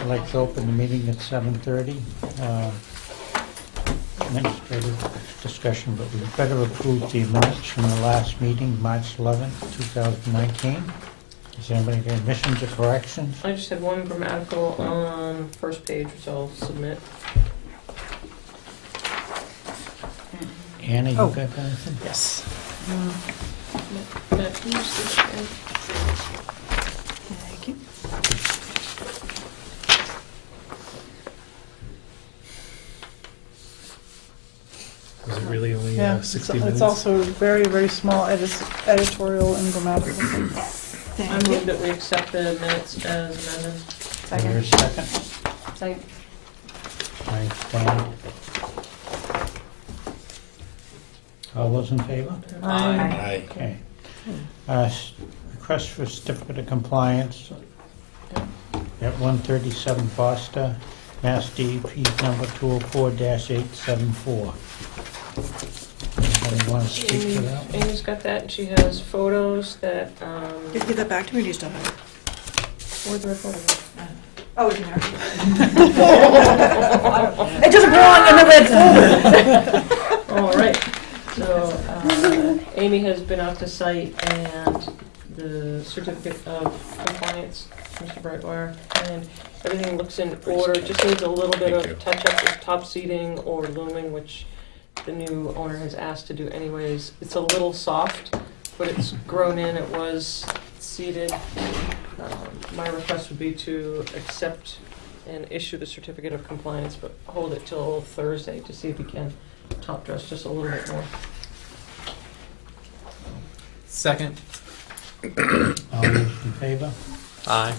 I'd like to open the meeting at 7:30. Administrative discussion, but we better approve the minutes from the last meeting, March 11th, 2019. Is there anybody got admissions or corrections? I just had one grammatical on first page, which I'll submit. Anna, you Oh. got anything? Yes. Matt, can you see that again? Thank you. Is it really only Yeah, 60 it's minutes? also very, very small editorial and grammatical. I Thank move you. that we accept the minutes as amended. Is there a second? Second. I stand. All those in favor? Aye. Okay. Request for certificate of compliance at 137 Foster, Mass DEP number 204-874. Anybody want to speak to that? Amy's got that, and she has photos that, Did you give that back to me, or do you still have it? where's my photo? Oh, it's in there. It doesn't belong in the red folder. All right, so, Amy has been out to site, and the certificate of compliance, Mr. Brightwire, and everything looks in order, just needs a little bit of touch-up with top seating or looming, which the new owner has asked to do anyways. It's a little soft, but it's grown in, it was seated. My request would be to accept and issue the certificate of compliance, but hold it till Thursday to see if we can top dress just a little bit more. Second. All those in favor? Aye.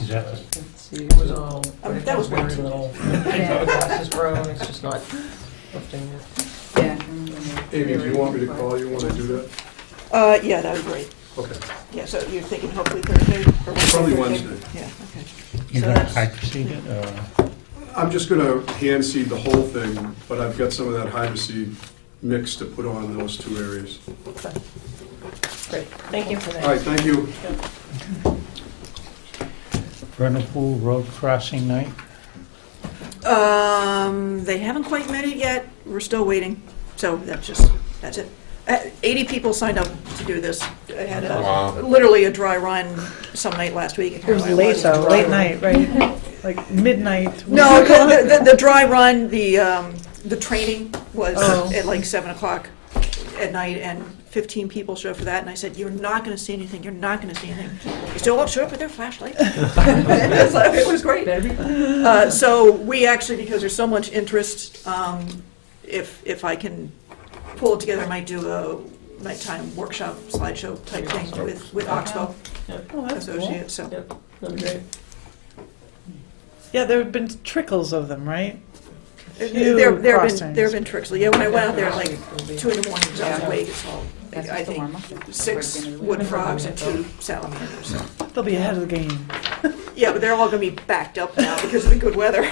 Is that, Let's see, it was all, That was way very too little. The grass is grown, it's just not lifting it. Yeah. Amy, do you want me to call you when I do that? Yeah, that would be great. Okay, Yeah, so you're thinking hopefully Thursday? Or probably Thursday? Wednesday. Yeah, okay. you So gonna that's- type seed it, or? I'm just gonna hand seed the whole thing, but I've got some of that hydro seed mix to put on in those two areas. Great, thank you for that. All right, thank you. Vernal Pool Road Crossing Night? They haven't quite met it yet. We're still waiting. So that's it. 80 people signed up to do this. I had literally a dry run some night last week. It was late though, late night, right? Like midnight. No, the dry run, the training was at like 7 o'clock at night, and 15 people showed up for that, and I said, "You're not gonna see anything, you're not gonna see anything." They still all showed up with their flashlights. It was great. So we actually, because there's so much interest, if I can pull it together, I might do a nighttime workshop, slideshow type thing with Oxbow Oh, that's cool. Associates, so. Yep, that'd be great. Yeah, there have been trickles of them, right? There Few have been crossings. tricks. Yeah, when I went out there at like 2 in the morning, because I was awake, it's all, That's I just the think, warm-up. Towards 6 the end of the wood week. frogs and 2 salamanders. So. They'll be ahead of the game. Yeah, but they're all gonna be backed up now because of the good weather.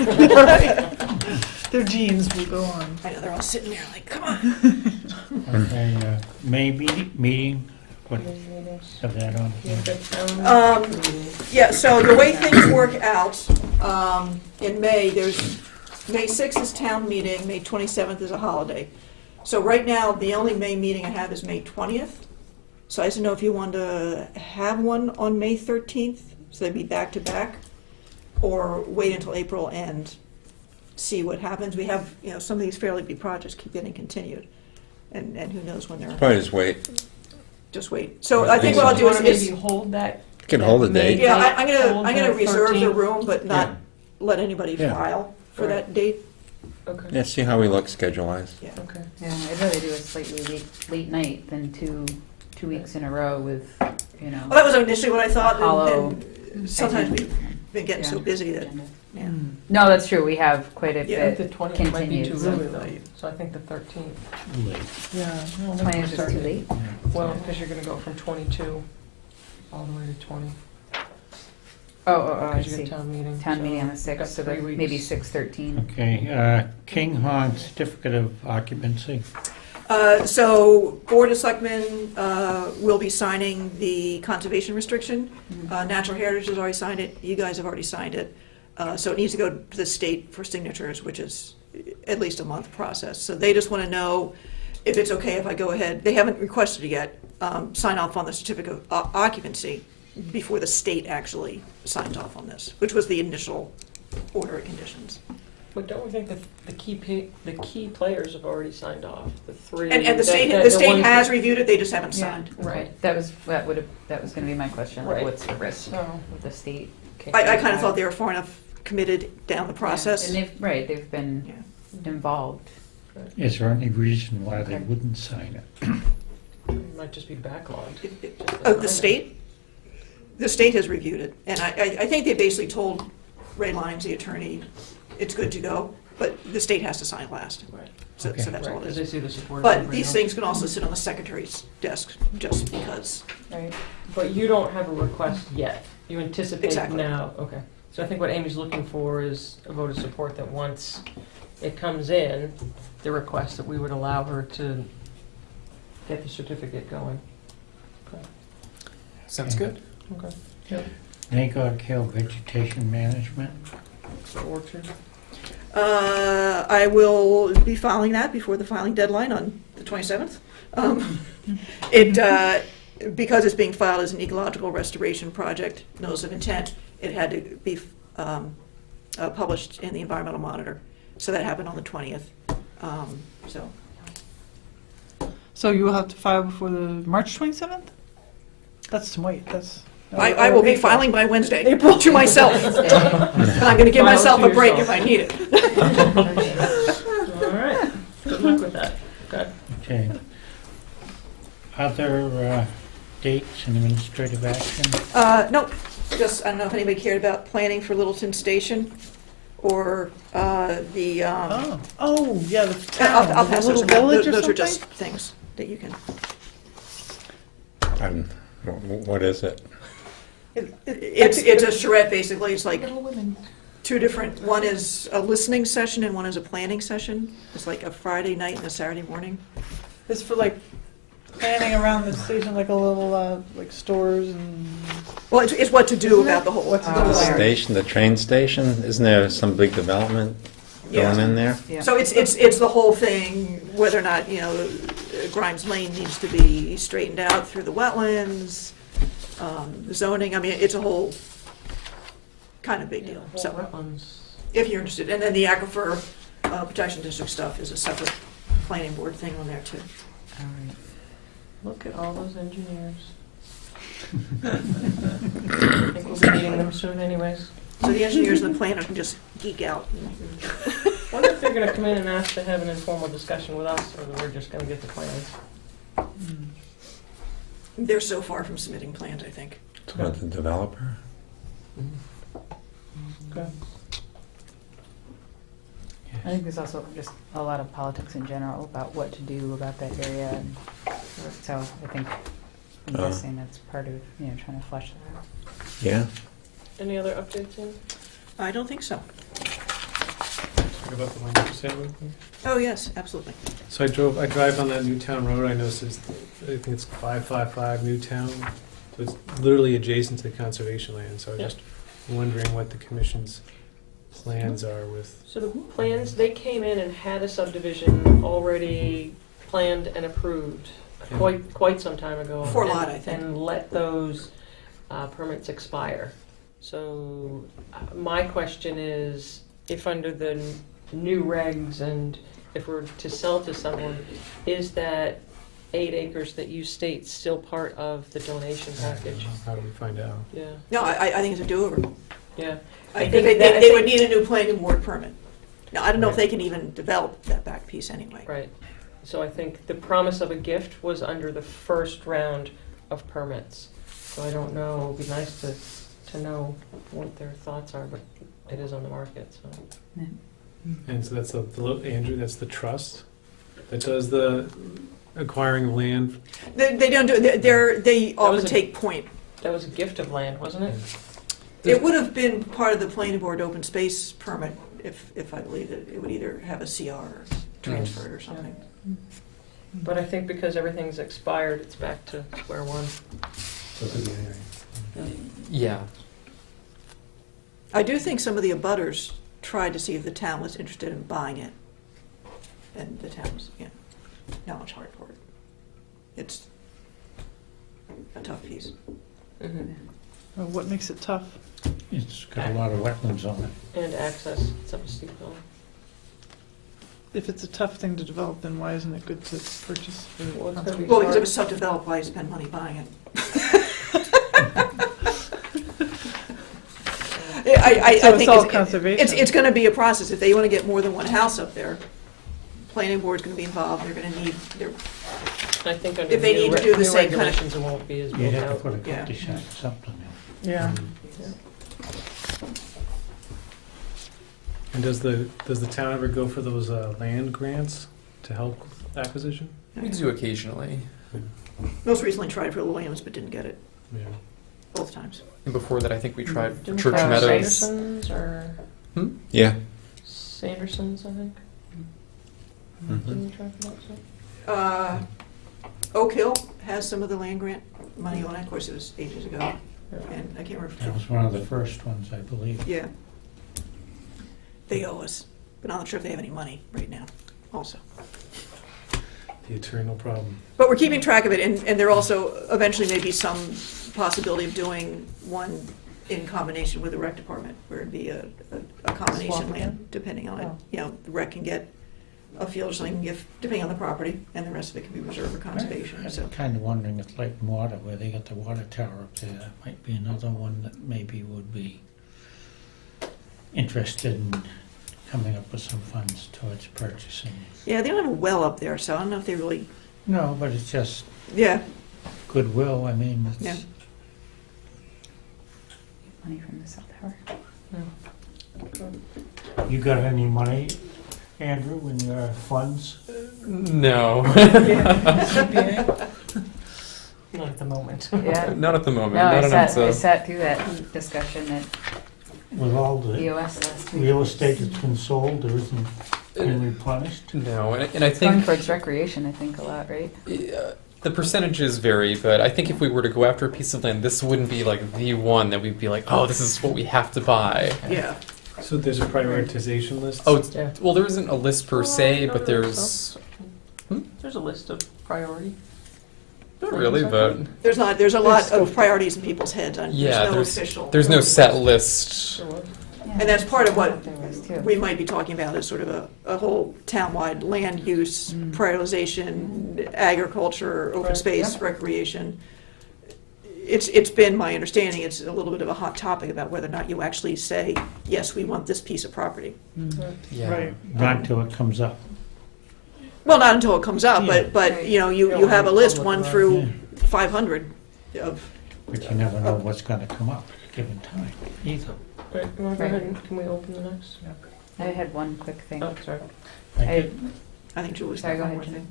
Their genes will go on. I know, they're all sitting there like, come on. Okay, May meeting, what, have that on? You have a good town? Yeah, so the way things work out, in May, May 6th is town meeting, May 27th is a holiday. So right now, the only May meeting I have is May 20th. So I just don't know if you want to have one on May 13th, so they'd be back to back, or wait until April and see what happens. We have, some of these fairly big projects keep getting continued, and who knows when they're, Probably just wait. just wait. So I think what I'll do wanna is, maybe hold that? You can hold a May date. yeah, I'm Hold gonna the reserve the 13th. room, but not Yeah. let anybody Yeah. file for Right. that date. Okay, Yeah, see how we look schedule-wise. Yeah. okay. Yeah, I'd rather do a slightly late night than two weeks in a row with, Well, that was initially what I thought, Hollow and sometimes we've been getting so Yeah. busy that, agenda. yeah. Mm. No, that's true, we have quite a Yeah, The bit. 20th might be too Continues. early Really though, late. so I think the 13th. Late. Yeah. No, that's 20th is start too date. late. Well, because you're gonna go from 22 all the way to 20. Oh, I Because you see. got town meeting. Town so meeting on the you've got 6th, so 3 that weeks. maybe 6/13. Okay, King Hong Certificate of Occupancy. So Board of Selectmen will be signing the conservation restriction. Natural Heritage has already signed it, you guys have already signed it. So it needs to go to the state for signatures, which is at least a month process. So they just want to know if it's okay if I go ahead, they haven't requested it yet, sign off on the certificate of occupancy before the state actually signs off on this, which was the initial order of conditions. But don't we think that the key players have already signed off, the three? And the that- state, that- the the state ones has that- reviewed it, they just haven't Yeah, signed. Right. That was gonna be my question, like Right. what's the risk So, with the state? I kind of thought they were far enough committed down the process. And they've been Yeah. involved. Is there any reason why they Okay. wouldn't sign it? it might just be backlogged. The state? The state has reviewed it, and I think they basically told Ray Lyons, the attorney, it's good to go, but the state has to sign last. Right. So Okay. that's all Right, it because is. they see the support. of But everybody these else. things can also sit on the secretary's desk, just because. Right. But you don't have a request yet. You anticipate Exactly. now, okay. So I think what Amy's looking for is a vote of support that once it comes in, the request that we would allow her to get the certificate going. Sounds good. Okay. Nagog Hill Vegetation Management, Orchard. I will be filing that before the filing deadline on the 27th. Because it's being filed as an ecological restoration project, notice of intent, it had to be published in the Environmental Monitor. So that happened on the 20th. So So you will have to file before the March 27th? That's, wait, that's. I will be April. filing by Wednesday April. to myself. And I'm going to give File myself to a break if yourself. I need it. All right. Good luck with that. Okay. okay. Other dates and administrative action? Nope, just, I don't know if anybody cared about planning for Littleton Station or the, Oh, yeah, the town, I'll the pass little those around. village or Those are something? just things that you can. What is it? It's a charrette, basically, it's like Little women. two different, one is a listening session and one is a planning session. It's like a Friday night and a Saturday morning. It's for like planning around the station, like a little, like stores and. Well, it's what to do about the whole. What to do the whole about it. area. Station, the train station? Isn't there some big development going in there? Yeah. So it's the whole thing, whether or not, Grimes Lane needs to be straightened out through the wetlands, zoning, I mean, it's a whole kind of big deal, Whole so, wetlands. if you're interested. And then the Aquifer Protection District stuff is a separate planning board thing on there too. All right. Look at all those engineers. I think we'll be meeting them soon anyways. So the engineers and the planner can just geek out. Wonder if they're gonna come in and ask to have an informal discussion with us, or that we're just gonna get the plans. They're so far from submitting plans, I think. What, the developer? Okay. I think there's also just a lot of politics in general about what to do about that area, and so I think, I'm Uh. guessing that's part of, trying to flesh that out. Yeah. Any other updates in? I don't think so. Talk about the land use real quick. Oh, yes, absolutely. So I drive on that Newtown Road, I noticed I think it's 555 Newtown. So it's literally adjacent to conservation land, so I was Yeah. just wondering what the commission's plans are with. So the plans, they came in and had a subdivision already planned and approved quite some time ago. For a and- lot, I think. And let those permits expire. So my question is, if under the new regs and if we're to sell to someone, is that 8 acres that you state still part of the donation package? How do we find out? Yeah, No, I think it's a do-over. yeah. I I think think they would need a new planning board permit. Now, I don't know if Right. they can even develop that back piece anyway. Right. So I think the promise of a gift was under the first round of permits. So I don't know, it'd be nice to know what their thoughts are, but it is on the market, so. And so that's Andrew, that's the trust that does the acquiring land. They don't do, they often was a- take point. That was a gift of land, wasn't it? It would have been part of the planning board open space permit if I believe it would either have a CR or transfer or something. But I think because everything's expired, it's back to square one. So it could be anything. Yeah. I do think some of the abutters tried to see if the town was interested in buying it. And the town was, not much hard for it. It's a tough piece. Well, what makes it tough? It's got a lot of wetlands on it. And access, it's up a steep hill. If it's a tough thing to develop, then why isn't it good to purchase? Well, it's gonna be Well, because it hard. was tough to develop, why spend money buying it? I So it's think all conservation. it's gonna be a process. If they wanna get more than one house up there, planning board's gonna be involved, they're gonna need, I think under if they new need to do the new same kind of- regulations, it won't be as You'd built have to out. put a Yeah. cul-de-sac or something in. Yeah. And does the town ever go for those land grants to help acquisition? We do occasionally. most recently tried for Williams, but didn't get it Yeah. both times. And before that, I think we tried Didn't we Church try Meadows. Sanderson's or Yeah. Sanderson's, I think. Mhm. Didn't we try for that too? Oak Hill has some of the land grant money on it, of course, it was ages ago, and I can't remember. That was one of the first ones, I believe. Yeah. They owe us, but I'm not sure if they have any money right now, also. The eternal problem. But we're keeping track of it, and there also eventually may be some possibility of doing one in combination with the rec department, where it'd be a combination Swap land, again? depending on it. Oh. You know, the rec can get a field or something, if, depending on the property, and the rest of it can be reserved for conservation, so. I'm kind of wondering if Light and Water, where they got the water tower up there, that might be another one that maybe would be interested in coming up with some funds towards purchasing. Yeah, they don't have a well up there, so I don't know if they really, No, but it's just yeah, goodwill, I mean, Yeah. it's, Money from the cell tower. you got any money, Andrew, in your funds? No. Not at the moment. Yeah. Not at the moment. No, Not enough I to. sat through that discussion at With all the EOS last week. real estate that's been sold, there isn't been replenished? No, and I It's going think towards recreation, I think, a lot, right? the percentages vary, but I think if we were to go after a piece of land, this wouldn't be like the one that we'd be like, oh, this is what we have to buy. yeah. So there's a prioritization list? Oh, it's, Yeah. well, there isn't a list per se, but there's There's a list of priority. not really, but There's a lot of priorities in people's heads, and yeah, there's no official. there's no set list. There was. And that's part of what There was too. we might be talking about, is sort of a whole townwide land use, Mm. prioritization, agriculture, open Right, space, recreation. It's been my understanding, it's a little bit of a hot topic about whether or not you actually say, yes, we want this piece of property. Yeah. Right. Not until it comes up. Well, not until it comes up, Yeah. but, you know, you Yeah, have a we'll list, look one around. through 500 of, But you never know what's gonna come up at a given time either. Right, you wanna go ahead and, can we open the next? I had one quick thing. Oh, sorry. I, I think Julie's sorry, got go one ahead, more Jen. thing.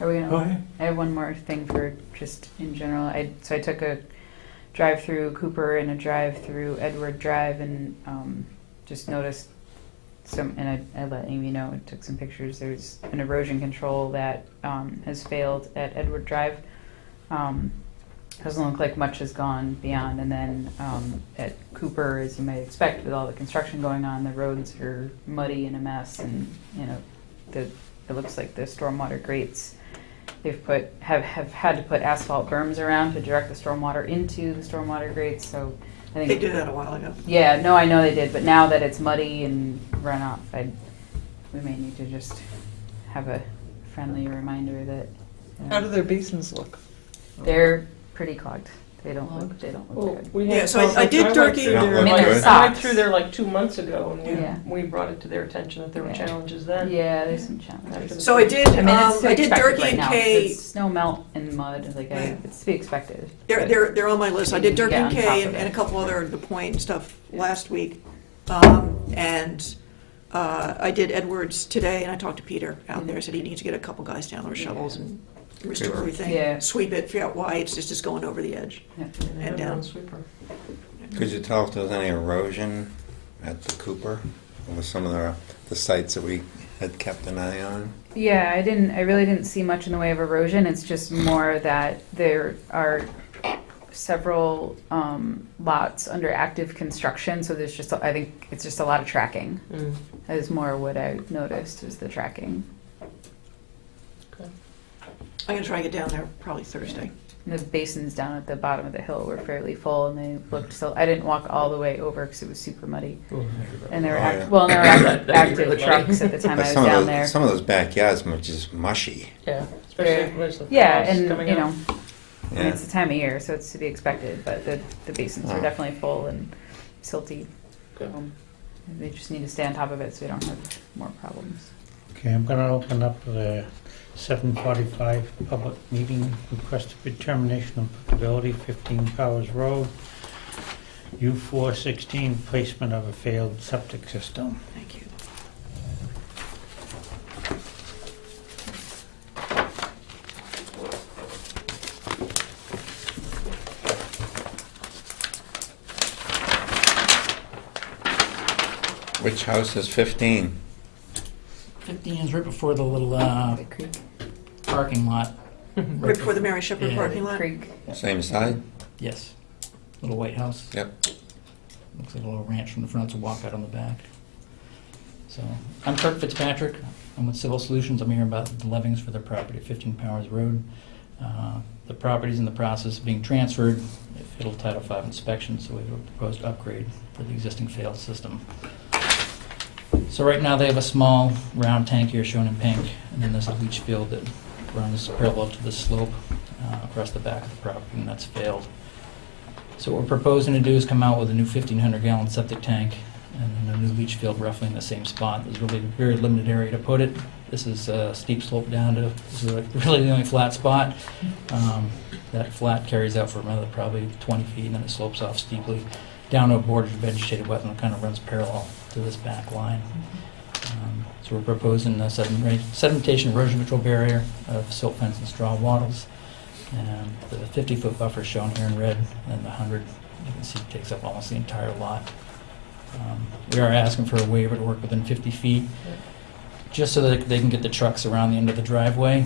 Are we gonna? Go ahead. I have one more thing for just in general. So I took a drive through Cooper and a drive through Edward Drive, and just noticed some. And I let Amy know. I took some pictures. There's an erosion control that has failed at Edward Drive. Doesn't look like much has gone beyond. And then at Cooper, as you might expect, with all the construction going on, the roads are muddy and a mess, and you know, it looks like the stormwater grates. They've have had to put asphalt berms around to direct the stormwater into the stormwater grates. So I think They did that a while ago. Yeah, no, I know they did, but now that it's muddy and runoff, we may need to just have a friendly reminder that How do their basins look? they're pretty clogged. They don't Clogged? look Well, good. we Yeah, had. so I did went Turkey through Don't there- look I mean, good. it's I went socks. through there like 2 months ago, and Yeah. we brought it to their attention that there were Yeah. challenges then. Yeah, there's some challenges. After So I did, I mean, it's to I did expected Durkee right and now. Kay. It's snow melt and mud, like Yeah. it's to be expected. They're on my list. I did Get Durkee and on top Kay of and a it. couple other The Point stuff last week. And I did Edwards today, and I talked to Peter out there. Said he needs to get a couple guys down there with shovels and restore Good. everything. Yeah. Sweep it, figure out why it's just going over the edge. Yeah. And down. Sweeper. Could you tell if there was any erosion at the Cooper? Or some of the sites that we had kept an eye on? Yeah, I really didn't see much in the way of erosion. It's just more that there are several lots under active construction, so there's just, I think it's just a lot of tracking. Mm. That is more what I noticed, is the tracking. I'm gonna try and get down there probably Thursday. And the basins down at the bottom of the hill were fairly full, and they looked so. I didn't walk all the way over because it was super muddy. And there were Oh, yeah. well, there were active Really trucks at the time I But was some of down those, there. some of those backyards were just mushy. Yeah, especially when it's the Yeah, frost and coming you up. know, I mean, Yeah. it's the time of year, so it's to be expected. But the basins were Oh. definitely full and silty. Good. They just need to stay on top of it so we don't have more problems. Okay, I'm gonna open up the 7:45 public meeting, request for determination of applicability, 15 Powers Road, U416, placement of a failed septic system. Thank you. Which house is 15? 15 is right before the little The creek. parking lot. Right before the Mary Shepherd Yeah. parking lot? Creek. Same side? Yes. Little white house. Yep. Looks like a little ranch from the front, it's a walkout on the back. So, I'm Kirk Fitzpatrick. I'm with Civil Solutions. I'm here about the Levings for their property, 15 Powers Road. The property's in the process of being transferred. It'll Title V inspection, so we have a proposed upgrade for the existing failed system. So right now, they have a small round tank here shown in pink, and then there's a leach field that runs parallel to the slope across the back of the property, and that's failed. So what we're proposing to do is come out with a new 1,500-gallon septic tank and a new leach field roughly in the same spot. There's really a very limited area to put it. This is a steep slope down to, this is really the only flat spot. That flat carries out for another probably 20 feet, and then it slopes off steeply down to a bordered vegetated wetland that kind of runs parallel to this back line. So we're proposing a sedimentation erosion control barrier of silt fence and straw wattles. And the 50-foot buffer shown here in red, and the 100, you can see, takes up almost the entire lot. We are asking for a waiver to work within 50 feet, just so that they can get the trucks around the end of the driveway.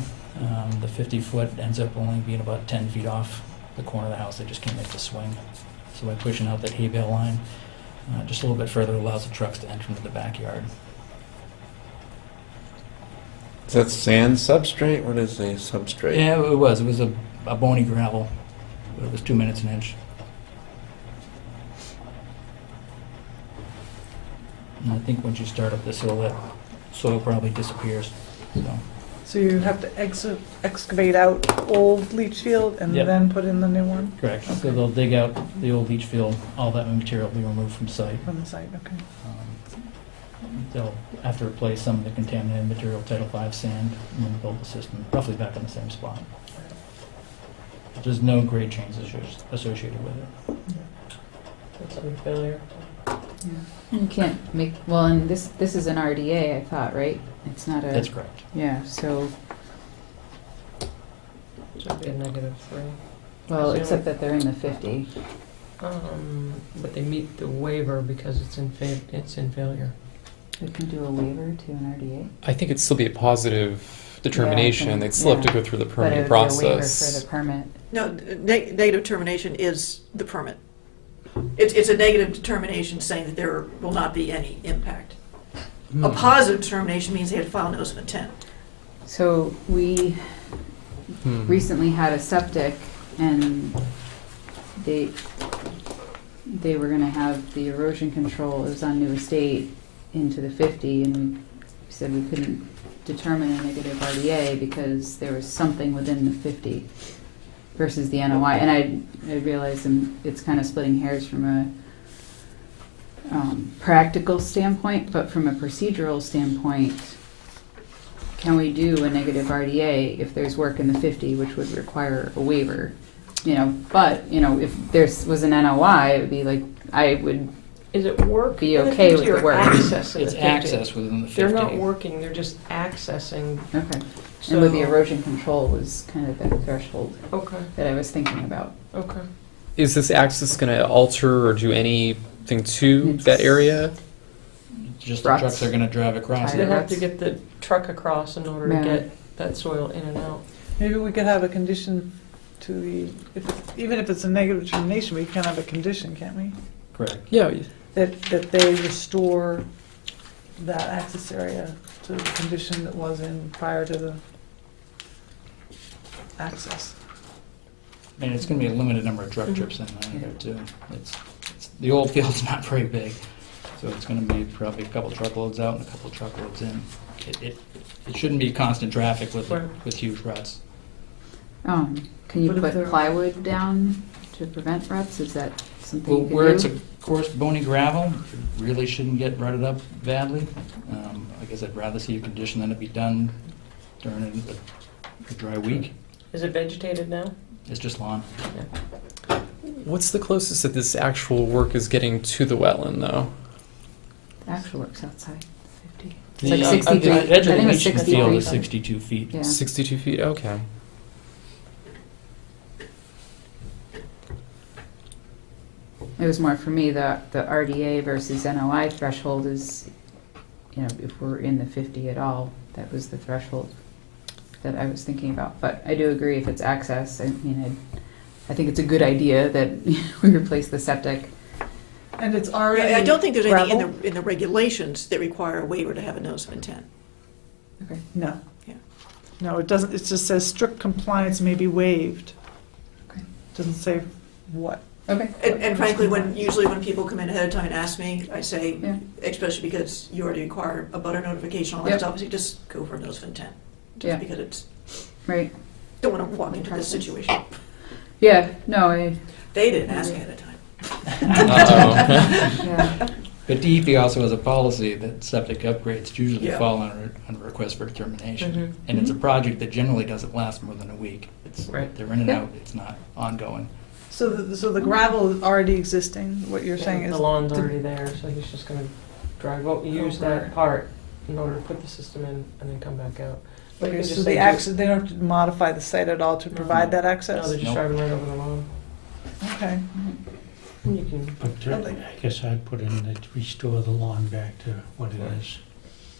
The 50-foot ends up only being about 10 feet off the corner of the house. They just can't make the swing. So by pushing out that hay bale line, just a little bit further, allows the trucks to enter into the backyard. Is that sand substrate? What is the substrate? Yeah, it was. It was a bony gravel, but it was 2 minutes an inch. And I think once you start up this hill, that soil probably disappears. So, So you have to excavate out old leach field and Yep. then put in the new one correct. So they'll dig out the old leach field, all that material will be removed from site. from the site, okay. They'll have to replace some of the contaminated material, Title V sand, and then build the system roughly back in the same spot. There's no grade changes associated with it. That's a failure. And you can't make, well, and this is an RDA, I thought, right? It's not a. That's correct. Yeah, so, So it'd be a -3. well, So- except that they're in the 50. But they meet the waiver because it's in failure. We can do a waiver to an RDA. I think it'd still be a positive determination. think- They'd still have to yeah. go through the But it permitting would be a waiver for process. the permit. No, negative determination is the permit. It's a negative determination saying that there will not be any impact. A positive determination means they had to file a notice of intent. So we Hmm. recently had a septic and they were gonna have the erosion control, it was on new estate, into the 50, and we said we couldn't determine a negative RDA because there was something within the 50 versus the NOI. And I realize it's kind of splitting hairs from a practical standpoint, but from a procedural standpoint, can we do a negative RDA if there's work in the 50, which would require a waiver? You know, but, you know, if there was an NOI, it would be like, I would Is it work? be in the okay 50 with the or work. access in the It's 50? access within the 50. They're not working, they're just accessing. Okay. So, And with the erosion control was kind of the threshold Okay, that I was thinking about. okay. Is this access going to alter or do anything to It's- that area? just the Ruts. trucks are gonna drive across They it. have to get the truck across in order to Yeah. get that soil in and out. Maybe we could have a condition to the, even if it's a negative determination, we can have a condition, can't we? Correct. Yeah, That they restore that access area to the condition that was in prior to the access. I mean, it's gonna be a limited number of truck trips in there too. The old field's not very big, so it's gonna be probably a couple truckloads out and a couple truckloads in. It shouldn't be constant traffic with Right. huge ruts. Can you But if put they're- plywood down to prevent ruts? Is that something Well, you can where it's do? of course bony gravel, it really shouldn't get rutted up badly. I guess I'd rather see a condition than it be done during a dry week. Is it vegetated now? It's just lawn. what's the closest that this actual work is getting to the wetland, though? The actual work's outside 50. It's The- like I'm 60 just- feet. I The edge of think the it's leaching 60 field feet. is 62 feet. Yeah. 62 feet, okay. It was more for me, the RDA versus NOI threshold is, you know, if we're in the 50 at all, that was the threshold that I was thinking about. But I do agree if it's access, I mean, I think it's a good idea that we replace the septic. And it's already Yeah, I don't think there's anything gravel? in the regulations that require a waiver to have a notice of intent. Okay. No. Yeah. No, it doesn't, it just says strict compliance may be waived. Okay. Doesn't say what. Okay. And frankly, usually when people come in ahead of time and ask me, I say, Yeah. especially because you already require a butter notification, all that Yep. stuff, I say, just go for a notice of intent. Yeah. Just because it's, Right. don't want to walk into this situation. Yeah, no, They didn't ask ahead of time. Uh-oh. yeah. But DEP also has a policy that septic upgrades usually Yeah. fall under request for determination. Mhm. And it's a project that generally doesn't last more than a week. Right. They're in and Yeah. out, it's not ongoing. So the gravel is already existing, what you're saying is. The lawn's the- already there, so he's just gonna drive, use Over. that part in order to put the system in and then come back out. But you Okay, can just so say the to- access, they don't have to modify the site at all to No. provide that No, access? they're just Nope. driving right over the lawn. Okay. And you can, But I guess I'd put in that restore the lawn back to what it is.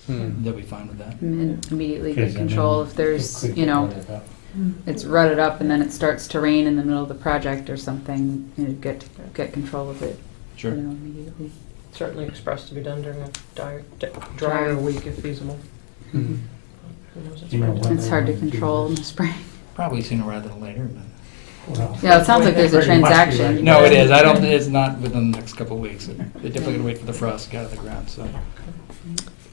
Hmm. They'll be fine with that. And then immediately Because, get I mean, control if it there's, could you get know, rutted up. it's rutted up and then it starts to rain in the middle of the project or something, you know, get control of it, you Sure. know, immediately. certainly express to be done during a Dry. drier week if feasible. Hmm. Who knows, it's You know springtime. what? It's hard to control in the spring. Probably sooner rather than later, but. Well, Yeah, it sounds like there's a pretty much be transaction. ready. No, it is. It's not within the next couple of weeks. They're definitely gonna wait for the frost to get out of the ground, so.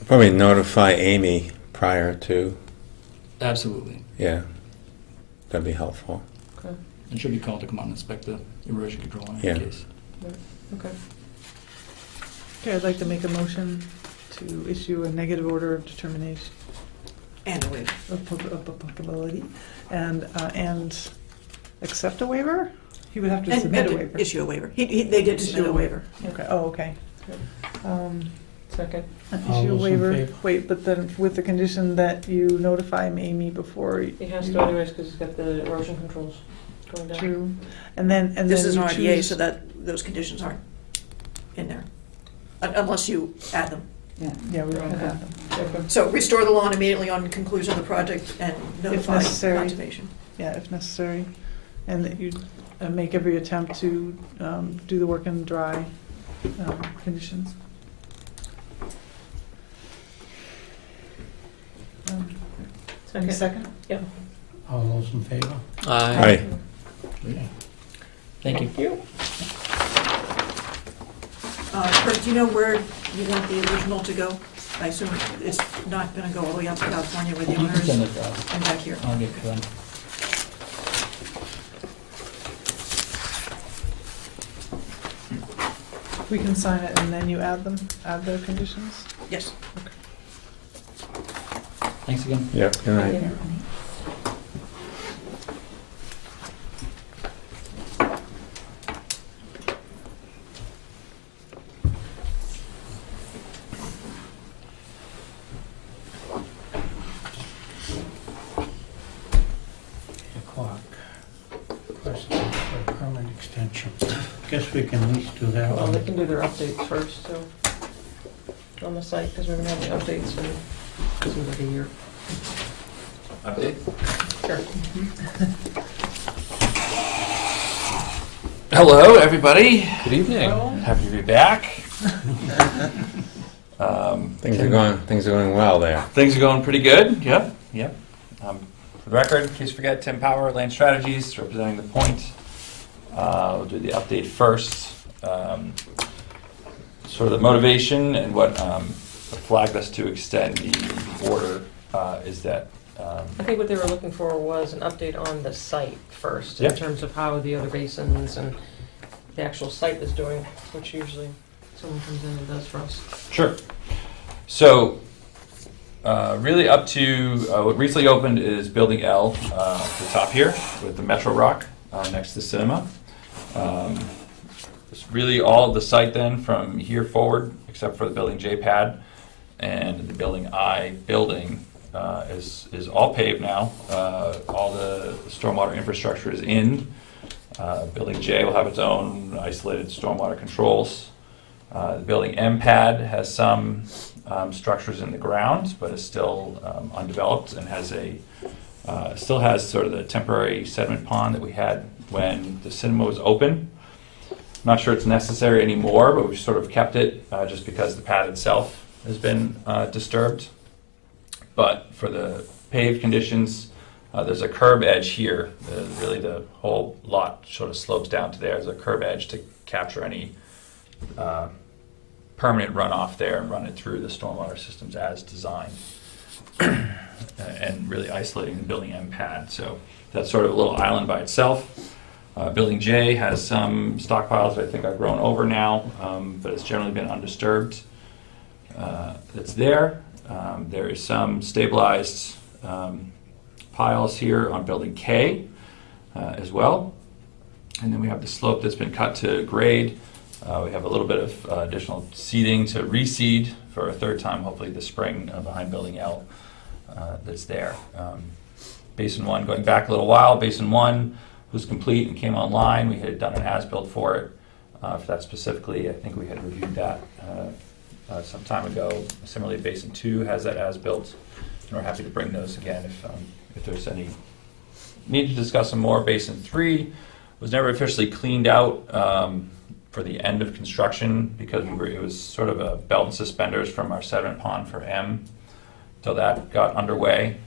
Probably notify Amy prior to, Absolutely. yeah, that'd be helpful. And she'll be called to come out and inspect the erosion control in Yeah. any case. Okay. Okay, I'd like to make a motion to issue a negative order of determination And a waiver. of applicability and accept a waiver? He would have to And submit a to waiver. issue a waiver. They did submit a waiver. Okay, oh, okay. Second. All Issue a those in waiver, favor? wait, but then with the condition that you notify Amy before He has you to anyways, because he's got the erosion controls going down. do, and then This is you an RDA, choose- so that, those conditions aren't in there. Unless you add them. Yeah, we don't have them. Okay. So restore the lawn immediately on conclusion of the project and notify necessary. conservation. Yeah, if necessary, and that you make every attempt to do the work in dry conditions. Any Second. second? All those in favor? Aye. Okay. Thank you. Kurt, do you know where you want the original to go? I assume it's not gonna go all the way up to California with the You can owners send it to us. and back here. I'll get it done. We can sign it and then you add the conditions? Yes. Thanks again. Yeah, good night. O'clock. Question for permit extension. Guess we can at least do that Well, they one. can do their updates first, so. on the site, because we haven't had the updates in, seems like a year. Update? Sure. Hello, everybody. Good evening. Happy to be back. Things are going well there. Things are going pretty good. Yep. For the record, in case you forget, Tim Power, Land Strategies, representing the point. We'll do the update first. Sort of the motivation and what flagged us to extend the order is that. I think what they were looking for was an update on the site first, in Yep. terms of how the other basins and the actual site is doing, which usually someone comes in and does for us. Sure. So, really up to what recently opened is Building L, the top here with the Metro Rock next to cinema. It's really all of the site then from here forward, except for the Building J pad and the Building I building is all paved now. All the stormwater infrastructure is in. Building J will have its own isolated stormwater controls. The Building M pad has some structures in the ground, but is still undeveloped and has still has sort of the temporary sediment pond that we had when the cinema was open. I'm not sure it's necessary anymore, but we've sort of kept it just because the pad itself has been disturbed. But for the paved conditions, there's a curb edge here. Really the whole lot sort of slopes down to there. There's a curb edge to capture any permanent runoff there and run it through the stormwater systems as designed. And really isolating the Building M pad. So that's sort of a little island by itself. Building J has some stockpiles that I think are grown over now, but it's generally been undisturbed. That's there. There is some stabilized piles here on Building K as well. And then we have the slope that's been cut to grade. We have a little bit of additional seeding to reseed for a third time, hopefully this spring, behind Building L that's there. Basin 1, going back a little while, Basin 1 was complete and came online. We had done an as-built for it. For that specifically, I think we had reviewed that some time ago. Similarly, Basin 2 has that as-built, and we're happy to bring those again if there's any need to discuss them more. Basin 3 was never officially cleaned out for the end of construction because it was sort of a belt and suspenders from our sediment pond for M till that got underway.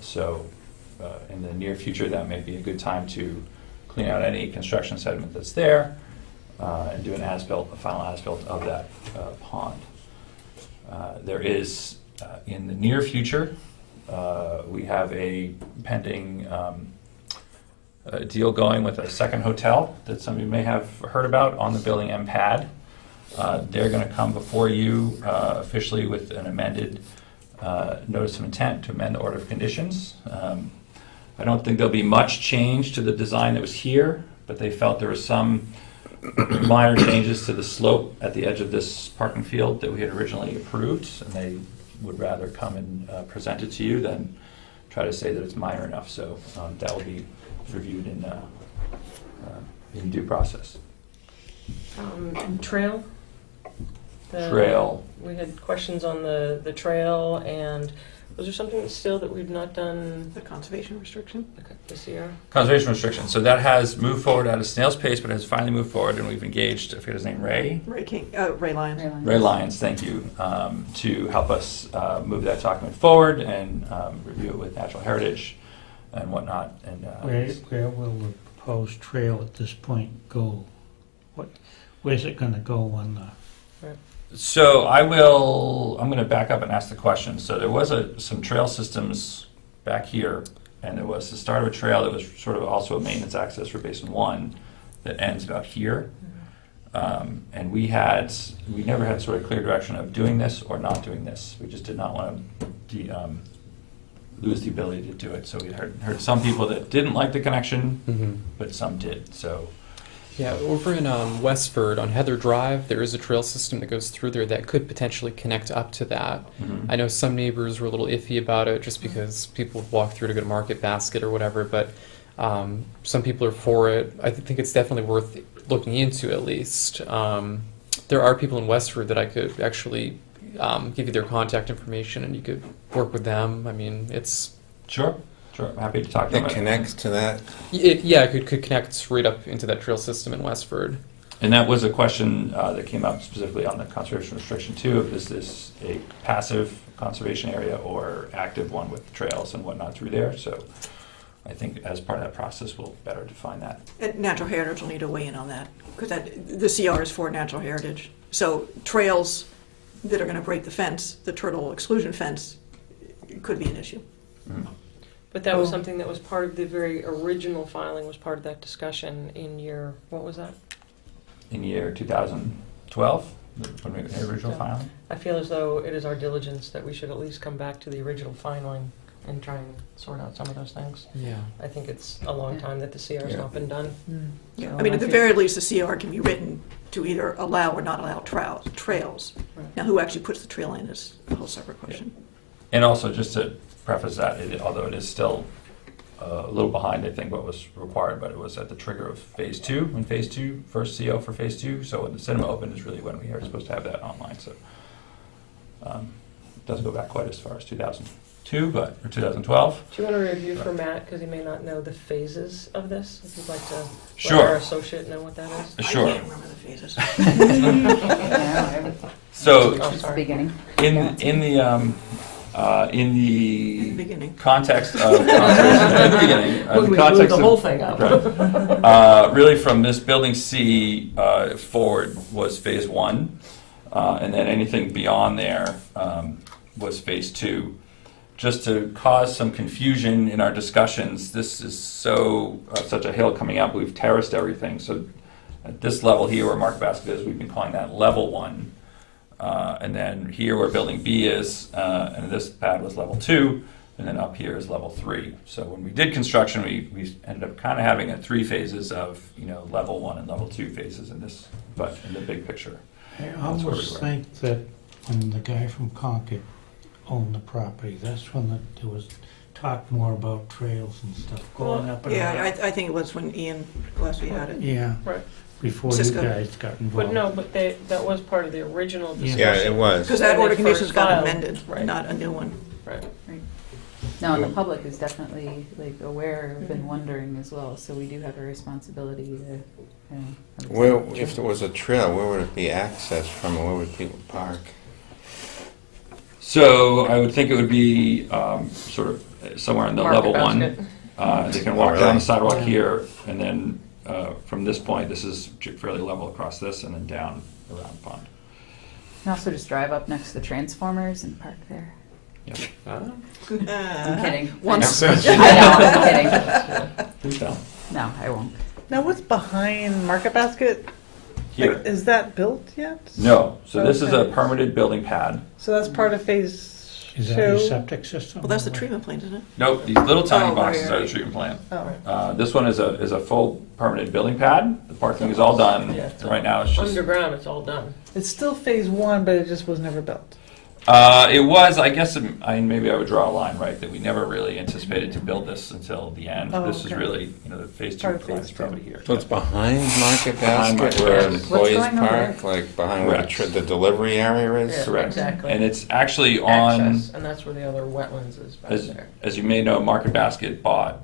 So in the near future, that may be a good time to clean out any construction sediment that's there and do a final as-built of that pond. There is, in the near future, we have a pending deal going with a second hotel that some of you may have heard about on the Building M pad. They're going to come before you officially with an amended notice of intent to amend the order of conditions. I don't think there'll be much change to the design that was here, but they felt there was some minor changes to the slope at the edge of this parking field that we had originally approved, and they would rather come and present it to you than try to say that it's minor enough. So that will be reviewed in due process. Trail? Trail. We had questions on the trail, and was there something still that we've not done The conservation restriction? this year? Conservation restriction. So that has moved forward at a snail's pace, but has finally moved forward, and we've engaged, I forget his name, Ray Ray Lyons. Ray Lyons, thank you, to help us move that document forward and review it with Natural Heritage and whatnot. And Where will the proposed trail at this point go? Where's it gonna go on the? so I'm going to back up and ask the question. So there was some trail systems back here, and there was the start of a trail that was sort of also a maintenance access for Basin 1 that ends about here. And we never had sort of clear direction of doing this or not doing this. We just did not want to lose the ability to do it. So we heard some people that didn't like the connection, but some did. So Yeah, over in Westford on Heather Drive, there is a trail system that goes through there that could potentially connect up to that. I know some neighbors were a little iffy about it just because people would walk through to go to Market Basket or whatever, but some people are for it. I think it's definitely worth looking into at least. There are people in Westford that I could actually give you their contact information, and you could work with them. I mean, it's Sure, I'm happy to talk to It them. connects to that? it could connect right up into that trail system in Westford. And that was a question that came up specifically on the conservation restriction too, of is this a passive conservation area or active one with trails and whatnot through there? So I think as part of that process, we'll better define that. And Natural Heritage will need to weigh in on that, because the CR is for natural heritage. So trails that are gonna break the fence, the turtle exclusion fence, could be an issue. But that was Oh. something that was part of the very original filing, was part of that discussion in your, what was that? In year 2012, when we the original Yeah. filing? I feel as though it is our diligence that we should at least come back to the original filing and try and sort out some of those things. Yeah. I think it's a long time that the CR's Yeah. not been done. Yeah, So I mean, at the think- very least, the CR can be written to either allow or not allow trails. Right. Now, who actually puts the trail in is a whole separate question. And also, just to preface that, although it is still a little behind, I think, what was required, but it was at the trigger of phase 2, when phase 2, first CO for phase 2, so when the cinema opened is really when we are supposed to have that online, so. Doesn't go back quite as far as 2002, or 2012. Do you want to review for Matt, because he may not know the phases of this? If you'd like to let Sure. our associate know what that is? Sure. I can't remember the phases. Yeah, So, Oh, it's the sorry. beginning. in the In the beginning. context of conservation, at the beginning, When we blew context the of- whole thing up. really from this building C forward was phase 1, and then anything beyond there was phase 2. Just to cause some confusion in our discussions, this is such a hill coming up, we've terraced everything, so at this level here where Market Basket is, we've been calling that level 1. And then here where building B is, and this pad was level 2, and then up here is level 3. So when we did construction, we ended up kind of having 3 phases of, level 1 and level 2 phases in this, but in the big picture. I That's where we almost were. think that when the guy from Concord owned the property, that's when there was talk more about trails and stuff going up and Yeah, around. I think it was when Ian Gillespie had it. Yeah, Right. before you Cisco. guys got involved. But no, but that was part of the original Yeah. discussion. Yeah, it was. Because that When they order conditions first got filed. amended, Right. not a new one. Right. No, and the public is definitely aware of and wondering as well, so we do have a responsibility to, Where, if there was a trail, where would it be accessed from, and where would people park? So I would think it would be sort of somewhere in the Market level 1. basket. They can walk Oh, down really? the sidewalk Yeah. here, and then from this point, this is fairly level across this, and then down around the pond. and also just drive up next to the transformers and park there. I'm kidding. Once. I know, I'm kidding. Please don't. No, I won't. Now, what's behind Market Basket? Here. Is that built yet? No, so this is a Okay. permitted building pad. So that's part of phase Is that your 2? septic system? Well, that's the or what? treatment plant, isn't it? Nope, these little tiny Oh, boxes right, are the right. treatment plant. Oh. This one is a full permitted building pad. The parking is all done. Yeah. Right now, it's just. Underground, it's all done. It's still phase 1, but it just was never built. It was, I guess, maybe I would draw a line, right, that we never really anticipated to build this until the end. Oh, This is okay. really, the phase 2 Part of plan phase is probably two. here. So it's behind Market Behind Basket, Market where Basket. What's employees going on park, like behind where Correct. the delivery area is? Yeah, Correct. exactly. And it's actually on, Access, and that's where the other wetlands is back as, there. as you may know, Market Basket bought,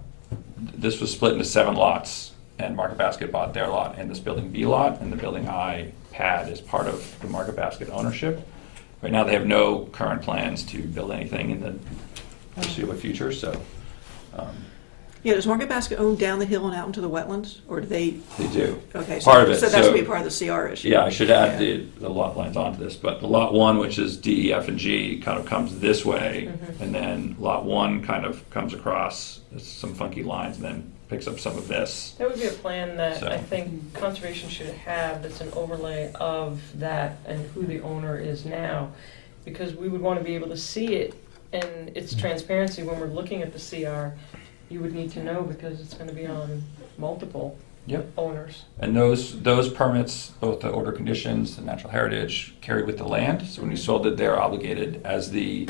this was split into 7 lots, and Market Basket bought their lot, and this building B lot, and the building I pad is part of the Market Basket ownership. Right now, they have no current plans to build anything in the foreseeable future, so, Yeah, does Market Basket own down the hill and out into the wetlands, or do they, they do. okay, Part of it, so that's so- gonna be part of the CR issue? Yeah, I should add the lot lines onto this, but the lot 1, which is D, E, F, and G, kind of comes this way, and then lot 1 kind of comes across, there's some funky lines, and then picks up some of this. That would be a plan that So- I think conservation should have, that's an overlay of that and who the owner is now. Because we would want to be able to see it, and its transparency when we're looking at the CR, you would need to know because it's gonna be on multiple Yep. owners. And those permits, both the order conditions, the natural heritage, carried with the land. So when you sold it, they're obligated as the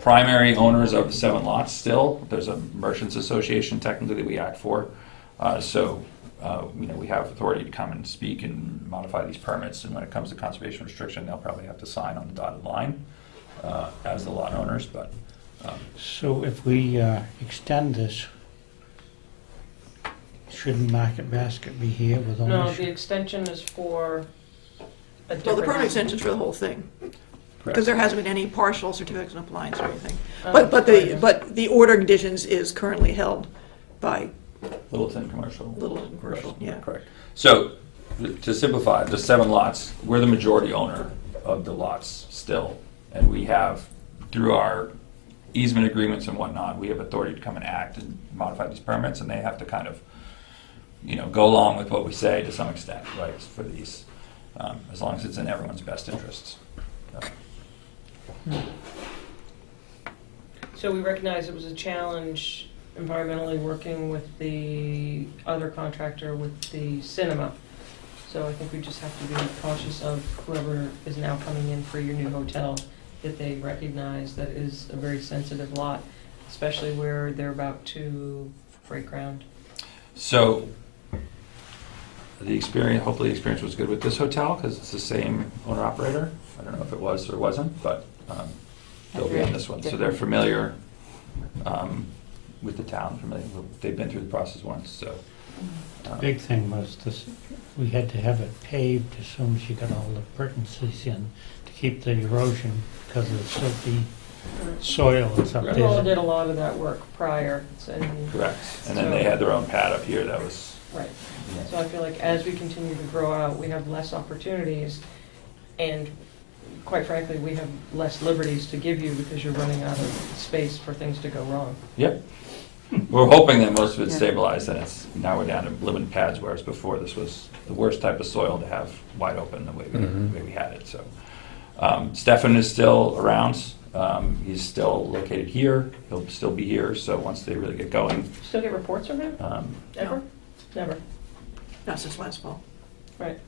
primary owners of the 7 lots still. There's a merchants association technically that we act for. So we have authority to come and speak and modify these permits, and when it comes to conservation restriction, they'll probably have to sign on the dotted line as the lot owners, but So if we extend this, shouldn't Market Basket be here with No, ownership? the extension is for a different. Well, the permit extension's for the whole thing, because there hasn't been any partial certificates of compliance or anything. But the order conditions is currently held by Littleton Commercial. Littleton Commercial, yeah. Correct. So, to simplify, the 7 lots, we're the majority owner of the lots still, and we have, through our easement agreements and whatnot, we have authority to come and act and modify these permits, and they have to kind of, go along with what we say to some extent, right, for these, as long as it's in everyone's best interests. So we recognize it was a challenge environmentally working with the other contractor with the cinema. So I think we just have to be cautious of whoever is now coming in for your new hotel, that they recognize that it is a very sensitive lot, especially where they're about to break ground. So, hopefully the experience was good with this hotel, because it's the same owner-operator. I don't know if it was or wasn't, but they'll be on this one. So they're familiar with the town, they've been through the process once, so. Big thing was this, we had to have it paved as soon as you got all the appurtenances in to keep the erosion because of the silty soil that's up You all there. did a lot of that work prior, Correct. And then they had their own pad up here that was. right. So I feel like as we continue to grow out, we have less opportunities, and quite frankly, we have less liberties to give you because you're running out of space for things to go wrong. Yep. We're hoping that most of it's Yeah. stabilized, and now we're down to living pads, whereas before this was the worst type of soil to have wide open the way we had it, so. Stefan is still around. He's still located here. He'll still be here, so once they really get going. Still get reports from him? Ever? Never. Not since last fall. Right.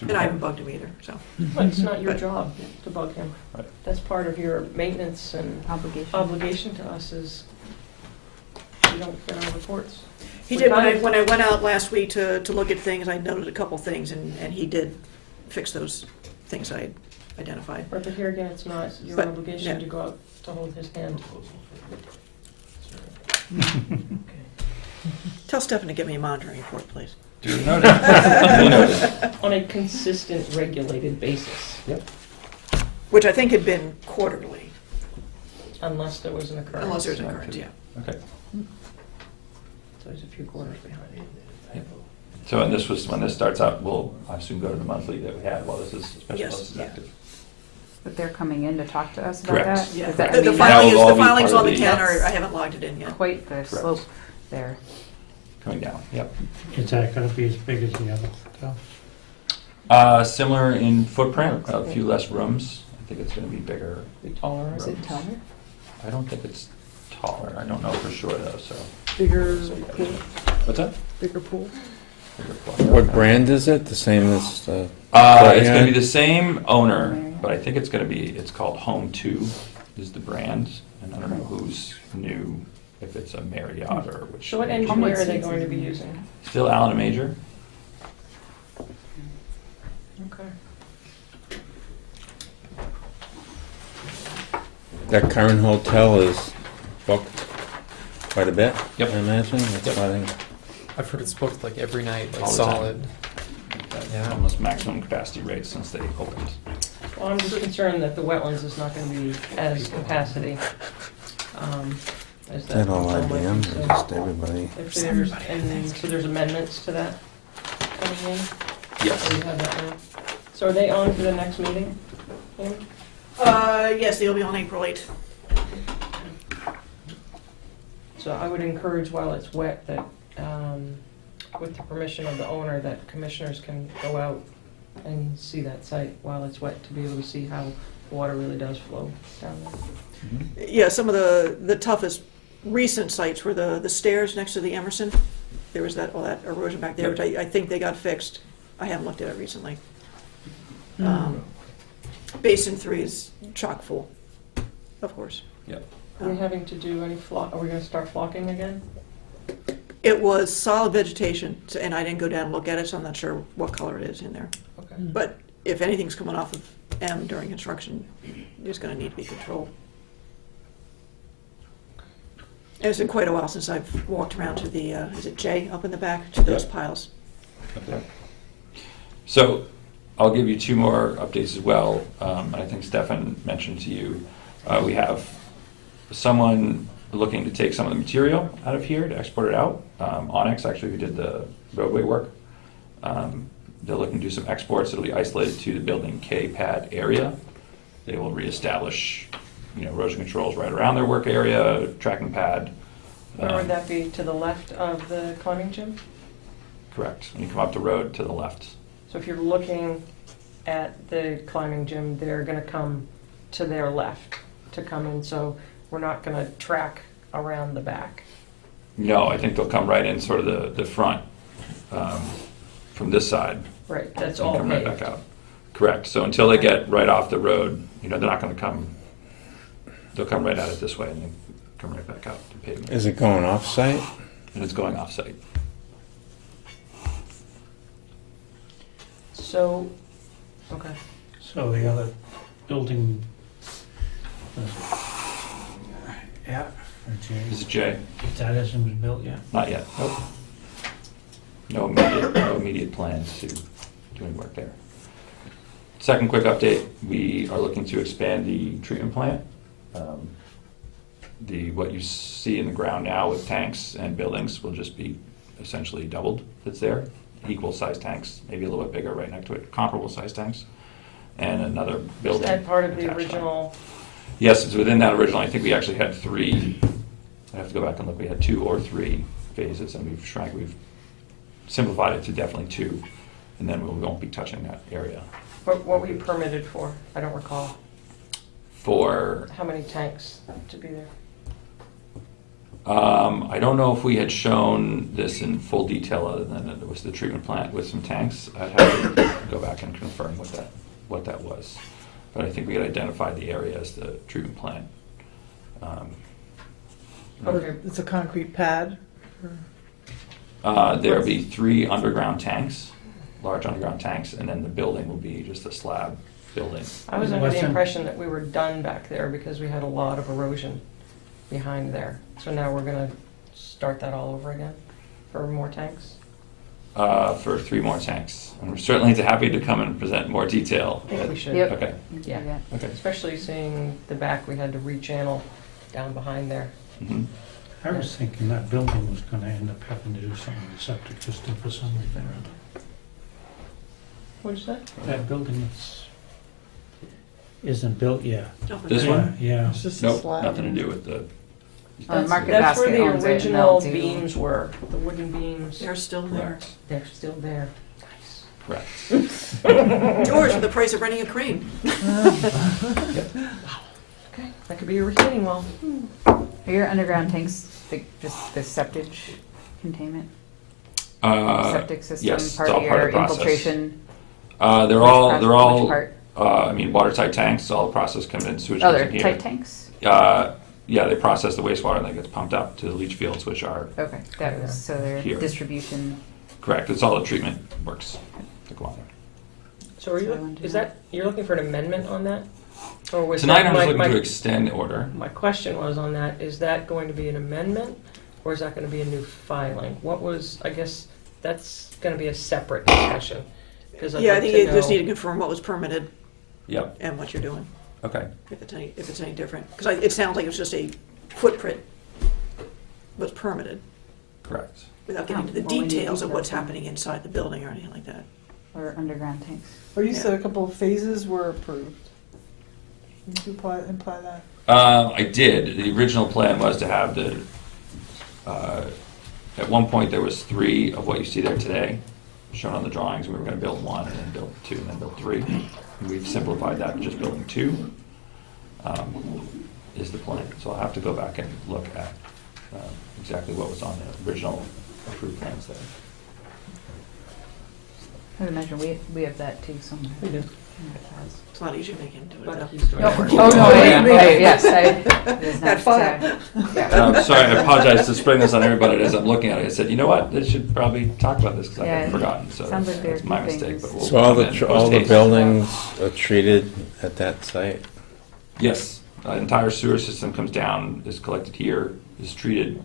And I haven't bugged him either, so. But it's not your But- job to bug him. Right. That's part of your maintenance and obligation to us is you don't get our reports. He We did, kind of- when I went out last week to look at things, I noted a couple things, and he did fix those things I identified. But here again, it's not your But, obligation yeah. to go out to hold his hand. Tell Stefan to give me a monitoring report, please. Duly noted. Duly noted. On a consistent, regulated basis, Which I think had been quarterly, unless there was an occurrence. unless there's an occurrence, yeah. Okay. So he's a few quarters behind. So, and this was, when this starts out, we'll, I assume, go to the monthly that we had while this is, especially while Yes, this is yeah. active. But they're coming in to talk to us about Correct. that? Yeah, Is that- the I mean, filing That will all the be filings part on of the the- 10 are, I haven't logged it in yet. Quite the slope there. Coming down, yep. Is that gonna be as big as the other hotel? Similar in footprint, a few less rooms. I think it's gonna be bigger. Be taller. Is it taller? I don't think it's taller. I don't know for sure though, so. Bigger pool, What's that? bigger pool. Bigger plot. What brand is it? The same as, It's gonna be yeah. the same owner, but I think it's called Home 2 is the brand. And I don't know who's new, if it's a Marriott or which. So what engineer are they going to be using? Still Allen and Major. Okay. that current hotel is booked quite a bit, Yep. I imagine. That's Yep. why they- I've heard it's booked like every night, like All the time. solid. Yeah. Almost maximum capacity rates since they opened. Well, I'm just concerned that the wetlands is not gonna be as capacity, as Is that. that all hotel might IBM, be. or So just everybody? if there's, and so there's amendments to that coming in? Yes. Or you have that now? So are they on for the next meeting? Amy? Yes, they'll be on April 8th. So I would encourage while it's wet that, with the permission of the owner, that commissioners can go out and see that site while it's wet to be able to see how water really does flow down there. Yeah, some of the toughest recent sites were the stairs next to the Emerson. There was all that erosion back there, which I think they got fixed. I haven't looked at it recently. Basin 3 is chock full, of course. Yep. Are we having to do any are we gonna start flocking again? It was solid vegetation, and I didn't go down and look at it, so I'm not sure what color it is in there. Okay. But if anything's coming off of M during construction, it's gonna need to be controlled. And it's been quite a while since I've walked around to the, is it J up in the back, to those Yep. piles. Okay. So I'll give you two more updates as well. I think Stefan mentioned to you, we have someone looking to take some of the material out of here to export it out. Onyx, actually, who did the roadway work. They're looking to do some exports. It'll be isolated to the building K pad area. They will reestablish, erosion controls right around their work area, tracking pad. Where would that be, to the left of the climbing gym? Correct. When you come up the road to the left. So if you're looking at the climbing gym, they're gonna come to their left to come in, so we're not gonna track around the back. No, I think they'll come right in sort of the front, from this side. Right, that's And all come right paved. back out. Correct. So until they get right off the road, they're not gonna come, they'll come right at it this way and then come right back out to pavement. Is it going off-site? And it's going off-site. So, okay. So the other building, yeah, Is it Jay? that hasn't been built yet? Not yet. Nope. No immediate plans to do any work there. Second quick update, we are looking to expand the treatment plant. What you see in the ground now with tanks and buildings will just be essentially doubled that's there. Equal size tanks, maybe a little bit bigger right next to it, comparable size tanks. And another Is building. that part of the attached on it. original? Yes, it's within that original. I think we actually had three. I have to go back and look. We had 2 or 3 phases, and we've simplified it to definitely 2, and then we won't be touching that area. What were you permitted for? I don't recall. For, How many tanks to be there? I don't know if we had shown this in full detail other than it was the treatment plant with some tanks. I'd have to go back and confirm what that was. But I think we had identified the area as the treatment plant. Okay. It's a concrete pad? There'll be 3 underground tanks, large underground tanks, and then the building will be just a slab building. I was under the Wasn't- impression that we were done back there because we had a lot of erosion behind there. So now we're gonna start that all over again for more tanks? For 3 more tanks. And we're certainly happy to come and present more detail. I think we should. Yep. Okay, Yeah. okay. Especially seeing the back, we had to rechannel down behind there. Mhm. I was thinking that building was gonna end up having to do something with the septic system for some reason. What'd you say? That building isn't built yet. This Yeah, one? Yeah. It's just a Nope, slab. nothing to do with the, Market That's where Basket the owns it, and original they'll do- beams were, the wooden beams. They're still there. correct, They're still there. correct. George, for the price of renting a crane. Okay, that could be a retaining wall. Are your underground tanks just the septic containment? Septic system, yes, it's part all of part your of the process. infiltration? They're Which all, part- they're which all, part? watertight tanks, all the process comes in, sewage Oh, comes they're in here. tight tanks? Yeah, they process the wastewater and that gets pumped up to the leach fields, which are, Okay, that was, so their Here. distribution. correct, it's all the treatment works to go on there. So are you, is that, you're looking for an amendment on that? Or was Tonight that I'm just looking my to extend order. my question was on that, is that going to be an amendment or is that gonna be a new filing? What was, I guess, that's gonna be a separate discussion. 'Cause I'd Yeah, I like think to you just know- need to confirm what was permitted Yep, and what you're doing, okay. if it's any different. Because it sounds like it was just a footprint was permitted, Correct. without getting into the Oh, well, we need details of what's details. happening inside the building or anything like that. Or underground tanks. Or you said a couple of phases were approved. Did you imply that? I did. The original plan was to have at one point there was 3 of what you see there today, shown on the drawings. We were gonna build 1 and then build 2 and then build 3. And we've simplified that to just building 2, is the plan. So I'll have to go back and look at exactly what was on the original approved plans there. I would imagine we have that too somewhere. We do. It's a lot easier making him do it But though. he's doing Oh, it. no, yes, it is That not, file. yeah. And I'm sorry, I apologize to spring this on everybody as I'm looking at it. I said, you know what, they should probably talk about this because I Yeah, had forgotten, so sounds like that's my there are mistake. things. But we'll So all come in all the post-haste. buildings are treated at that site? Yes, the entire sewer system comes down, is collected here, is treated,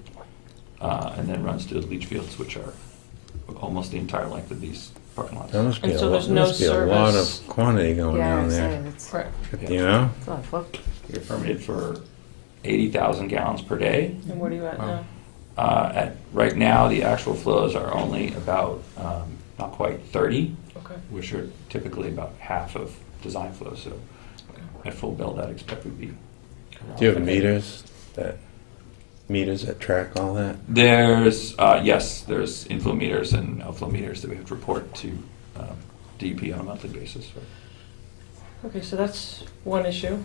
and then runs to the leach fields, which are almost the entire length of these parking lots. There must be And a so lot, there's no must be a lot service. of quantity going Yeah, down I there, say it's Right. you know? a lot of flow. You're permitted for 80,000 gallons per day. And what are you at Wow. now? Right now, the actual flows are only about, not quite 30, Okay. which are typically about half of design flows, so at full build, I'd expect would be. Do you have meters that track all that? There's, yes, there's inflow meters and outflow meters that we have to report to DEP on a monthly basis. Okay, so that's one issue,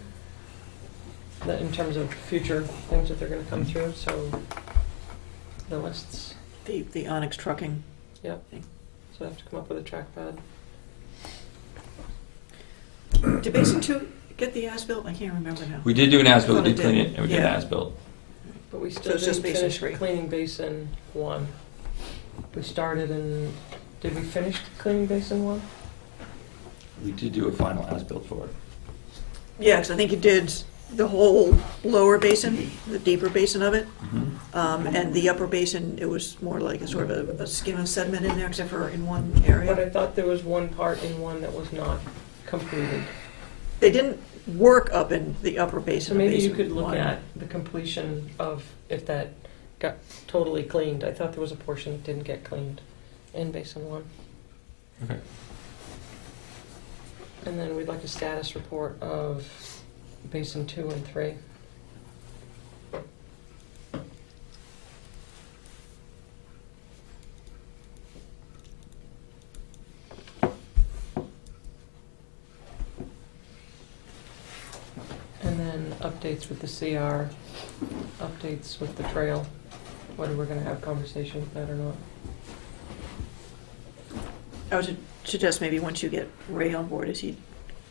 that in terms of future things that they're gonna come through, so the lists, The Onyx trucking. so I have to come up with a trackpad. Did Basin 2 get the as-built? I can't remember now. We did do an as-built, we Thought it did clean did. it, and we did an Yeah. as-built. But we So still it's just didn't basin finish 3. cleaning basin 1. We started in, did we finish cleaning basin 1? We did do a final as-built for it. Yeah, because I think you did the whole lower basin, the deeper basin of it. And the upper basin, it was more like a sort of a skim of sediment in there, except for in one But area. I thought there was one part in 1 that was not completed. They didn't work up in the upper So basin of maybe you Basin could look 1. at the completion of if that got totally cleaned. I thought there was a portion that didn't get cleaned in basin 1. Okay. And then we'd like a status report of basin 2 and 3. And then updates with the CR, updates with the trail, whether we're gonna have conversation with that or not. I would suggest maybe once you get Ray on board, is you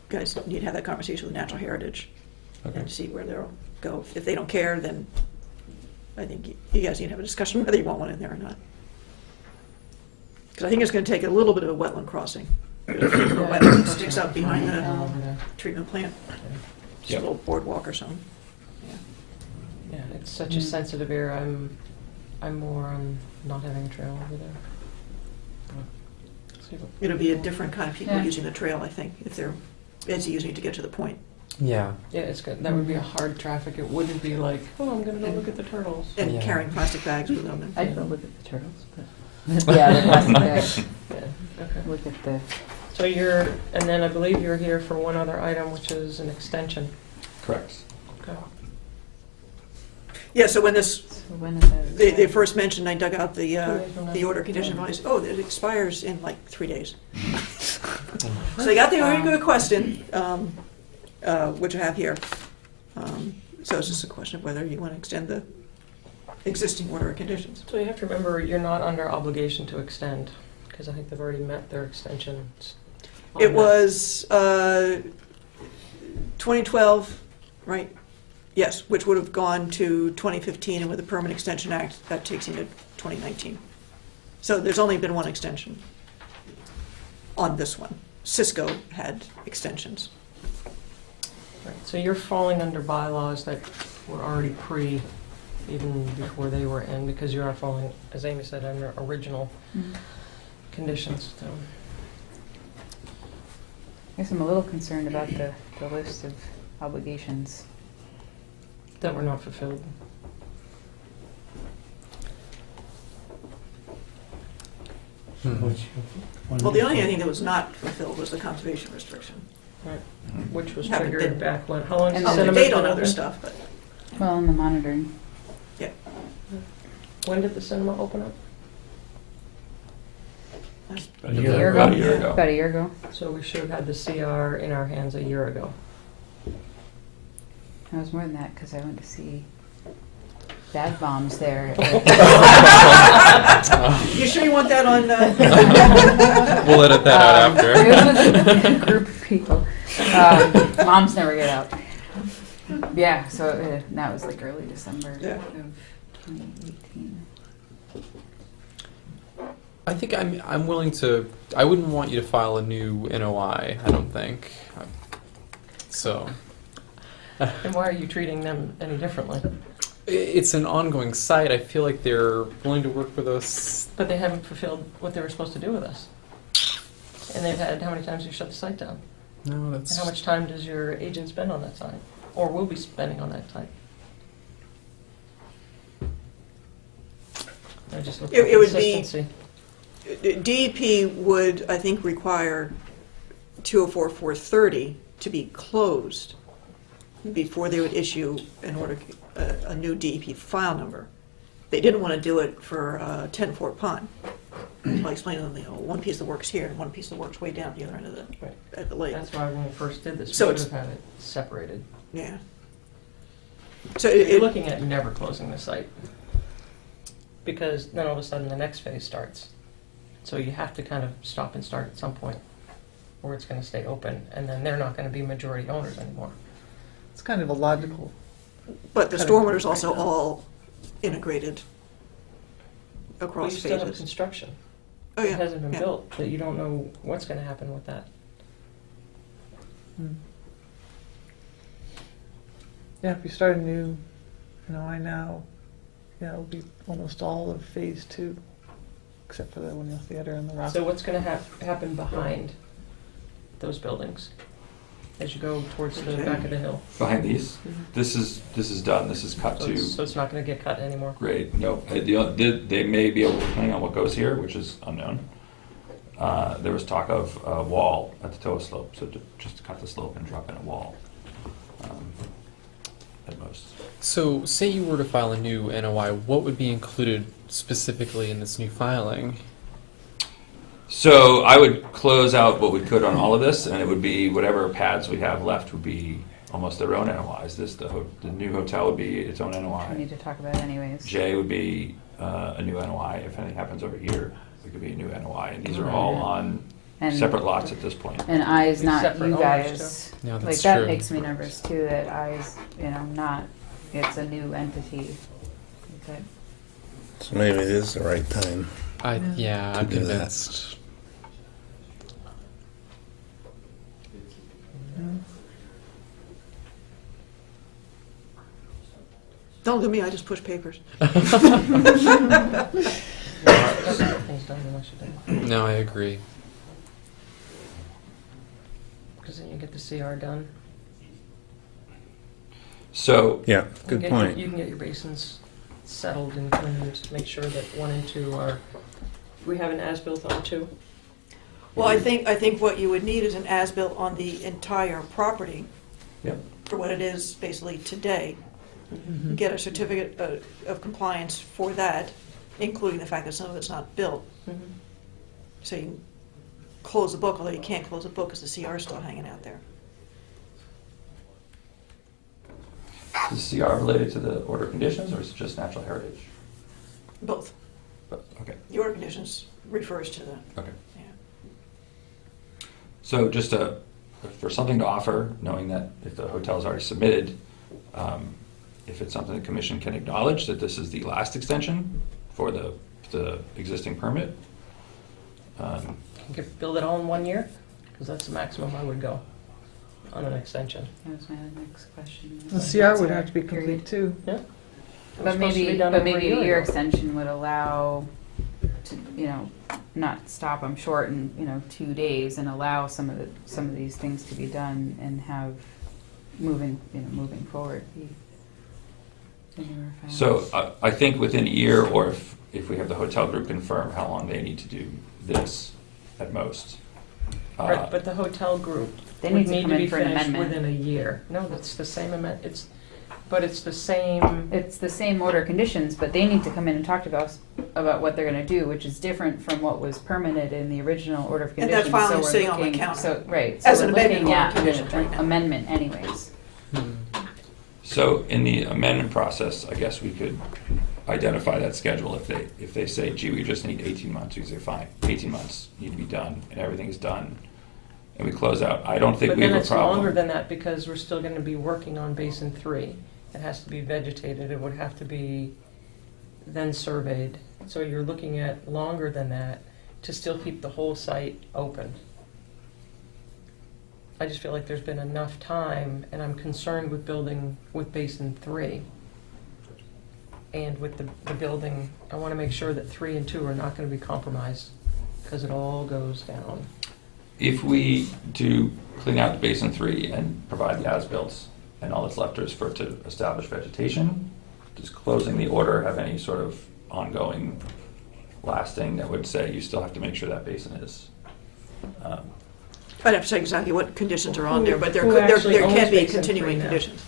guys need to have that conversation with Natural Heritage Okay. and see where they'll go. If they don't care, then I think you guys need to have a discussion whether you want one in there or not. Because I think it's gonna take a little bit of a wetland crossing. The wetland sticks up behind the Over there. treatment plant, just a Yep. little boardwalk or something. Yeah, it's such a sensitive area. I'm more on not having a trail over there. See what- It'll be a different kind of people Yeah. using the trail, I think, if they're, as using it to get to the point. Yeah. Yeah, it's good. That would be a hard traffic. It wouldn't be like, oh, I'm gonna go look at the turtles. And Yeah. carrying plastic bags with them. I'd go look at the turtles, but. Yeah, the plastic bags. Yeah, okay. Look at the, So and then I believe you're here for one other item, which is an extension. Correct. Okay. Yeah, so when this, so when is that? they first mentioned, I dug out the 2 days from now. the order condition, I said, oh, it expires in like 3 days. So they got the order request in, which I have here. So it's just a question of whether you want to extend the existing order of conditions. So you have to remember, you're not under obligation to extend, because I think they've already met their extensions. on It that. was 2012, right? Yes, which would have gone to 2015, and with the Permanent Extension Act, that takes you to 2019. So there's only been one extension on this one. Cisco had extensions. Right, so you're falling under bylaws that were already even before they were in, because you are falling, as Amy said, under original conditions, so. I guess I'm a little concerned about the list of obligations. That were not fulfilled. Which one Well, the is only it? thing that was not fulfilled was the conservation restriction. Which was Haven't triggered been- back when, how long And has Oh, the the cinema date been on other open? stuff, but Well, and the monitoring. When did the cinema open up? About A year About a year ago. About a year ago. So we should have had the CR in our hands a year ago. It was more than that, because I went to see Bad Bombs there. You sure you want that on, We'll edit that out after. It was a group of people. Moms never get out. Yeah, so that was like early December Yeah. of 2018. I think I'm willing to. I wouldn't want you to file a new NOI. I don't think. So And why are you treating them any differently? it's an ongoing site. I feel like they're willing to work with us. But they haven't fulfilled what they were supposed to do with us. And they've had, how many times you shut the site down? No, And that's. how much time does your agent spend on that site? Or will be spending on that site? I just look for It would be- consistency. DEP would, I think, require 204-430 to be closed before they would issue a new DEP file number. They didn't want to do it for 10-Fort Pond. I explained to them, one piece of the work's here and one piece of the work's way down the other end of Right. at the lake. That's why when we first did this, we So should it's- have had it separated. Yeah. So You're looking at never closing the site. Because then all of a sudden the next phase starts. So you have to kind of stop and start at some point, or it's gonna stay open, and then they're not gonna be majority owners anymore. It's kind of a logical. but the kind of stormwater's also breakdown. all integrated But across you still have phases. construction. Oh, It yeah. hasn't been yeah. built, that you don't know what's gonna happen with that. Hmm. Yeah, if you start a new, I now, yeah, it'll be almost all of phase 2, except for the Windmill Theater and the Rock. So what's gonna happen behind those buildings as you go towards the back of the hill? Behind these, this is done, this is cut So to it's not gonna get cut anymore? grade. No, they may be able, depending on what goes here, which is unknown. There was talk of a wall at the toe slope, so just to cut the slope and drop in a wall, at most. So, say you were to file a new NOI, what would be included specifically in this new filing? So I would close out what we could on all of this, and it would be whatever pads we have left would be almost their own NOIs. The new hotel would be its own Which we NOI. need to talk about anyways. J would be a new NOI. If anything happens over here, it could be a new NOI. And these are all on And- separate lots at this point. And I is not Separate you owners, guys. Yeah, Like that's that true. makes me nervous too, that I is, not, it's a new entity. That- So maybe it is the right time. Yeah, I'm do that. convinced. Don't look at me, I just push papers. That's what things done unless you do. No, I agree. Because then you get the CR done. So Yeah, You good get- point. You can get your basins settled and cleaned, make sure that 1 and 2 are, we have an as-built on 2. Well, I think what you would need is an as-built on the entire property. Yep. For what it is basically today. Get a certificate of compliance for that, including the fact that some of it's not built. So you can close the book, although you can't close the book because the CR is still hanging out there. is the CR related to the order of conditions, or is it just natural heritage? Both. But, okay, The order of conditions refers to the, okay. yeah. So just for something to offer, knowing that if the hotel's already submitted, if it's something the commission can acknowledge that this is the last extension for the existing permit. You could build it all in 1 year, because that's the maximum I would go on an extension. That was my next question. The CR would have to be complete too. It was But supposed to be maybe, done but over maybe a ago. year extension would allow to, not stop them short in, 2 days and allow some of these things to be done and have moving forward. So I think within a year, or if we have the hotel group confirm how long they need to do this at most. Right, but the hotel group They would need to need come to in be for an finished amendment. within a year. No, that's the same but it's the same, It's the same order of conditions, but they need to come in and talk to us about what they're gonna do, which is different from what was permitted in the original order of And conditions. that filing So is we're sitting on the looking- counter. So, right, As so an we're amendment looking order of at conditions right an now. amendment anyways. So in the amendment process, I guess we could identify that schedule. If they say, gee, we just need 18 months, we say, fine, 18 months need to be done, and everything is done, and we close out. I don't think But we have then a it's problem. longer than that because we're still gonna be working on Basin 3. It has to be vegetated, it would have to be then surveyed. So you're looking at longer than that to still keep the whole site open. I just feel like there's been enough time, and I'm concerned with building with Basin 3. And with the building, I wanna make sure that 3 and 2 are not gonna be compromised, because it all goes down. If we do clean out Basin 3 and provide the as-built, and all that's left is for it to establish vegetation, does closing the order have any sort of ongoing lasting that would say you still have to make sure that basin is? I'd have to say exactly what conditions are on Who- there, but there who could, there actually can owns be Basin 3 continuing now? conditions.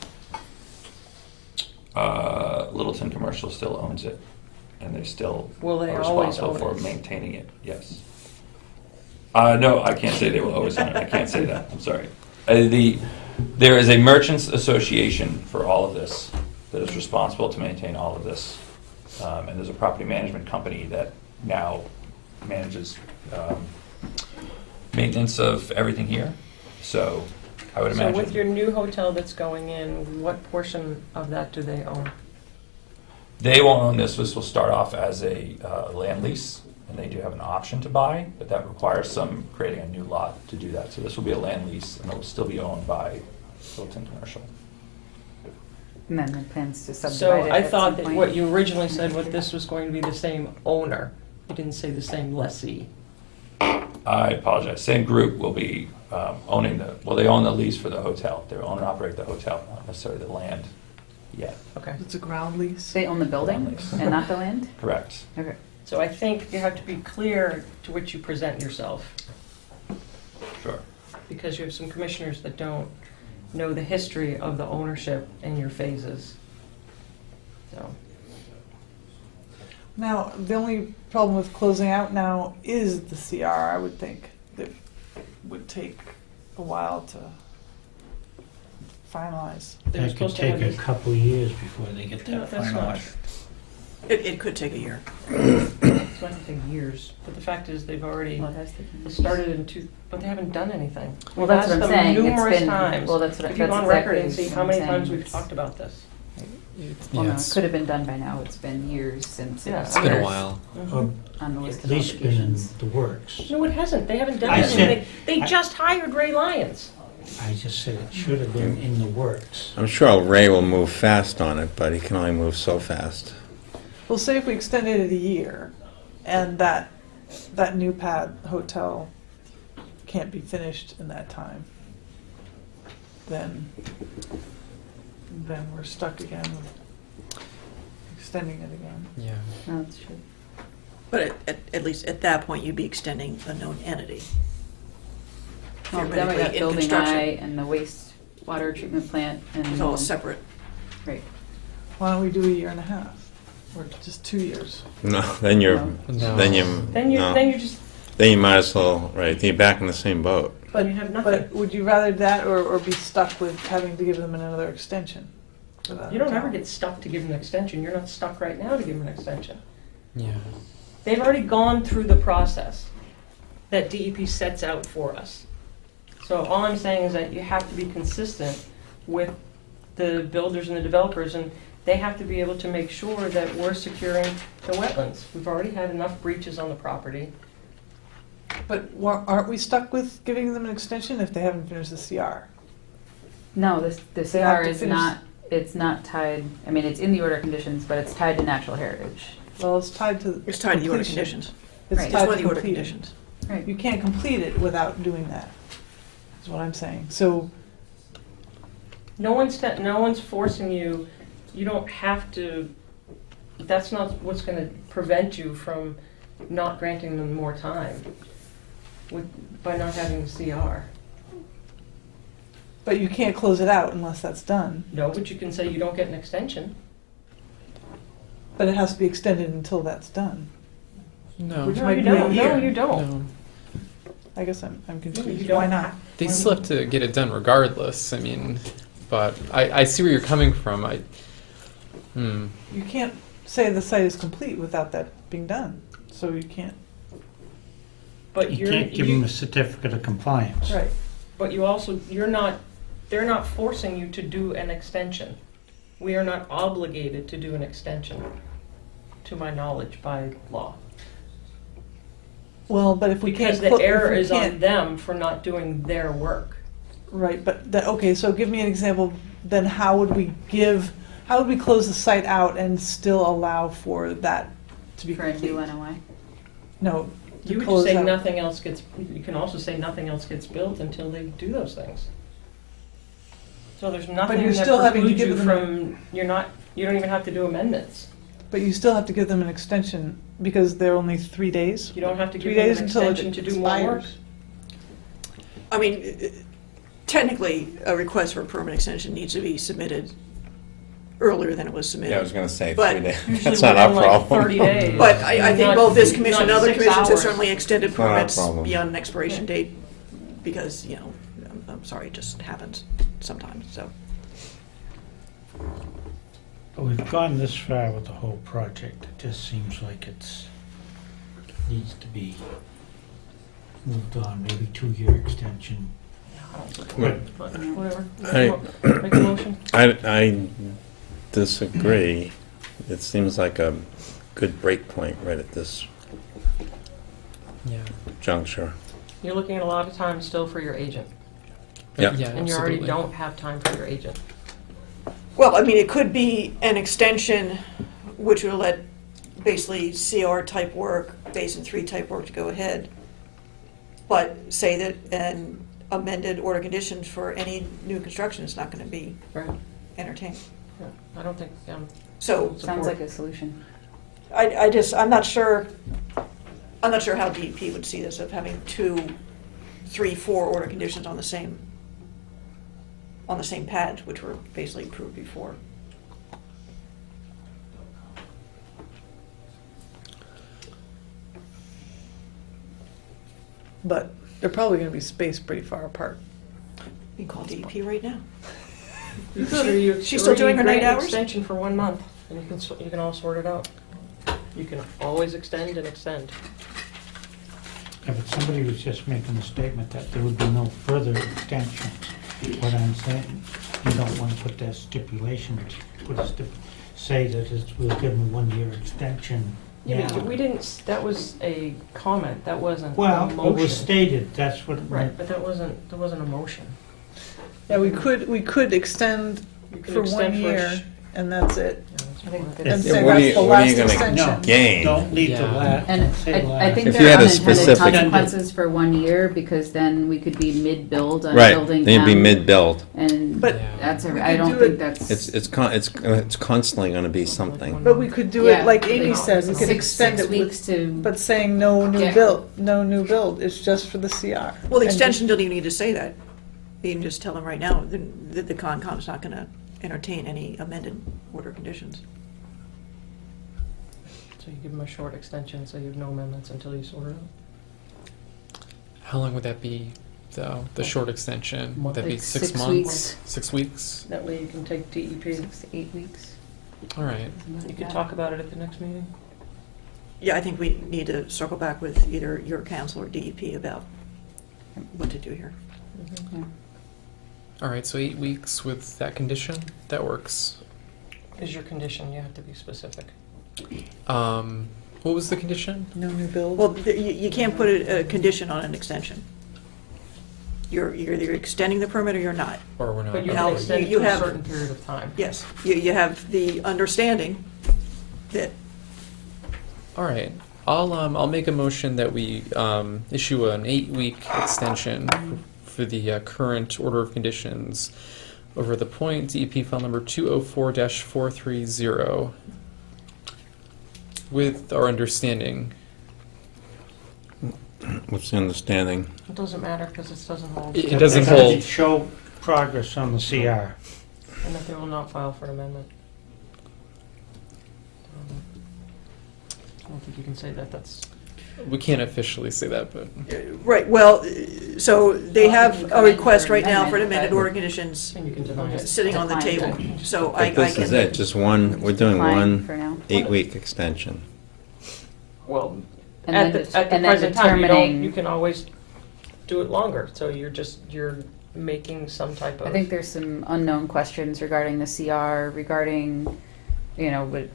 Littleton Commercial still owns it, and they still Will they are always responsible own for it? maintaining it, yes. No, I can't say they will always own it, I can't say that, I'm sorry. There is a merchants association for all of this that is responsible to maintain all of this. And there's a property management company that now manages maintenance of everything here. So I would So with imagine your new hotel that's going in, what portion of that do they own? they won't own this. This will start off as a land lease, and they do have an option to buy, but that requires creating a new lot to do that. So this will be a land lease, and it will still be owned by Littleton Commercial. And then the plans to So subdivide it I at thought some that point. what you originally said, what this was going to be the same owner. You didn't say the same lessee. I apologize. Same group will be owning they own the lease for the hotel. They own and operate the hotel, not necessarily the land yet. Okay. It's a ground lease. They own the building and not the land? Correct. Okay. So I think you have to be clear to which you present yourself, Sure. because you have some commissioners that don't know the history of the ownership and your phases. So, Now, the only problem with closing out now is the CR, I would think. That would take a while to finalize. they're That could supposed to have take a this. couple of years before they get No, that that's not finalized. It could take a year. It's not gonna take years, but the fact is they've already Well, it has taken years. started but they haven't done anything. Well, We've that's what asked I'm them saying. It's numerous been, times. well, that's what, If you that's go on exactly record and see what how I'm many saying. times we've It's- talked about this. Well, no, it it's could have been done by now. It's been years since Yeah. it's it's been a while. Or on the list at of least been in obligations. the works. No, it hasn't. They haven't done I anything. said- They just hired Ray Lyons. I just said it should have been in the works. I'm sure Ray will move fast on it, but he can only move so fast. Well, say if we extended it a year, and that new pad hotel can't be finished in that time, then we're stuck again with extending it again. Yeah. No, that's true. But at least at that point, you'd be extending a known entity. Well, then we got Theoretically, in building construction. I and the wastewater treatment plant and. It's all separate. Right. Why don't we do a year and a half, or just 2 years? No, then you're, No. then you, Then you no. just Then you might as well, right, then you're back in the same boat. you have nothing. But would you rather that, or be stuck with having to give them another extension? for that You don't hotel? ever get stuck to give them an extension. You're not stuck right now to give them an extension. Yeah. They've already gone through the process that DEP sets out for us. So all I'm saying is that you have to be consistent with the builders and the developers, and they have to be able to make sure that we're securing the wetlands. We've already had enough breaches on the property. But aren't we stuck with giving them an extension if they haven't finished the CR? No, the They have CR to is finish- not, it's not tied, I mean, it's in the order of conditions, but it's tied to natural heritage. Well, it's tied to. It's tied to the order completion. conditions. It's Right. It's tied one to of the order completion. conditions. Right. You can't complete it without doing that, is what I'm saying. So, No one's forcing you, you don't have to, that's not what's gonna prevent you from not granting them more time by not having the CR. but you can't close it out unless that's done. No, but you can say you don't get an extension. But it has to be extended until that's done. No. Which No, might you be a don't, no, year. you don't. No. I guess I'm You confused. don't Why not? have- They still have to get it done regardless. I mean, but I see where you're coming from. You can't say the site is complete without that being done, so you can't, But You you're, can't give them a certificate of compliance. right. but you also, they're not forcing you to do an extension. We are not obligated to do an extension, to my knowledge, by law. Well, but if we Because can't. the if error we is on can't- them for not doing their work. Right, but, okay, so give me an example, then how would we close the site out and still allow for that to be For a complete? new NOI? No. to You would close just say out. nothing else gets, you can also say nothing else gets built until they do those things. So there's nothing you're that still having to precludes you give them a- from, you don't even have to do amendments. But you still have to give them an extension, because they're only 3 days? You don't have to 3 give them days an until it extension to do more work. expires. I mean, technically, a request for a permit extension needs to be submitted earlier than it was submitted. Yeah, I was gonna say But 3 days. Usually That's not our within, like, problem. 30 days. But I think Not- both this commission and not other 6 commissions have hours. certainly extended Not our permits problem. beyond an expiration date, because, you know, I'm sorry, it just happens sometimes, so. But we've gone this far with the whole project, it just seems like needs to be moved on, maybe 2-year extension. I don't think But- it would, but whatever. I- Make a motion. I disagree. It seems like a good break point right at this Yeah. juncture. You're looking at a lot of time still for your agent, Yeah. Yeah, and you already absolutely. don't have time for your agent. Well, I mean, it could be an extension which will let basically CR type work, Basin 3 type work to go ahead, but say that an amended order conditions for any new construction is not gonna be Right. entertained. Yeah, I don't think, So, Sounds like a solution. I'm not sure how DEP would see this, of having 2, 3, 4 order conditions on the same pad, which were basically approved before. But they're probably gonna be spaced pretty far apart. You can call DEP right now. She's still doing her 9 hours? Extension for 1 month, and you can all sort it out. You can always extend and extend. Yeah, but somebody was just making a statement that there would be no further extensions. What I'm saying, you don't want to put that stipulation, say that we'll give them a 1-year extension Yeah, now. but we didn't, that was a comment, that wasn't a Well, motion. it was stated, that's what. Right, but that wasn't a motion. Yeah, we could extend You can for extend 1 for year, and that's it. Yeah, that's I think fine. that's- And Yeah, say what are that's you- the what are you last gonna extension. No. Gain. Don't leave the Yeah. last. And say I last. think If there you are had a unintended specific- consequences for 1 year, because then we could be mid-build on Right, building then you'd be M, mid-build. And But Yeah. that's, we I could don't do think it- that's. It's constantly gonna be something. But we could do Yeah, it like Amy like said, we could six extend it with, weeks to. but saying no new Yeah. build, it's just for the CR. Well, the And extension doesn't even need to say that. You can just tell them right now that the Concom's not gonna entertain any amended order conditions. So you give them a short extension, so you have no amendments until you sort it out. How long would that be, though? The short extension? Would that be Like 6 6 months? weeks. 6 weeks? That way you can take DEP, 6 to 8 weeks. All right. you can talk about it at the next meeting. Yeah, I think we need to circle back with either your council or DEP about what to do here. Yeah. All right, so 8 weeks with that condition? That works. Is your condition, you have to be specific. What was the condition? No new build. Well, you can't put a condition on an extension. You're either extending the permit or you're not. Or we're not? But you Now, can extend it you to a have- certain period of time. Yes, you have the understanding that, All right. I'll make a motion that we issue an 8-week extension for the current order of conditions over the point DEP file number 204-430 with our understanding. What's the understanding? It doesn't matter, because it doesn't hold. It doesn't They have to hold. show progress on the CR. And that they will not file for an amendment. I don't think you can say that, that's, We can't officially say that, but Right, well, so they Well, have you can a come in request for right now for an amendment, amended but- order of conditions And you can deny it. sitting on the Decline table, it. so But I this is can, it, just one, we're doing Decline one for now. 8-week extension. Well, And at then the and then present time, you don't, determining- you can always do it longer, so you're making some type of. I think there's some unknown questions regarding the CR, regarding, what,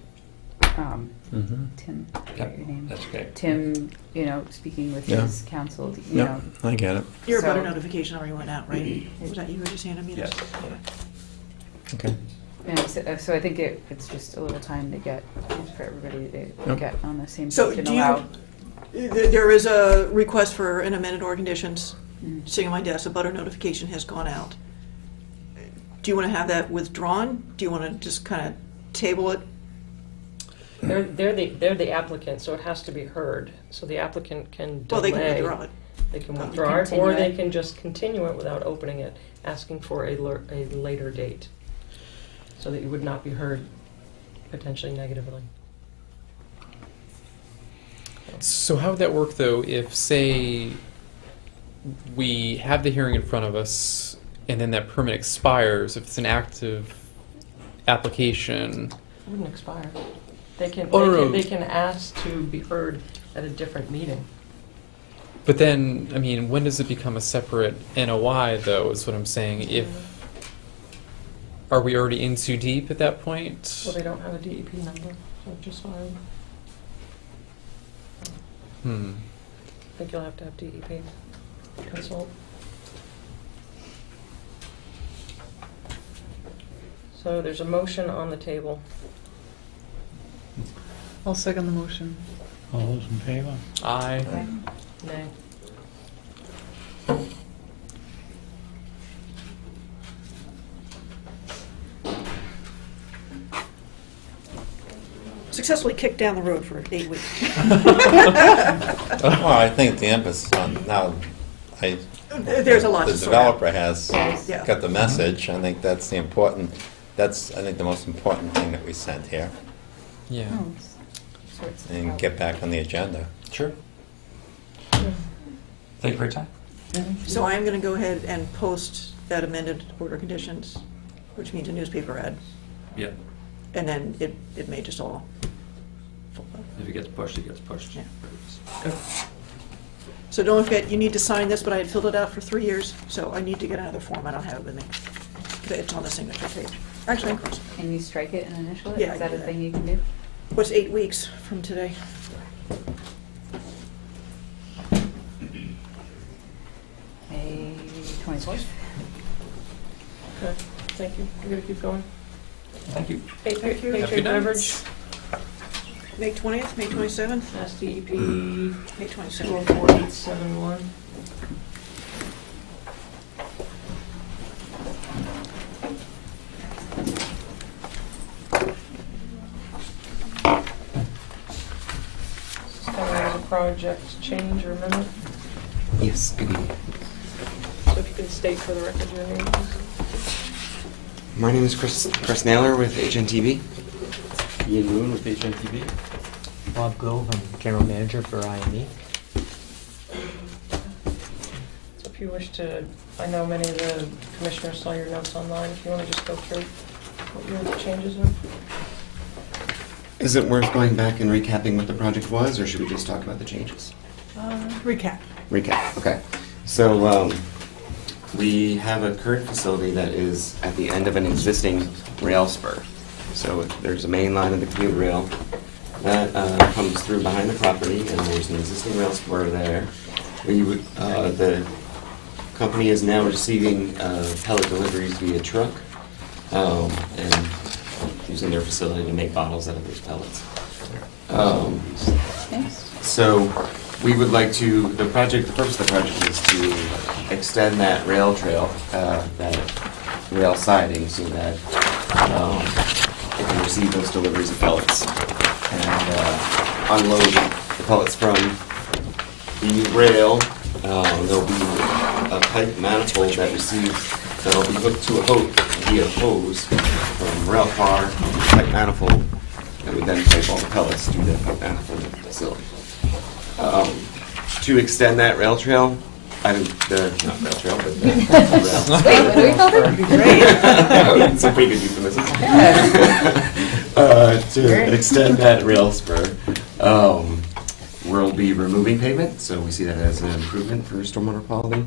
Mhm. Tim, I forget Yep. your name. That's okay. Tim, speaking with Yeah. his counsel, Yeah, I get it. your so- butter notification already went out, right? Was that you who just handed me this? Yes. Okay. So I think it's just a little time to get, for everybody to Yep. get on the same So page and do you- allow. There is a request for an amended order of conditions Mm. sitting on my desk, a butter notification has gone out. Do you want to have that withdrawn? Do you want to just kind of table it? They're the applicant, so it has to be heard, so the applicant can Well, they can delay. withdraw it. They can Oh, withdraw it, continue or they it. can just continue it without opening it, asking for a later date, so that you would not be heard potentially negatively. so how would that work though if, say, we have the hearing in front of us and then that permit expires, if it's an active application? It wouldn't expire. They can, Oh, no, no. they can ask to be heard at a different meeting. But then, I mean, when does it become a separate NOI though, is what I'm saying? Are we already in too deep at that point? Well, they don't have a DEP number, so just fine. Hmm. I think you'll have to have DEP consult. So there's a motion on the table. I'll second the motion. All those in favor? I. Nay. Successfully kicked down the road for 8 weeks. Well, I think the emphasis on, now, There's a lot the to sort out. developer has Yeah. got the message. I think that's the most important thing that we sent here, Yeah. Oh, sorts it and out. get back on the agenda. Sure. Thank you for your time. So I am going to go ahead and post that amended order of conditions, which means a newspaper ad, Yeah. and then it may just all. If it gets pushed, it gets pushed. Yeah. So don't forget, you need to sign this, but I had filled it out for 3 years, so I need to get another form. I don't have it with me. It's on the signature page. Actually, Can you strike it and initial it? Yeah, I Is that can a do thing you can do? what's 8 weeks from today? May 24th? Okay, thank you. We're gonna keep going. Thank you. Thank you. Have a Patriot good night. Beverage, May 20th, May 27th, Mass DEP May 27th. 204-871. There's a project change or amendment, Yes, good evening. so if you can state for the record your name, please. My name is Chris Naylor with HNTV. Ian Moon with HNTV. Bob Grove, I'm General Manager for IME. So if you wish to, I know many of the commissioners saw your notes online, if you want to just go through what your changes are. Is it worth going back and recapping what the project was, or should we just talk about the changes? Recap. Recap, okay. So, we have a current facility that is at the end of an existing rail spur. So there's a main line of the commuter rail that comes through behind the property, and there's an existing rail spur there. The company is now receiving pellet deliveries via truck, and using their facility to make bottles out of those pellets. Thanks. So we would like to, the purpose of the project is to extend that rail trail, that rail siding, so that it can receive those deliveries of pellets and unload the pellets from the rail. There'll be a pipe manifold that'll be hooked to a hose from rail car, pipe manifold, that would then pipe all the pellets through the pipe manifold facility. to extend that rail trail. Not rail trail, but the rail. Wait, what do we call it? Great. It's a pretty good euphemism. To extend that rail spur, we'll be removing pavement, so we see that as an improvement for stormwater quality.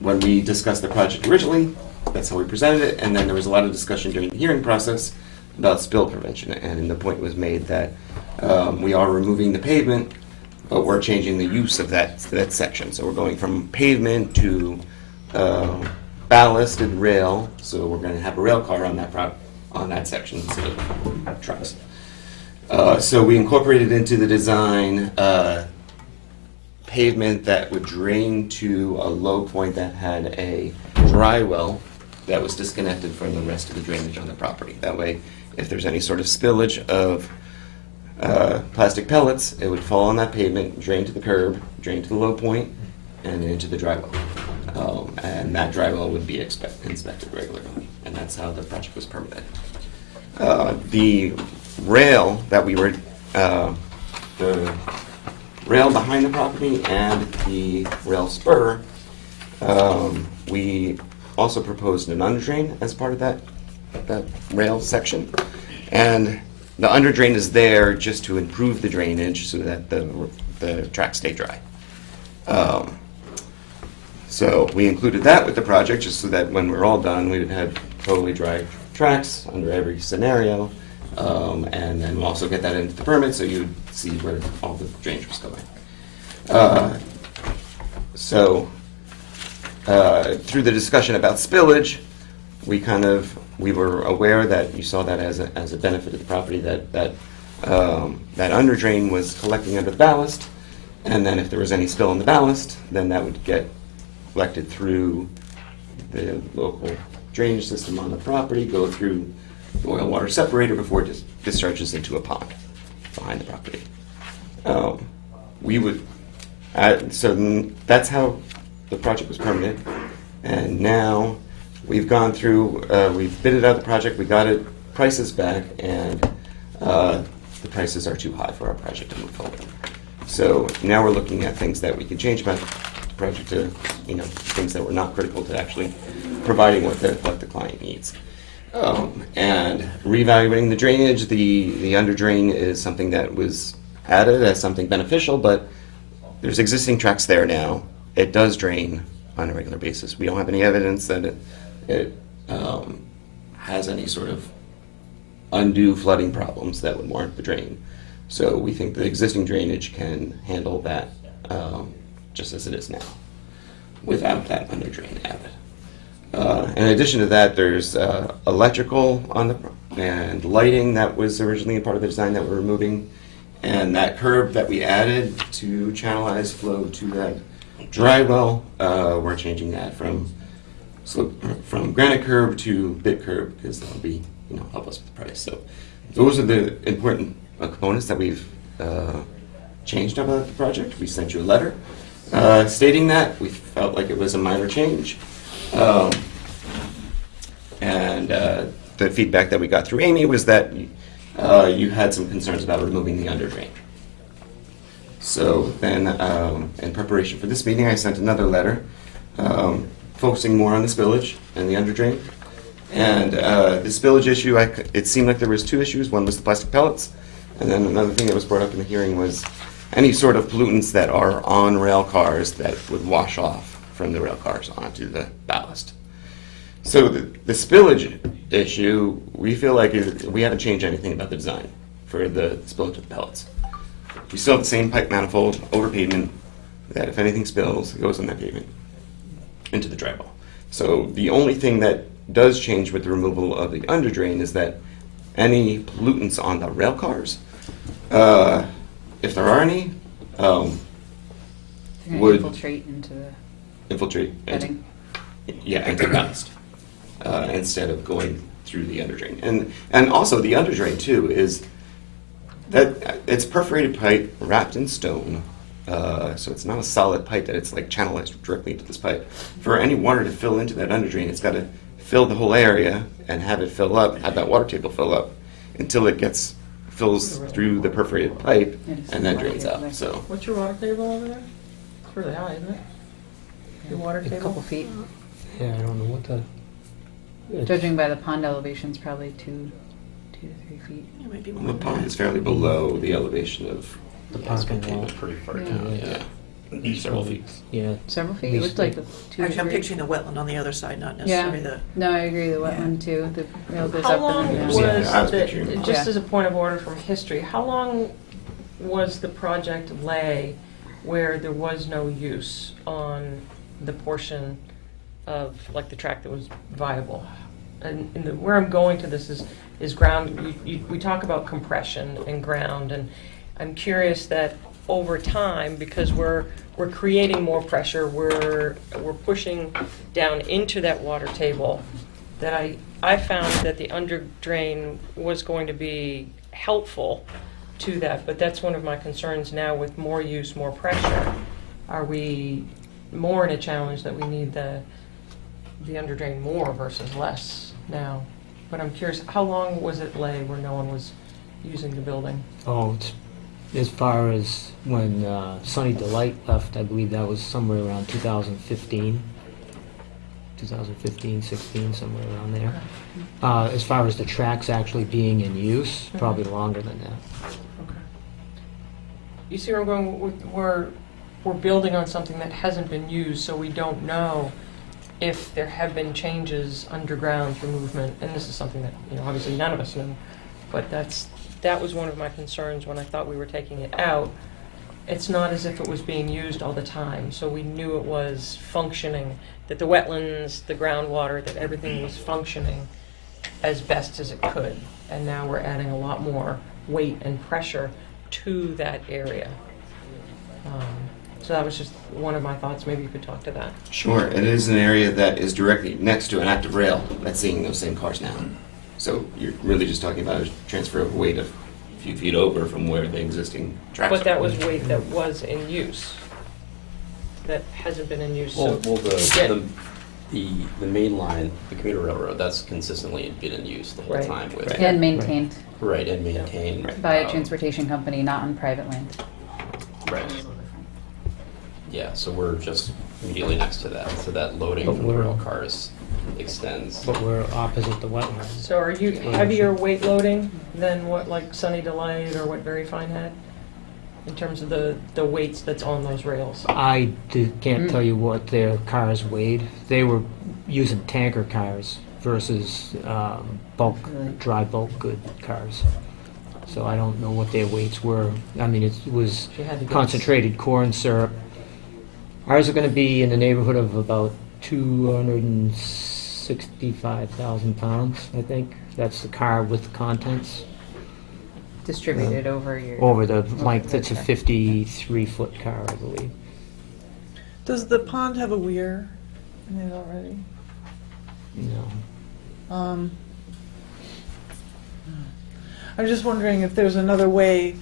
When we discussed the project originally, that's how we presented it, and then there was a lot of discussion during the hearing process about spill prevention, and the point was made that we are removing the pavement, but we're changing the use of that section. So we're going from pavement to ballasted rail, so we're going to have a rail car on that section instead of trucks. So we incorporated into the design pavement that would drain to a low point that had a dry well that was disconnected from the rest of the drainage on the property. That way, if there's any sort of spillage of plastic pellets, it would fall on that pavement, drain to the curb, drain to the low point, and into the dry well. And that dry well would be inspected regularly, and that's how the project was permitted. The rail that we were, the rail behind the property and the rail spur, we also proposed an under drain as part of that rail section. And the under drain is there just to improve the drainage so that the tracks stay dry. So we included that with the project just so that when we're all done, we would have totally dry tracks under every scenario. And then we'll also get that into the permit so you'd see where all the drainage was going. Through the discussion about spillage, we were aware that you saw that as a benefit of the property, that under drain was collecting under the ballast, and then if there was any spill in the ballast, then that would get collected through the local drainage system on the property, go through the oil water separator before it discharges into a pond behind the property. So that's how the project was permitted, and now we've gone through, we've bidded out the project, we got it, prices back, and the prices are too high for our project to move forward. So now we're looking at things that we can change about the project to, things that were not critical to actually providing what the client needs. And reevaluating the drainage, the under drain is something that was added as something beneficial, but there's existing tracks there now. It does drain on a regular basis. We don't have any evidence that it has any sort of undue flooding problems that would warrant the drain. So we think the existing drainage can handle that just as it is now, without that under drain added. In addition to that, there's electrical and lighting that was originally a part of the design that we're removing, and that curb that we added to channelize flow to that dry well, we're changing that from granite curb to bit curb because that'll be help us with the price. So those are the important components that we've changed about the project. We sent you a letter stating that we felt like it was a minor change. And the feedback that we got through Amy was that you had some concerns about removing the under drain. So then, in preparation for this meeting, I sent another letter focusing more on the spillage and the under drain. And the spillage issue, it seemed like there was two issues. One was the plastic pellets, and then another thing that was brought up in the hearing was any sort of pollutants that are on rail cars that would wash off from the rail cars onto the ballast. So the spillage issue, we feel like we haven't changed anything about the design for the spillage of the pellets. We still have the same pipe manifold over pavement that if anything spills, it goes on that pavement into the dry well. So the only thing that does change with the removal of the under drain is that any pollutants on the rail cars, if there are any, would infiltrate into the infiltrate bedding. Into ballast instead of going through the under drain. And also the under drain too is that it's perforated pipe wrapped in stone, so it's not a solid pipe that it's like channelized directly into this pipe. For any water to fill into that under drain, it's got to fill the whole area and have it fill up, have that water table fill up. until it fills through the perforated pipe and then drains out, so. What's your water table over there? It's really high, isn't it? Your water A couple table? feet. Yeah, I don't know what the. it's- Judging by the pond elevations, probably 2 to 3 feet. It might be more The than pond that. is fairly below the elevation of The the parking asphalt lot. pavement. Pretty far Yeah. down, Yeah. several feet. Yeah. Several feet. We It looked like the stayed- 2 to 3. I'm picturing the wetland on the other side, not Yeah. necessarily the. No, I agree. The Yeah. wetland too. The rail goes How up long and then was down. Yeah, I was the, picturing- just Yeah. as a point of order from history, how long was the project lay where there was no use on the portion of, like, the track that was viable? And where I'm going to this is ground, we talk about compression and ground, and I'm curious that over time, because we're creating more pressure, we're pushing down into that water table, that I found that the under drain was going to be helpful to that, but that's one of my concerns now with more use, more pressure. Are we more in a challenge that we need the under drain more versus less now? But I'm curious, how long was it lay where no one was using the building? Oh, it's, as far as when Sunny Delight left, I believe that was somewhere around 2015. 2015, 16, somewhere around there. As far as the tracks actually being in use, probably longer than that. Okay. You see where I'm going? We're building on something that hasn't been used, so we don't know if there have been changes underground through movement. And this is something that, obviously none of us know. But that was one of my concerns when I thought we were taking it out. It's not as if it was being used all the time, so we knew it was functioning, that the wetlands, the groundwater, that everything was functioning as best as it could. And now we're adding a lot more weight and pressure to that area. So that was just one of my thoughts. Maybe you could talk to that. Sure, it is an area that is directly next to an active rail that's seeing those same cars now. So you're really just talking about a transfer of weight of a few feet over from where the existing tracks are. But that was weight that was in use, that hasn't been in use, so. Well, Yeah. the main line, the commuter railroad, that's consistently been in use the whole Right. time with. Right. And maintained Right, and maintained. Right. by a transportation company, not on private land. Right. Yeah, so we're just immediately next to that, so that loading But from the we're- rail cars extends. But we're opposite the wetlands. So are you heavier weight loading than what, like, Sunny Delight or what Very Fine had? In terms of the weights that's on those rails? I can't Mm. tell you what their cars weighed. They were using tanker cars versus bulk, Really? dry bulk good cars. So I don't know what their weights were. I mean, it was If you had to guess. concentrated corn syrup. Ours are going to be in the neighborhood of about 265,000 pounds, I think. That's the car with contents. Distributed over your. Over the length, the it's a track. 53-foot car, I believe. Does the pond have a weir in it already? No. I'm just wondering if there's another way,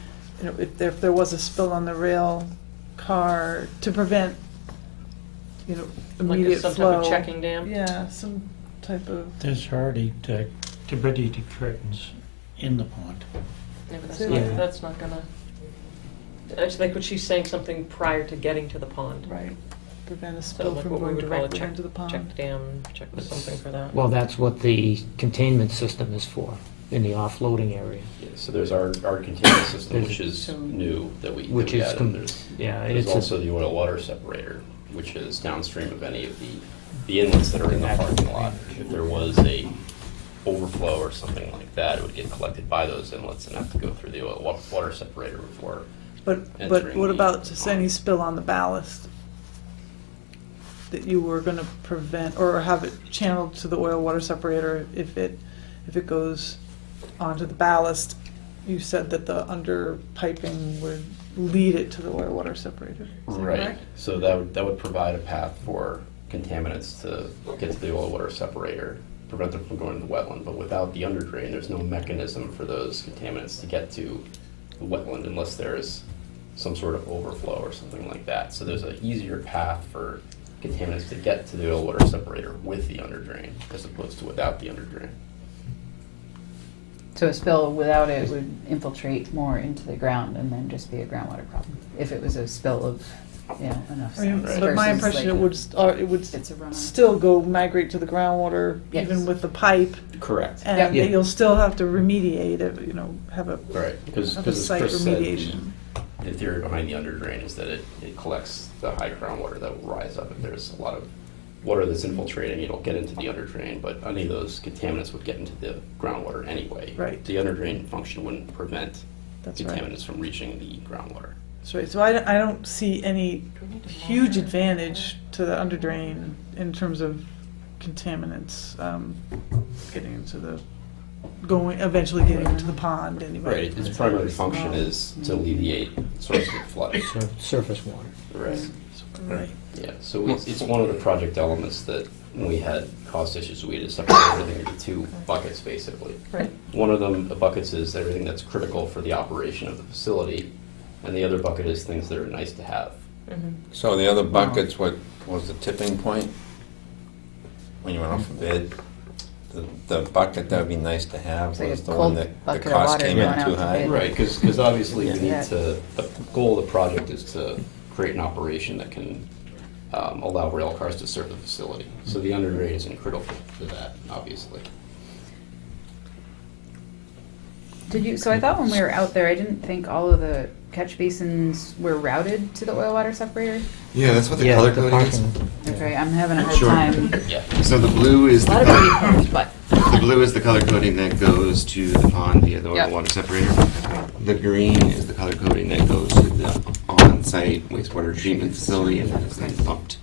if there was a spill on the rail car to prevent, immediate Like some flow. type of checking dam? Yeah, some type of. There's already turbidity curtains in the pond. Yeah, but Yeah. that's not gonna, actually, like, what she's saying, something prior to getting to the pond. Right, prevent a So spill like from what we going would call a directly check, into the pond. check dam, check something for that. Well, that's what the containment system is for, in the offloading area. Yeah, so there's our containment system, which is So- new that we Which is added. There's it's also the oil water separator, which is downstream of any of the inlets that are in the parking lot. If there was a overflow or something like that, it would get collected by those inlets and have to go through the oil water separator before. But entering what the about just any spill on the ballast? That you were gonna prevent, or have it channeled to the oil water separator if it goes onto the ballast? You said that the under piping would lead it to the oil water separator. Is that Right, correct? so that would provide a path for contaminants to get to the oil water separator, prevent them from going to the wetland, but without the under drain, there's no mechanism for those contaminants to get to the wetland unless there's some sort of overflow or something like that. So there's an easier path for contaminants to get to the oil water separator with the under drain as opposed to without the under drain. So a spill without it would infiltrate more into the ground and then just be a groundwater problem. If it was a spill of, enough I mean, size. but my versus impression, like it would it's a runoff. still go migrate to the groundwater, Yes. even with the pipe, Correct. and Yeah. you'll still have to remediate it, have a, Right, because have a as site Chris said, remediation. the theory behind the underdrain is that it collects the high groundwater that will rise up if there's a lot of water that's infiltrating. It'll get into the underdrain, but any of those contaminants would get into the groundwater anyway. Right. The underdrain function wouldn't prevent That's right. contaminants from reaching the groundwater. That's right. So I don't see any huge advantage to the underdrain in terms of contaminants getting into eventually getting into the pond anyway. Right, its primary function is to alleviate sources of flooding. Surface water. Right. Right. Yeah, so it's one of the project elements that when we had cost issues, we had to separate everything into two buckets, basically. Right. One of them, the buckets, is everything that's critical for the operation of the facility, and the other bucket is things that are nice to have. So the other buckets, what was the tipping point? When you went off a bid? The bucket that would be nice to have It's like was a the one cold that the bucket of cost water came going in out too to high? bid. Right, because obviously we Yeah. need to, the goal of the project is to create an operation that can allow rail cars to serve the facility. So the undergrade is critical for that, obviously. So I thought when we were out there, I didn't think all of the catch basins were routed to the oil water separator. Yeah, that's what the Yeah, color the coding is. parking. Okay, I'm having a hard Sure. time. Yeah. So the blue is A the lot of color, pretty homes, but the blue is the color coding that goes to the pond via the oil Yep. water separator. The green is the color coding that goes to the on-site wastewater treatment facility and then is then pumped.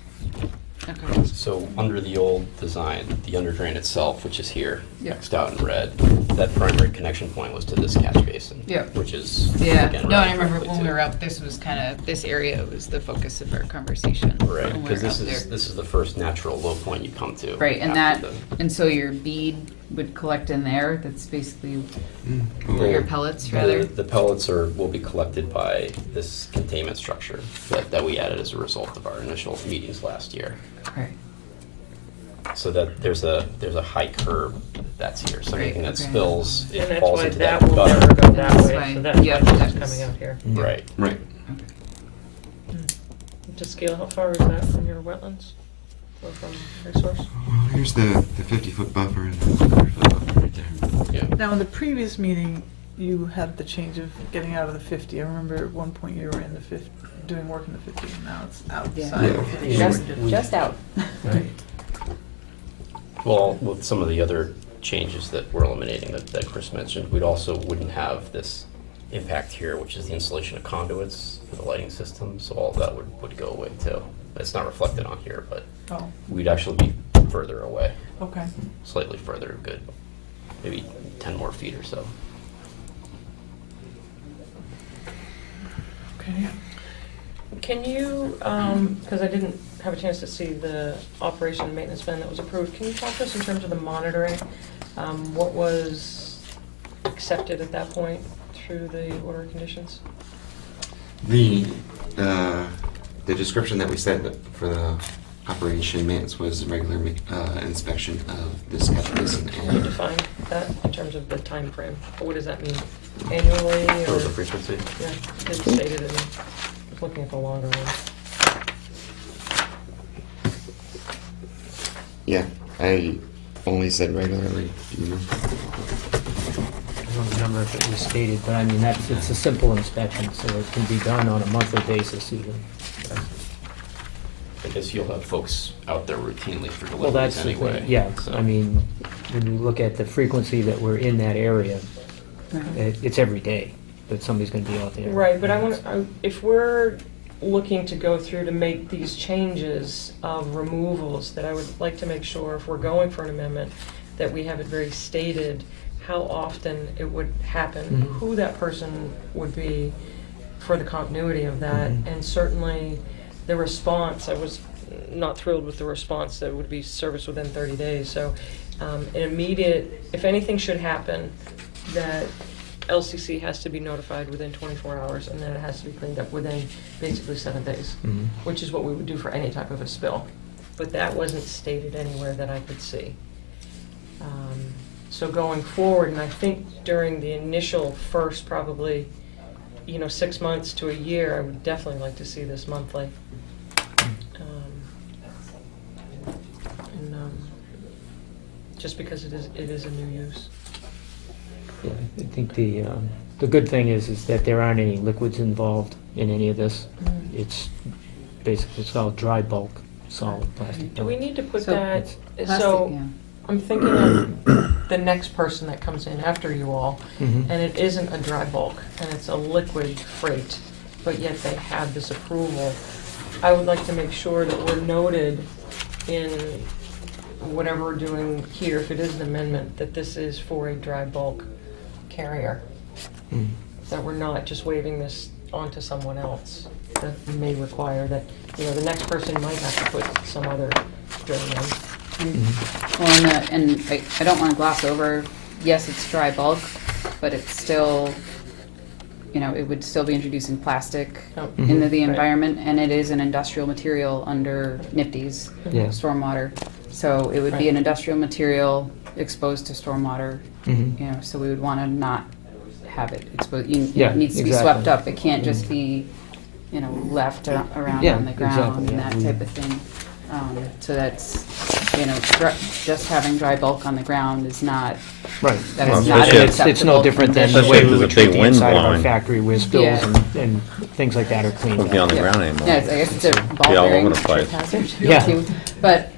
okay. So under the old design, the underdrain itself, which is here, Yeah. Xed out in red, that primary connection point was to this catch basin. Yeah. Which is, Yeah, again, no, I routed remember directly when we to- were out, this was this area was the focus of our conversation. Right, when we because were this out is, there. this is the first natural low point you come to. Right, and after and so your bead would collect in there, that's basically, the- or your pellets rather? The pellets will be collected by this containment structure that we added as a result of our initial meetings last year. Right, So that there's a high curb that's here, so Right, anything that okay. spills, And it that's falls why into that that will gutter. never go that That's way, why- so that's yeah, why that this is was- coming out here. Right. Right. To scale, how far is that from your wetlands? Or from resource? Well, here's the 50-foot buffer and the 100-foot buffer right there. Yeah. Now, in the previous meeting, you had the change of getting out of the 50. I remember at one point you were in the 50, doing work in the 50, and now it's outside Yeah. the 50. just out. Right. Well, with some of the other changes that we're eliminating that Chris mentioned, we'd also wouldn't have this impact here, which is the installation of conduits for the lighting system, so all of that would go away too. It's not reflected on here, but Oh, we'd actually be further away, okay. slightly further, good, maybe 10 more feet or so. Okay. Can you, because I didn't have a chance to see the operation and maintenance plan that was approved, can you talk to us in terms of the monitoring? What was accepted at that point through the order of conditions? The description that we said for the operation maintenance was regular inspection of this catch basin Can you and define that in terms of the time frame? Or what does that mean? Annually What or? was the frequency? Yeah, it didn't state it in, I was looking at the longer one. yeah, I only said regularly. Do you know? I don't remember if it was stated, but I mean, it's a simple inspection, so it can be done on a monthly basis even. I guess you'll have folks out there routinely for Well, deliveries that's the anyway. thing, yeah, so- I mean, when you look at the frequency that we're in that area, it's every day that somebody's gonna be out there. Right, but if we're looking to go through to make these changes of removals, that I would like to make sure, if we're going for an amendment, that we have it very stated how often it would happen, Mhm. who that person would be for the continuity of that, Mhm. and certainly the response, I was not thrilled with the response that it would be serviced within 30 days, so an immediate, if anything should happen, that LCC has to be notified within 24 hours, and then it has to be cleaned up within basically 7 days, Mhm. which is what we would do for any type of a spill. But that wasn't stated anywhere that I could see. So going forward, and I think during the initial first probably, 6 months to a year, I would definitely like to see this monthly. Just because it is a new use. Yeah, I think the good thing is that there aren't any liquids involved in any of this. It's basically, it's all dry bulk, solid plastic. Do we need to put So that, Plastic, so yeah. I'm thinking of the next person that comes in after you all, Mhm. and it isn't a dry bulk, and it's a liquid freight, but yet they have this approval. I would like to make sure that we're noted in whatever we're doing here, if it is an amendment, that this is for a dry bulk carrier. Mm. That we're not just waving this onto someone else. That may require that, the next person might have to put some other drain in. Well, and I don't want to gloss over, yes, it's dry bulk, but it's still, it would still be introducing plastic Oh, into the Right. environment, and it is an industrial material under NIPD's Yeah. stormwater. So it would be Right. an industrial material exposed to stormwater, Mhm. so we would want to not have it exposed. Yeah, It needs to be exactly. swept up. It can't just be, left around Yeah, on the ground exactly, and yeah. that type of thing. So that's, just having dry bulk on the ground is not, Right. that Well, is not especially- an It's no acceptable different than the Especially way if we there's would a treat big the wind inside of our blowing. factory where spills Yeah. and things like that are cleaned Won't up. be on the Yeah. ground anymore. Yeah, I guess it's a ball Be all bearing over the place. hazard Yeah. too. But,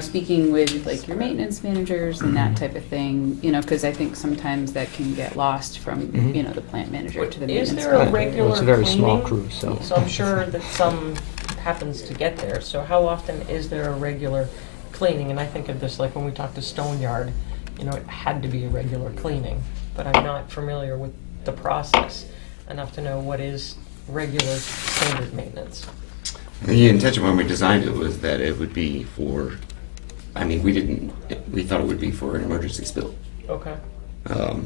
speaking with like your maintenance managers and that type of thing, because I think sometimes that can get lost from, Mhm. the plant manager But to the is maintenance there a manager. regular It's a very small cleaning? crew, so. So I'm sure that some happens to get there. So how often is there a regular cleaning? And I think of this like when we talked to Stone Yard, it had to be a regular cleaning. But I'm not familiar with the process enough to know what is regular standard maintenance. The intention when we designed it was that it would be for, we thought it would be for an emergency spill. Okay.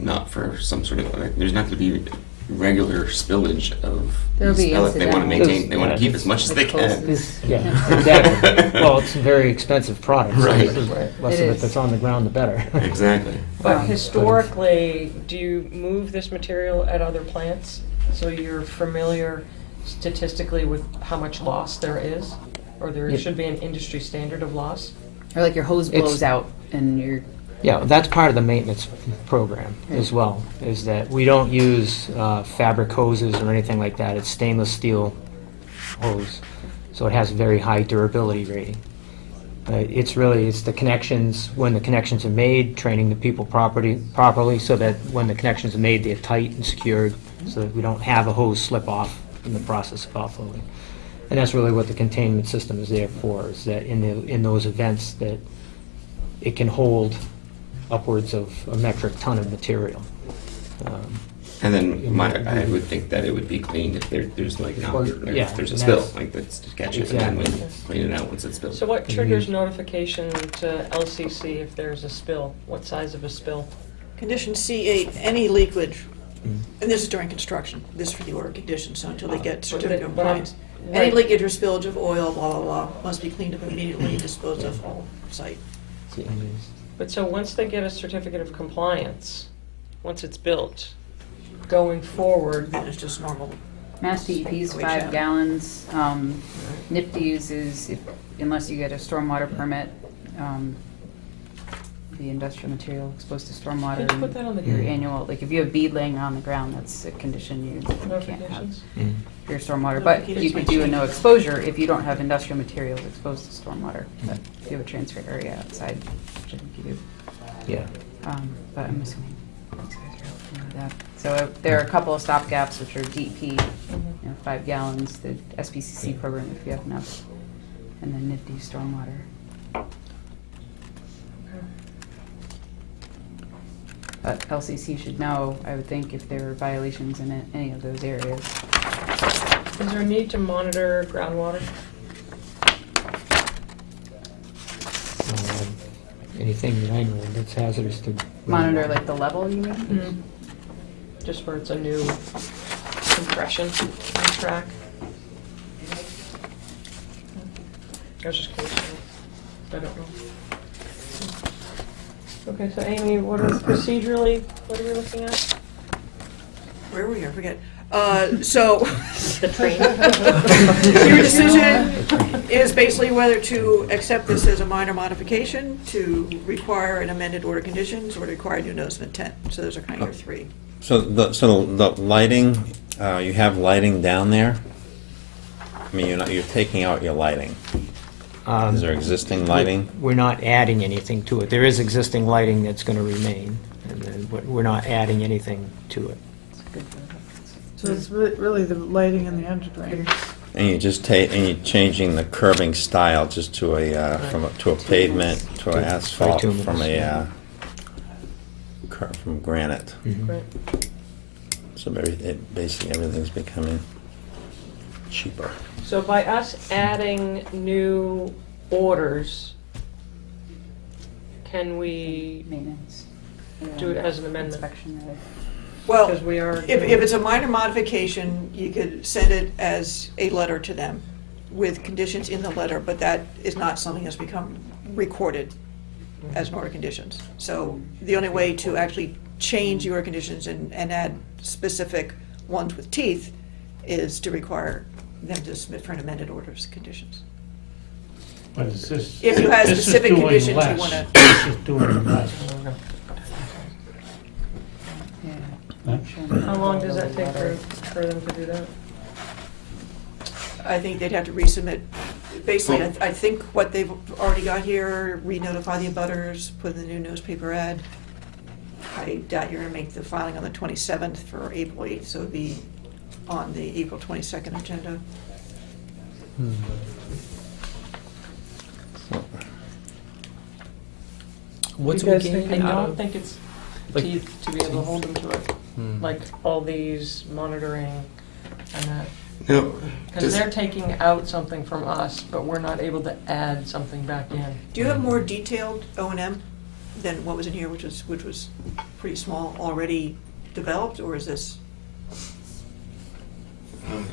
Not for some sort of, there's not going to be regular spillage of There'll these be pellets. They want to incidental. maintain, they want to keep as much as they Like can. hoses. Yeah, exactly. Well, it's a very expensive product. so Right. the Right. less It of it is. that's on the ground, the better. Exactly. But Um, historically, do you move this material at other plants? So you're familiar statistically with how much loss there is? Or there Yeah. should be an industry standard of loss? Or like your hose It's- blows out and you're, Yeah, that's part of the maintenance program as well, is that we don't use fabric hoses or anything like that. It's stainless steel hose, so it has a very high durability rating. It's the connections, when the connections are made, training the people properly so that when the connections are made, they're tight and secured, so that we don't have a hose slip off in the process of offloading. And that's really what the containment system is there for, is that in those events that it can hold upwards of a metric ton of material. And then I would think that it would be cleaned if there's like Well, yeah, if there's a and spill, that's- like that's to catch it and then we Exactly. clean it out once it's spilled. So what Can we triggers use- notification to LCC if there's a spill? What size of a spill? Condition C8, any leakage, Mm. and this is during construction, this is for the order conditions, so until they get certificate of But I'm- compliance. Any right. leakage or spillage of oil, blah, blah, blah, must be cleaned up immediately and disposed of all site. But so once they get a certificate of compliance, once it's built, going forward, And it's just normal. Mass DEP's Wage 5 out. gallons. NIPD's is, unless you get a stormwater permit, the industrial material exposed to stormwater. Can you put that on the Your Mm. annual, like if you have bead laying on the ground, that's a condition you can't have notifications? Mm. for your stormwater. But you Notifications could might do a change. no exposure if you don't have industrial materials exposed to stormwater. But if you have a transfer area outside, which I think you do. Yeah. But I'm assuming these guys are helping with that. So there are a couple of stopgaps, which are DEP, 5 gallons, the SPCC program if you have enough, and then NIPD stormwater. But LCC should know, I would think, if there are violations in any of those areas. Is there a need to monitor groundwater? Anything that I know that's hazardous to. Monitor like the level, you mean? Mm-hmm. Just where it's a new compression track? I was just curious. I don't know. Okay, so Amy, what are procedurally, what are we looking at? Where were we? I forget. So, The train? your decision is basically whether to accept this as a minor modification, to require an amended order of conditions, or to require new notice of intent. So those are kind of your three. So the lighting, you have lighting down there? I mean, you're taking out your lighting. Is there existing lighting? We're not adding anything to it. There is existing lighting that's going to remain, and then we're not adding anything to it. So it's really the lighting in the under drain. And you just and you're changing the curbing style just to to a pavement, to an asphalt, Bituminous, from yeah. from granite. Mhm. Right. So basically everything's becoming cheaper. So by us adding new orders, can we Maintenance. do it as an amendment? Inspection, right? Well, Because we are. if it's a minor modification, you could send it as a letter to them with conditions in the letter, but that is not something that's become recorded as an order of conditions. So the only way to actually change your conditions and add specific ones with teeth is to require them to submit for an amended order of conditions. But it's just. If you have this is specific doing conditions you less. wanna- This is doing less. Yeah. Huh? How long does that take for them to do that? I think they'd have to resubmit, basically, I think what they've already got here, re-notify the abutters, put in the new newspaper ad. I doubt you're gonna make the filing on the 27th for April 8th, so it'd be on the April 22nd agenda. What's You we guys think- gaining I out don't of? think it's Like, teeth to be able to hold them to it, Hmm. like all these monitoring and that. No, Because does- they're taking out something from us, but we're not able to add something back in. Do you have more detailed O&M than what was in here, which was pretty small, already developed, or is this?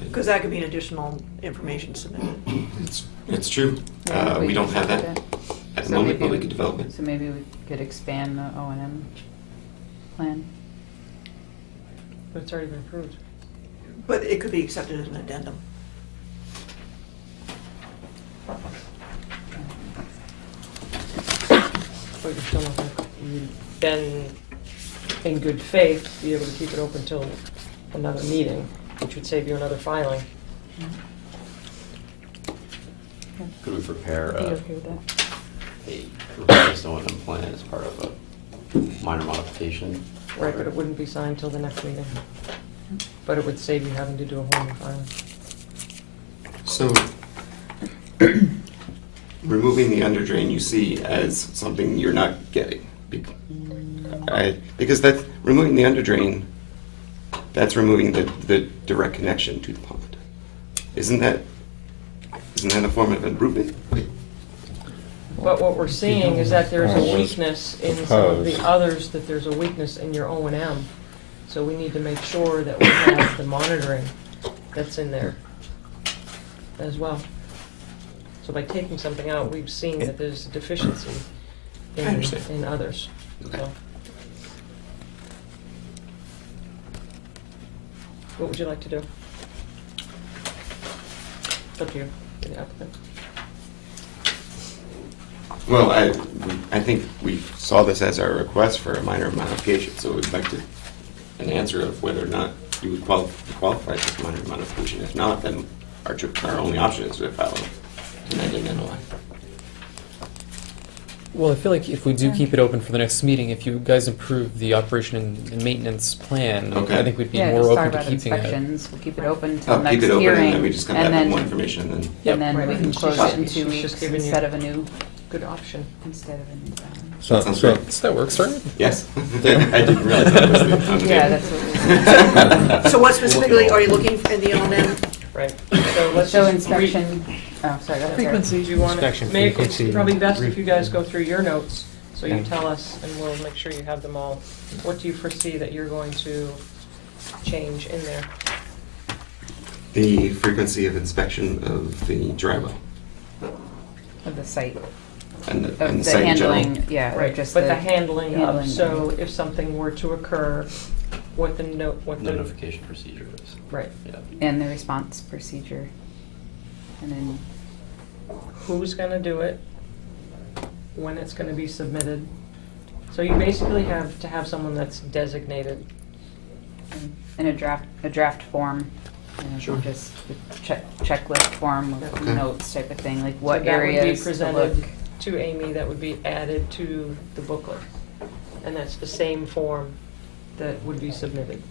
Because that could be an additional information submitted. It's true. Yeah, We don't have that could- at the so moment, maybe but we could develop it. So maybe we could expand the O&M plan. But it's already been approved. But it could be accepted as an addendum. But you're still not gonna, you'd then, in good faith, be able to keep it open till another meeting, which would save you another filing. Could we prepare Are you okay with that? a revised O&M plan as part of a minor modification? Right, but it wouldn't be signed till the next meeting. But it would save you having to do a whole new filing. So, removing the under drain you see as something you're not getting. Because that's, removing the under drain, that's removing the direct connection to the pond. Isn't that a form of improvement? But what we're seeing is that there's a Well, weakness in some of the proposed. others, that there's a weakness in your O&M. So we need to make sure that we have the monitoring that's in there as well. So by taking something out, we've seen that there's a deficiency I understand. in others. Okay. So. What would you like to do? It's up to you, the applicant. Well, I think we saw this as our request for a minor modification, so we'd like to, an answer of whether or not you would qualify as a minor modification. If not, then our only option is to file an amended NOI. Well, I feel like if we do keep it open for the next meeting, if you guys approve the operation and maintenance plan, Okay. I think we'd be Yeah, more just talk open to about keeping it. inspections, we'll keep it open till Oh, next keep it open, hearing. and then we just come back with more information, and then. Yep. And then Right, we can she's close just- it in she's 2 just weeks giving you- instead of a new, Good option. instead of a new. So, Sounds so, great. So that works, right? Yes. I didn't realize that was the on the Yeah, table. that's what So what specifically are you looking for in the O&M? Right, so let's So just read. inspection, oh, sorry, go ahead, Sarah. Frequency. Do you want Inspection to, it's frequency, probably best if re- you guys go through your notes, so you Okay. tell us, and we'll make sure you have them all. What do you foresee that you're going to change in there? The frequency of inspection of the dry well. Of the site. and Of the the site in general. handling, yeah, or Right, just but the handling of, handling. so if something were to occur, what the note, what the, Notification procedure is. right, Yeah. And the response procedure. And then, who's gonna do it, when it's gonna be submitted. So you basically have to have someone that's designated. in a draft form, you know, Sure. just a checklist form with Okay. notes type of thing, like So what that would be areas to presented look. to Amy, that would be added to the booklet. And that's the same form that would be submitted.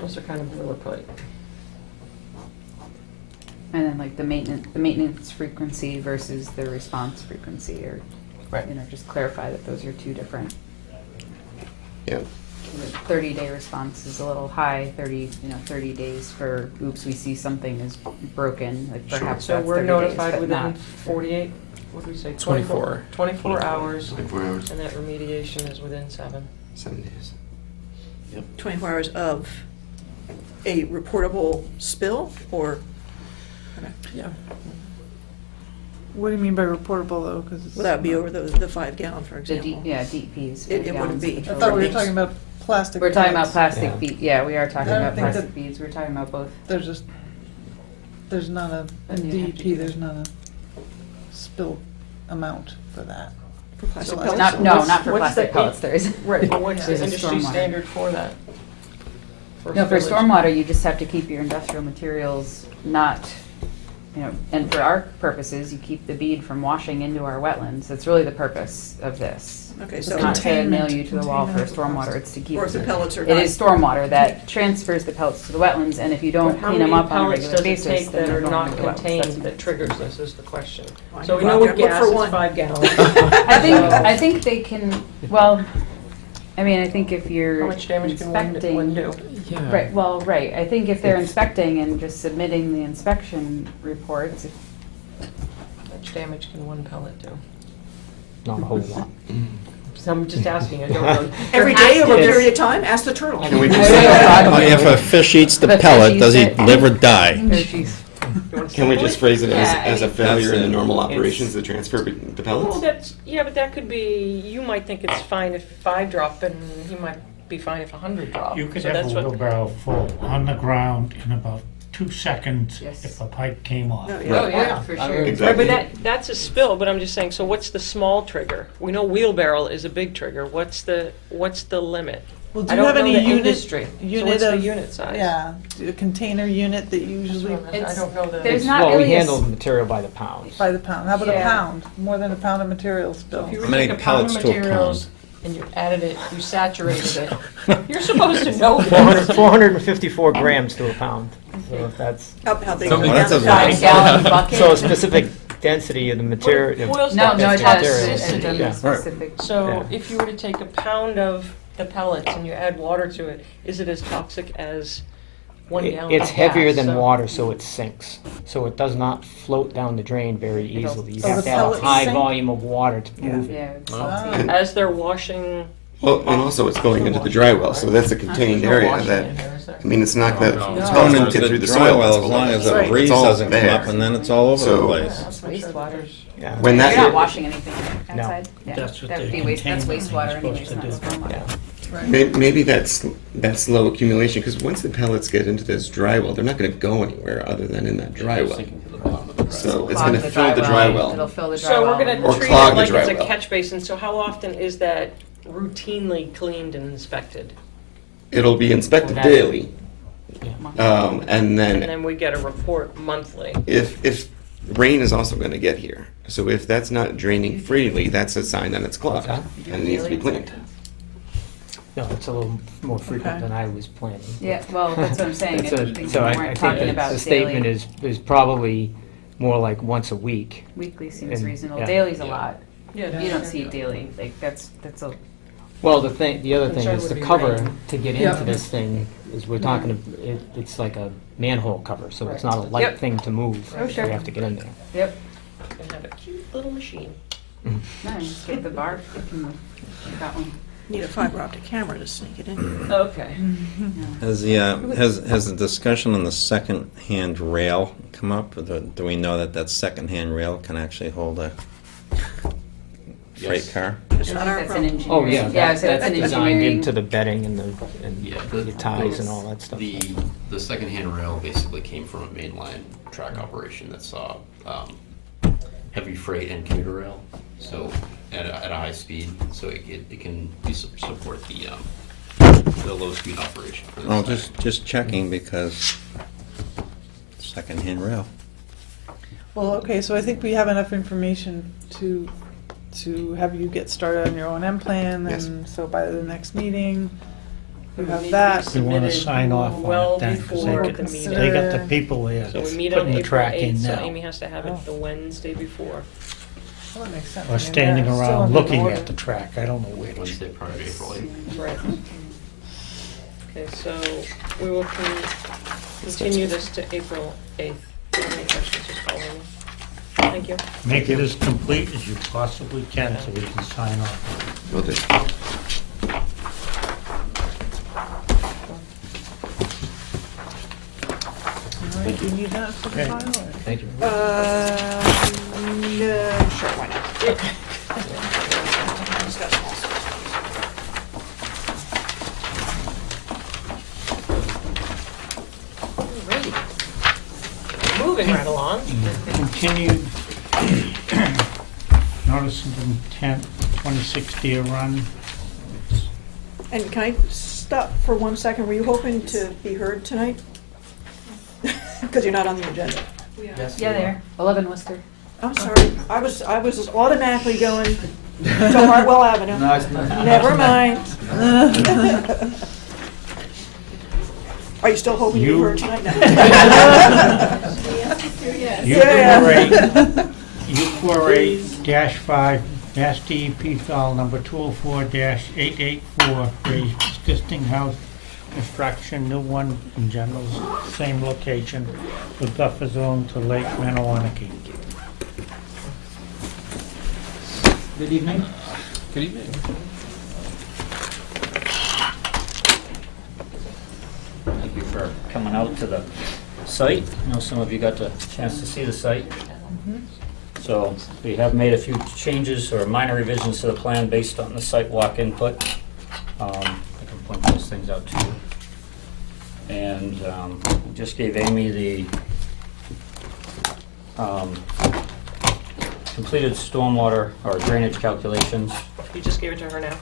Those are kind of boilerplate. And then like the maintenance frequency versus the response frequency, or, Right. you know, just clarify that those are two different. Yeah. 30-day response is a little high, 30 days for, oops, we see something is broken, like Sure. perhaps So that's we're 30 days, notified but within not 48, what do we say? 24. 24 hours, 24 hours, and that remediation is within 7. 7 days. 24 hours of a reportable spill, or? Yeah. What do you mean by reportable though? Because Would that be over the 5 gallon, for The example? DEPs. It wouldn't be. I thought we were Beings. talking about plastic. We're talking about pellets. plastic beads, yeah, we are talking I don't about think plastic that- beads, we're talking about both. There's not a, in And you have to DEP, do there's that. not a spill amount for that. For plastic So pellets? Not, no, What's- not for what's plastic the- pellets, there is. Right, but what's the There's a industry stormwater. standard for that? No, for spillage? stormwater, you just have to keep your industrial materials not, you know, and for our purposes, you keep the bead from washing into our wetlands. That's really the purpose of this. Okay, It's so, not to nail Containment- you to the wall for containment of stormwater, plastic. it's to keep. or if the pellets are It not. is stormwater that transfers the pellets to the wetlands, and if you don't But how clean them many up on a pellets regular does it basis, take then that they're are going not into the wetlands. contained That's- that triggers this is the question. I So we can know go with out there and gas, look for it's one. 5 gallons. I think they can, well, I mean, I think if you're How much damage can one inspecting. do? Yeah. Right, well, right, I think if they're inspecting and just submitting the inspection reports, How much damage can one pellet do? Not a whole lot. So I'm just asking, I don't know. Every day over a period of time, ask the turtle. Can we just, If a fish eats the The fish pellet, does he eats it. live or die? Hershey's. can we just phrase it Yeah, as a failure in the normal It's- operations, the transfer the Well, pellets? that's, yeah, but that could be, you might think it's fine if 5 drop, and he might be fine if 100 drop. You could So have that's a what- wheelbarrow full on the ground in about 2 seconds Yes. if a pipe came off. No, Oh, yeah. yeah, for I sure. agree. Exactly. Right, but that's a spill, but I'm just saying, so what's the small trigger? We know wheelbarrow is a big trigger, what's the limit? Well, do I you don't have know any the unit? industry, so unit what's the of- unit size? Yeah, a container unit that That's usually what I'm- I It's- don't know the. there's not Well, we really a handle s- the material by the pound. by the pound. How about a Yeah. pound? More than a pound of material So spill. if you were How to many take a pound of pellets to a pound? materials and you added it, you saturated it, you're supposed to know 400, this. 454 grams to a pound. So if that's How big? Well, that's a Five lot. gallon bucket. so a specific density of the material. Boils No, down no, to it does. toxicity. It does Yeah. specific. So Yeah. if you were to take a pound of the pellets and you add water to it, is it as toxic as 1 gallon of It's heavier gas? than So- water, so it sinks. So it does not float down the drain very It'll- easily. You Oh, have the to have a pellets high sink? volume of water to Yeah. move it. Yeah, it's Ah. salty. As they're washing. Well, and also it's going into the dry well, so that's a contained There's no area washing that, in there, is there? I mean, it's not that No, it's no. Going going into to the through the dry soil. well that's as below long it. as the Right. breeze It's all doesn't come there. up, and then it's all over So- the place. That's wastewater's. Yeah. When that You're not hit- washing anything outside? Yeah, That's what that would the be waste, that's containment wastewater is anyways, supposed not to do. stormwater. Right. Maybe that's slow accumulation, because once the pellets get into this dry well, they're not gonna go anywhere other than in that dry well. Sinking to the bottom of the dry So well. it's Clog gonna fill the dry well. It'll fill the dry So well. we're gonna Or treat clog it the like dry it's a well. catch basin, so how often is that routinely cleaned and inspected? It'll be inspected Well, that's- daily, and And then then we get a report monthly. if rain is also gonna get here, so if that's not draining freely, that's a sign that it's clogged and it needs to be cleaned. No, it's a little more frequent Okay. than I was planning. Yeah, well, that's what I'm saying. It's I a- think so we I weren't think talking that about the statement daily. is probably more like once a week. Weekly seems and- reasonable. yeah. Daily's a lot. Yeah, You don't see it daily. Like that's a. Well, the other thing Concern is would the be cover rain. to get Yeah. into this thing is we're talking, it's like a manhole cover, so it's not a light Yep. thing to move. Oh, sure. You have to get in there. Yep. And have a cute little machine. No, just get the bar. You got one. need a fiber optic camera to sneak it in. Okay. Has the discussion on the second-hand rail come up? Do we know that that second-hand rail can actually hold a freight Yes. car? It's not our That's an problem. engineering. Oh, yeah, Yeah, that- so that's an that's designed engineering. into the bedding and Yeah, the ties and all that stuff. The second-hand rail basically came from a mainline track operation that saw heavy freight and commuter rail, so at a high speed, so it can support the low-speed operation for this. Oh, just checking because second-hand rail. Well, okay, so I think we have enough information to have you get started on your O&M plan, Yes. and so by the next meeting, you We have need that. to We want to submitted sign off well on it then, because before they the meeting. got the people there So we meet on putting the April track in 8th, so now. Amy has to have it Oh. the Wednesday before. Well, that makes sense. I Or mean, standing they're still around under looking order. at the track, I don't know which. Wednesday prior to April 8th. Right. Okay, so we will continue this to April 8th. If you have any questions, just call me. Thank you. Make it as complete as you possibly can so we can sign off. Will do. All right, do you need that for the Okay. file? or- Thank you. No, sure, why not? Just got small stuff. Alrighty. Moving right along. Continued notice of intent, 26 Deer Run. And can I stop for 1 second? Were you hoping to be heard tonight? Because you're not on the agenda. Yes, Yeah, we are. there. 11 Worcester. I'm sorry, I was automatically going to Hartwell Avenue. No, it's not. Never mind. Are you still hoping to be You- heard tonight? No. U48-5, Mass DEP file number 204-884, for existing house construction, new one in general, same location, with buffer zone to Lake Manawanaki. Good evening. Good evening. Thank you for coming out to the site. I know some of you got the chance to see the site. So we have made a few changes or minor revisions to the plan based on the site walk input. I can point those things out to you. And we just gave Amy the completed stormwater or drainage calculations. You just gave it to her now.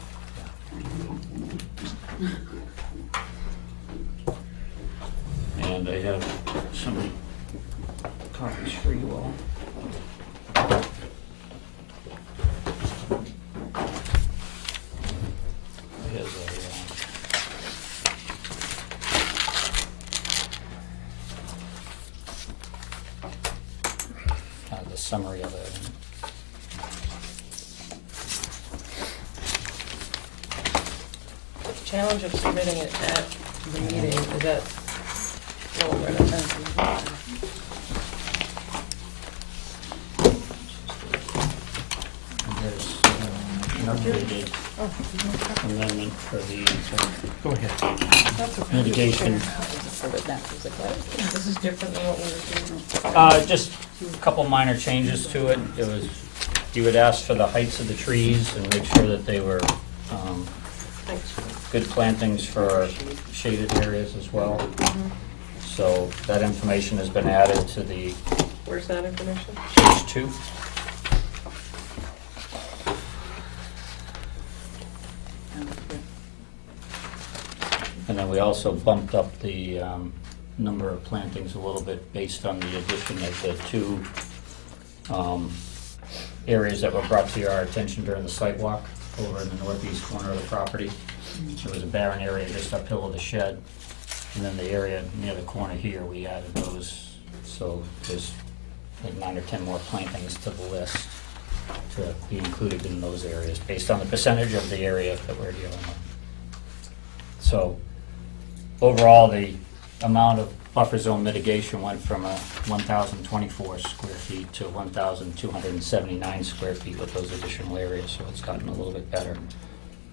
And I have some copies for you all. Here's the summary of it. The challenge of submitting it at the meeting is that, well, right up. And there's an updated amendment for the Go ahead. mitigation. This is different than what we were doing. Just a couple minor changes to it. It was, you had asked for the heights of the trees and make sure that they were Thanks. good plantings for shaded areas as well. So that information has been added to the Where's that information? page 2. And then we also bumped up the number of plantings a little bit based on the addition of the 2 areas that were brought to our attention during the site walk over in the northeast corner of the property. There was a barren area just uphill of the shed, and then the area near the corner here, we added those. So there's like 9 or 10 more plantings to the list to be included in those areas based on the percentage of the area that we're dealing with. So overall, the amount of buffer zone mitigation went from 1,024 square feet to 1,279 square feet with those additional areas, so it's gotten a little bit better.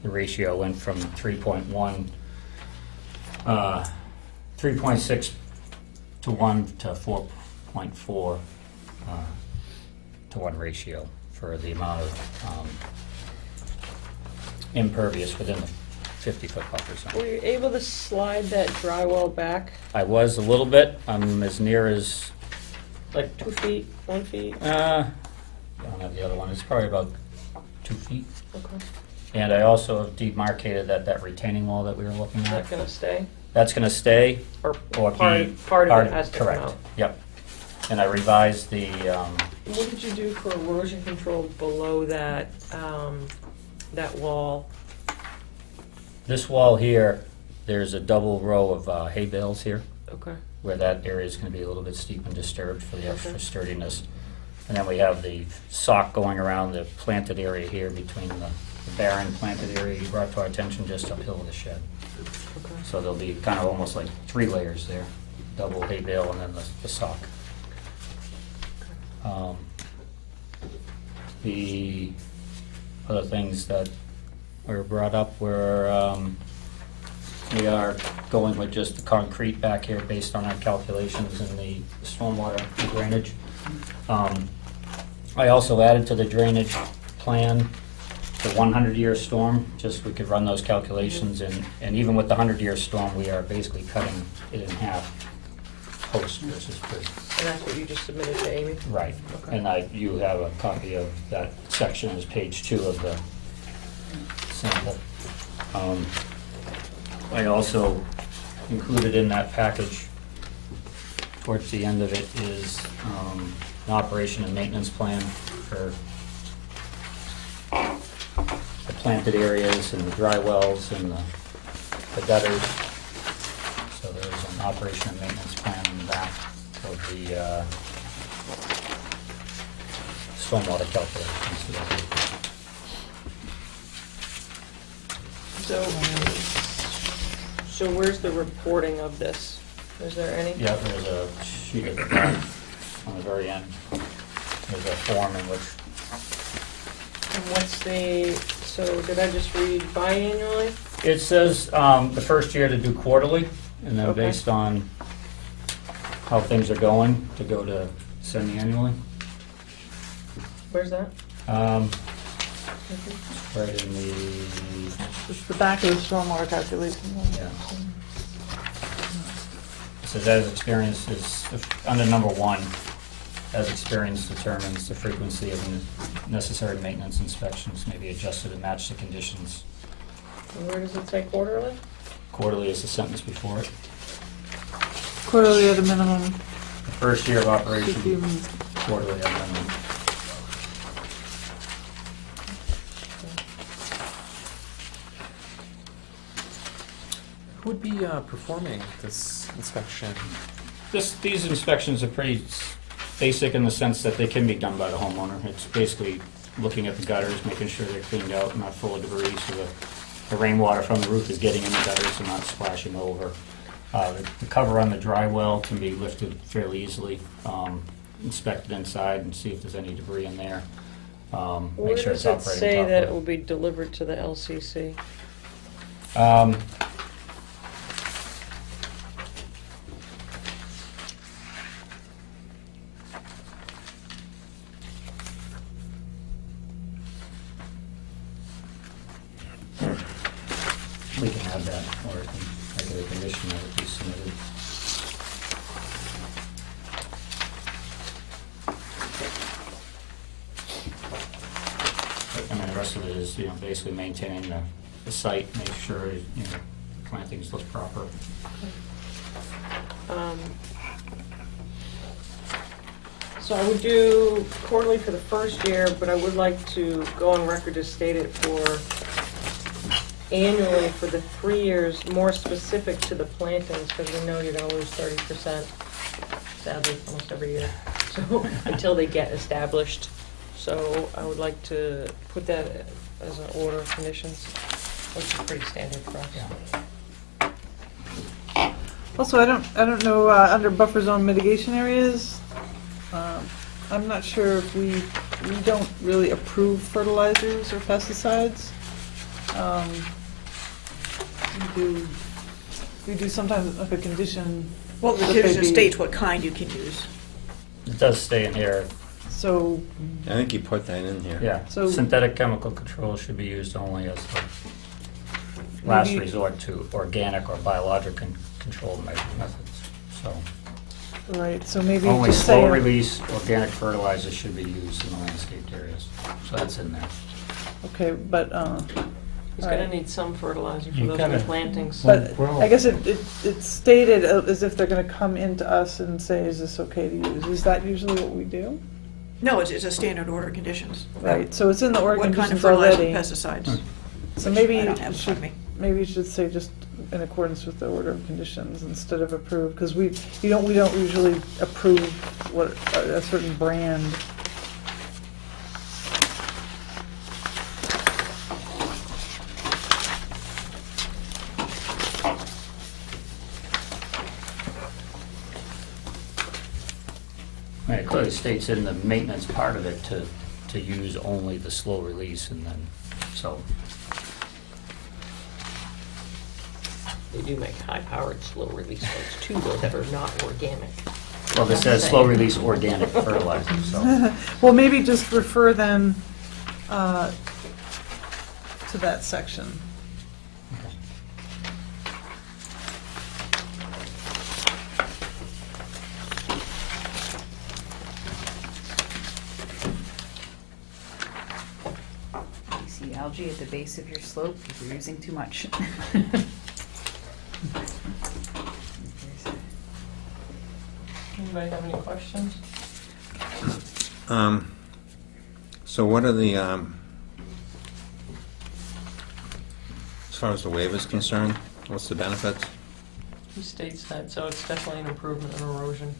the ratio went from 3.1, 3.6 to 1 to 4.4 to 1 ratio for the amount of impervious within the 50-foot buffer zone. Were you able to slide that drywall back, I was a little bit, I'm as near as, like 2 feet, 1 feet? I don't have the other one, it's probably about 2 feet. Okay. And I also have demarcated that retaining wall that we were looking Is at. that gonna stay? That's gonna stay, Or or part, be part of it has to come correct. out? Yep. And I revised the, What did you do for erosion control below that, that wall? this wall here, there's a double row of hay bales here, Okay. where that area is gonna be a little bit steep and disturbed for the extra Okay. sturdiness. And then we have the sock going around the planted area here between the barren planted area you brought to our attention just uphill of the shed. Okay. So there'll be kind of almost like 3 layers there, double hay bale and then the sock. The other things that were brought up were, we are going with just the concrete back here based on our calculations in the stormwater drainage. I also added to the drainage plan the 100-year storm, just we could run those calculations, and even with the 100-year storm, we are basically cutting it in half post versus pre. And that's what you just submitted to Amy? Right, Okay. and you have a copy of that section as page 2 of the sample. I also included in that package, towards the end of it, is an operation and maintenance plan for the planted areas and the dry wells and the gutters. So there's an operation and maintenance plan in the back of the stormwater calculations. So where's the reporting of this? Is there any? Yeah, there's a sheet at the back on the very end. There's a form in which, And what's the, so did I just read biannually? it says the first year to do quarterly, and then Okay. based on how things are going, to go to semi-annually. Where's that? Right in the, It's the back of the stormwater calculation. yeah. It says as experience is, under number 1, as experience determines the frequency of necessary maintenance inspections may be adjusted to match the conditions. And where does it say quarterly? Quarterly is the sentence before it. Quarterly at a minimum. The first year of operation, 50. quarterly at minimum. Who would be performing this inspection? These inspections are pretty basic in the sense that they can be done by the homeowner. It's basically looking at the gutters, making sure they're cleaned out and not full of debris, so the rainwater from the roof is getting in the gutters and not splashing over. The cover on the dry well can be lifted fairly easily, inspected inside and see if there's any debris in there. Where Make sure does it's it operating say properly. that it will be delivered to the LCC? We can add that, or I can make it a condition that it be submitted. I mean, the rest of it is, basically maintaining the site, make sure, the plantings look proper. So I would do quarterly for the first year, but I would like to go on record to state it for annually for the 3 years, more specific to the plantings, because we know you're gonna lose 30%, sadly, almost every year, so, until they get established. So I would like to put that as an order of conditions, which is pretty standard for us. Also, I don't know, under buffer zone mitigation areas, I'm not sure if we don't really approve fertilizers or pesticides. we do sometimes like a condition. Well, the that they condition be- states what kind you can use. It does stay in here, So, I think you put that in here. yeah. So- Synthetic chemical control should be used only as the last Maybe- resort to organic or biologic control methods. So right, so maybe only just say. slow-release organic fertilizers should be used in the landscaped areas. So that's in there. Okay, but, He's gonna Right. need some fertilizer for You those gotta- new plantings. but Well, I guess it's stated as if they're gonna come into us and say, is this okay to use? Is that usually what we do? No, it's a standard order of conditions. Right, so it's in the order What kind of conditions fertilizer, already. pesticides? So which maybe I don't it have in should, front of me. maybe you should say just in accordance with the order of conditions instead of approved, because we don't usually approve what, a certain brand. I mean, it clearly states in the maintenance part of it to use only the slow release and then, so. They do make high-powered slow-release ones too, though, that are not organic. Well, this says slow release organic fertilizer, so. Well, maybe just refer then, to that section. You see algae at the base of your slope, if you're using too much. Anybody have any questions? So what are the, as far as the waiver's concerned, what's the benefits? He states that, so it's definitely an improvement in erosion.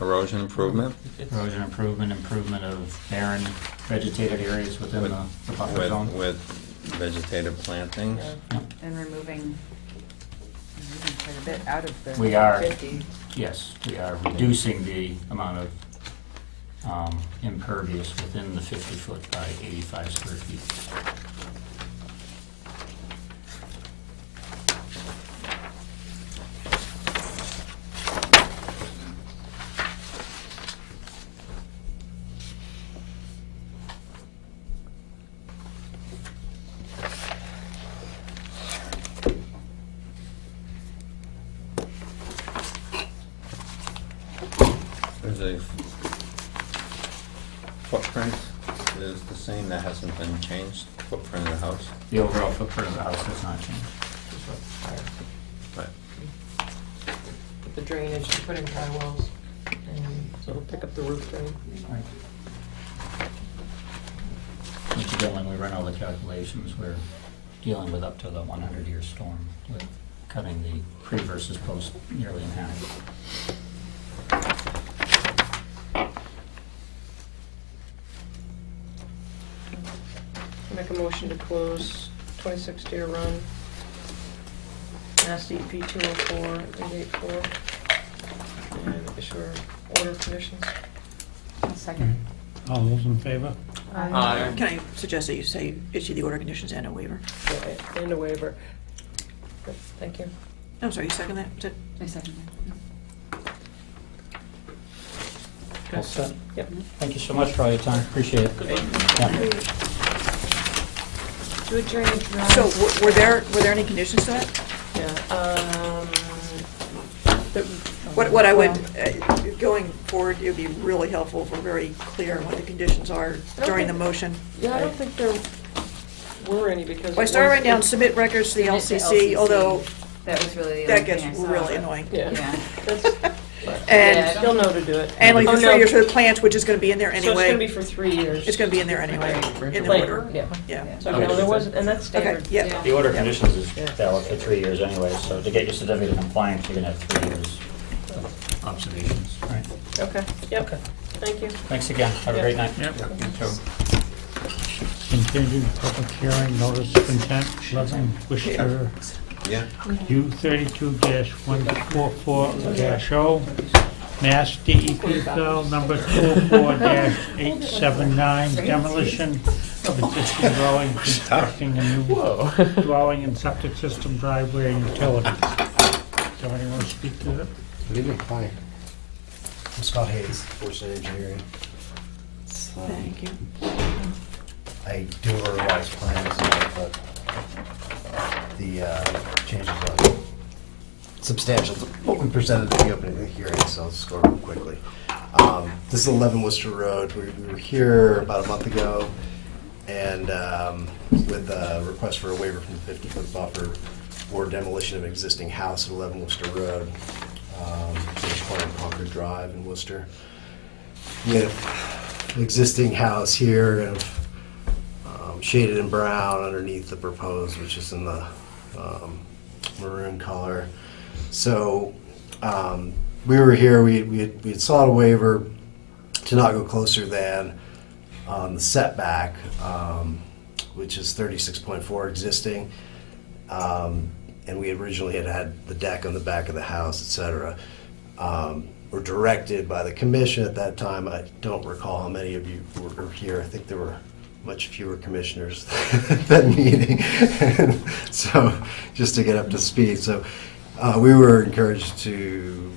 Erosion improvement? Erosion improvement, improvement of barren vegetated areas within the buffer zone. With vegetative plantings? Yeah. And removing quite a bit out of the We are, 50. yes, we are reducing the amount of impervious within the 50-foot by 85 square feet. There's a footprint is the same, that hasn't been changed, footprint of the house? The overall footprint of the house has not changed. Just what's higher. Right. With the drainage, you put in dry wells, and so it'll pick up the roof drain. Right. Which again, when we run all the calculations, we're dealing with up to the 100-year storm, with cutting the pre versus post nearly in half. Make a motion to close 26 Deer Run, Mass DEP 204-884, and issue order of conditions. I'll second. All those in favor? Can I suggest that you say issue the order of conditions and a waiver? Yeah, and a waiver. Good, thank you. I'm sorry, you second that? Is it- I second All set. Yep. Thank you so much for all your time, appreciate it. Yeah. Do a drainage run. So were there any conditions to that? Yeah, What I would, going forward, it would be really helpful if we're very clear on what the conditions are during the motion. yeah, I don't think there were any because. Well, I it started was- writing down, submit records to the Submit to LCC, although That was really the that only gets thing I saw, really but- annoying. Yeah. Yeah. That's- And, You'll know to do it. and like Oh, the no. 3 years for the plants, which is gonna be in there So it's gonna be anyway. for 3 years. It's gonna be in there anyway, in the Like, order. yeah. Yeah. So, no, there wasn't, and that's Okay, standard. yeah. The order of Yeah. conditions is Yeah. valid for 3 years anyway, so to get your certificate of compliance, you're gonna have 3 years of observations, right? Okay, yep, Okay. thank you. Thanks again, have a great night. Yep. You too. Continued public hearing, notice of intent, Loveland, Worcester, Yeah. U 32-144-0, Mass DEP bill number 24-879, demolition of existing dwelling, constructing a new dwelling and septic system, driveway, and utilities. Somebody want to speak to it? Good evening, hi. I'm Scott Hayes, Foresight Engineering. Thank you. I do have a revised plans, but the changes are substantial to what we presented at the opening of the hearing, so I'll just go real quickly. This is 11 Worcester Road. We were here about a month ago, and with a request for a waiver from the 50-foot buffer for demolition of an existing house at 11 Worcester Road, so it's corner of Concord Drive in Worcester. With an existing house here and shaded in brown underneath the proposed, which is in the maroon color. So we were here, we had sought a waiver to not go closer than the setback, which is 36.4 existing. And we originally had the deck on the back of the house, et cetera. Were directed by the commission at that time. I don't recall how many of you were here. I think there were much fewer commissioners at that meeting. So just to get up to speed. So we were encouraged to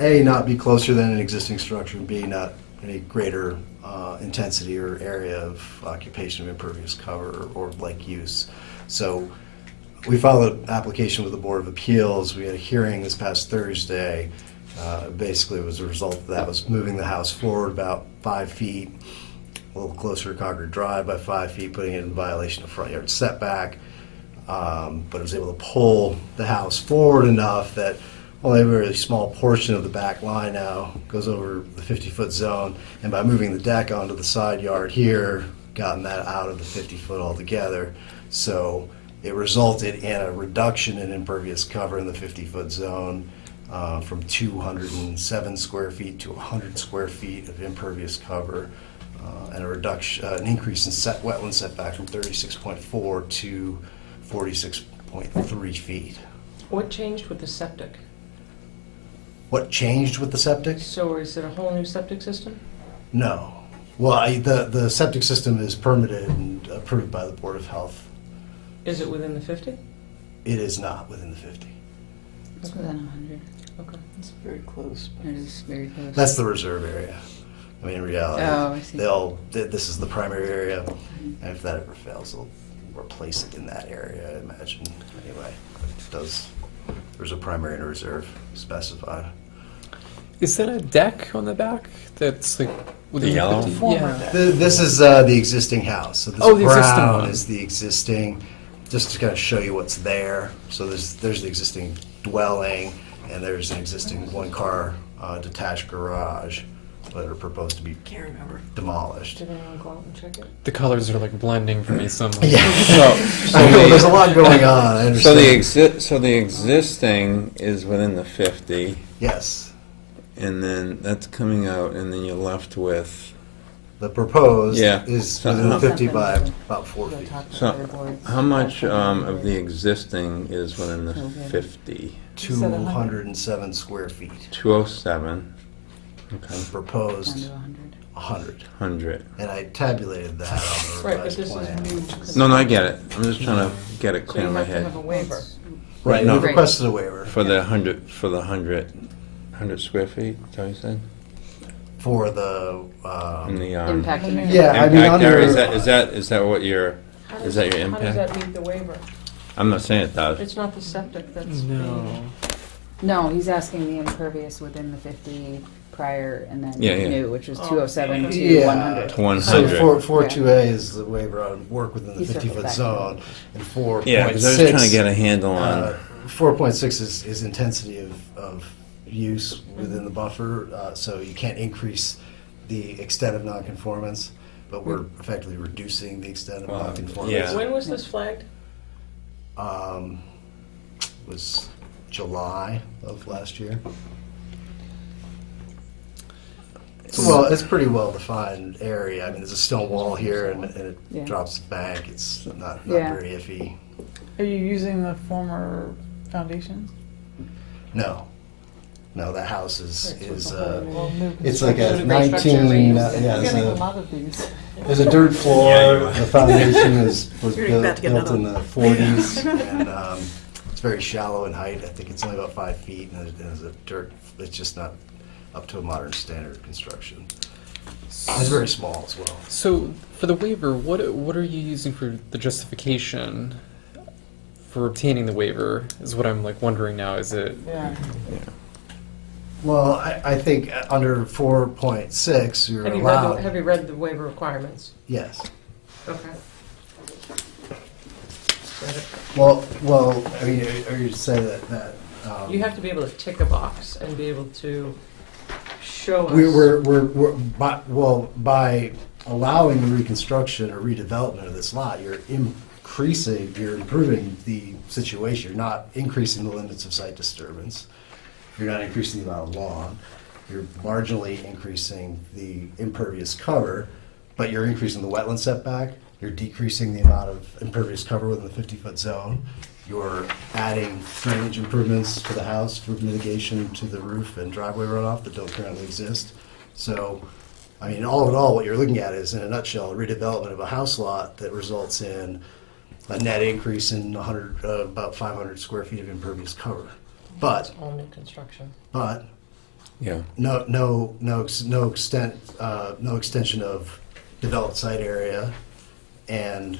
A, not be closer than an existing structure, and B, not any greater intensity or area of occupation of impervious cover or like use. So we filed an application with the Board of Appeals. We had a hearing this past Thursday. Basically, it was a result of that was moving the house forward about 5 feet, a little closer to Concord Drive by 5 feet, putting it in violation of front yard setback. But it was able to pull the house forward enough that only a very small portion of the back line now goes over the 50-foot zone. And by moving the deck onto the side yard here, gotten that out of the 50-foot altogether. So it resulted in a reduction in impervious cover in the 50-foot zone. From 207 square feet to 100 square feet of impervious cover, and a reduction, an increase in wetland setback from 36.4 to 46.3 feet. What changed with the septic? What changed with the septic? So is it a whole new septic system? No. Well, the septic system is permitted and approved by the Board of Health. Is it within the 50? It is not within the 50. It's within 100. Okay. It's very close. It is very close. That's the reserve area. I mean, in reality, Oh, I see. this is the primary area, and if that ever fails, they'll replace it in that area, I imagine, anyway. There's a primary and a reserve specified. Is that a deck on the back that's like with The yellow? Yeah. This is the existing house. So this Oh, the existing brown one. is the existing, just to kind of show you what's there. So there's the existing dwelling, and there's an existing one-car detached garage that are proposed to be demolished. Did anyone go out and check it? The colors are like blending for me somewhat. Yeah. So I know, there's a lot going on, I So understand. so the existing is within the 50, Yes. and then that's coming out, and then you're left with. The proposed Yeah. is So within how- 50 by about 4 feet. So how much of the existing is within the 50? 207 square feet. 207. Okay. And proposed Down to 100. 100. 100. And I tabulated that on the Right, but revised this plan. is new. No, I get it. I'm just trying to get it So clear you in my have to head. have a waiver. Right, No. we requested a waiver. For the 100 square feet, is that what you said? For the, In the, Impact and yeah, I mean, impact area, under. is that what your, is that your How does that impact? meet the waiver? I'm not saying it does. It's not the septic that's No. being... No, he's asking the impervious within the 50 prior and then Yeah, yeah. new, which was Oh, 207 to Yeah. 100. To 100. So 4.2A is the waiver on work within the He circled 50-foot back. zone, and 4.6. Yeah, because I was trying to get a handle on. 4.6 is intensity of use within the buffer, so you can't increase the extent of nonconformance, but we're effectively reducing the extent of Well, nonconformance. yeah. When was this flagged? Was July of last year. Well, it's pretty well-defined area. I mean, there's a stone wall here, and it Yeah. drops back. It's not Yeah. very iffy. Are you using the former foundations? No. No, that house is, Well, new it's like a construction. New construction 19, range. yeah, We're it's getting a a, lot of these. there's a dirt floor, Yeah, you are. the foundation was You're built about to get built in another the 40s, and it's very shallow in height. I think it's only about 5 feet, and there's a dirt, it's just not up to a modern standard of construction. It's very small as well. So for the waiver, what are you using for the justification for obtaining the waiver? Is what I'm like wondering now. Is it? Yeah. Well, I think under 4.6, you're allowed. Have you read the waiver requirements? Yes. Okay. Read it. Well, I mean, are you saying that You have to be able to tick a box and be able to show us. by allowing the reconstruction or redevelopment of this lot, you're improving the situation. You're not increasing the limits of site disturbance. You're not increasing the amount of lawn. You're marginally increasing the impervious cover, but you're increasing the wetland setback. You're decreasing the amount of impervious cover within the 50-foot zone. You're adding drainage improvements to the house for mitigation to the roof and driveway runoff that don't currently exist. So, I mean, all in all, what you're looking at is, in a nutshell, a redevelopment of a house lot that results in a net increase in about 500 square feet of impervious cover. But, All new construction. but Yeah. no extension of developed site area and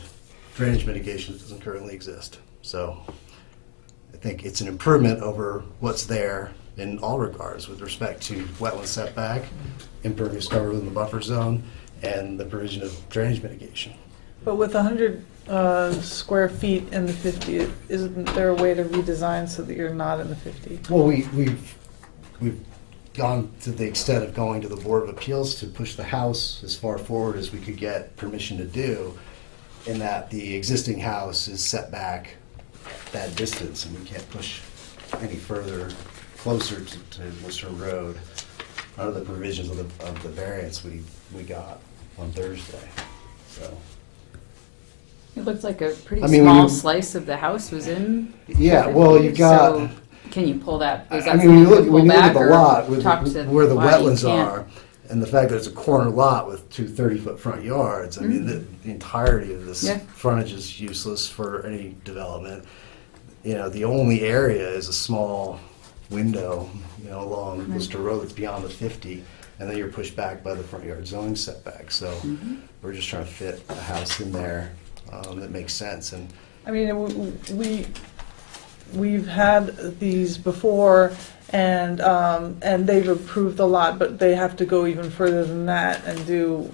drainage mitigation that doesn't currently exist. So I think it's an improvement over what's there in all regards with respect to wetland setback, impervious cover within the buffer zone, and the provision of drainage mitigation. But with 100 square feet in the 50, isn't there a way to redesign so that you're not in the 50? Well, we've gone to the extent of going to the Board of Appeals to push the house as far forward as we could get permission to do, in that the existing house is set back that distance, and we can't push any further closer to Worcester Road under the provisions of the variance we got on Thursday. So, It looked like a pretty I mean, when small you- slice of the house was in. yeah, the well, 50, you've got. so can you pull that? Is that I mean, something when you you look, can when pull you look at back the or lot with talk to where the why you wetlands can't? are, and the fact that it's a corner lot with two 30-foot front yards, I mean, the entirety of this Yeah. frontage is useless for any development. You know, the only area is a small window, you know, along Right. Worcester Road that's beyond the 50, and then you're pushed back by the front yard zoning setback. So we're just trying to fit a house in there that makes sense. And I mean, we've had these before, and they've approved a lot, but they have to go even further than that and do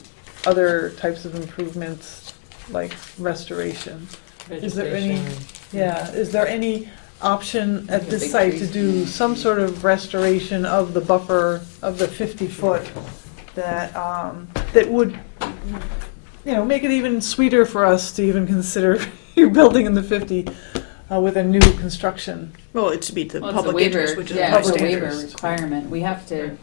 other types of improvements, like restoration. Is there any? Vegetation. Yeah, is there any option at Like a this big site tree. to do some sort of restoration of the buffer of the 50-foot that that would, you know, make it even sweeter for us to even consider your building in the 50 with a new construction? Well, it's to meet the Well, it's a public waiver, interest, which is a yeah, public it's a waiver interest. requirement. We have to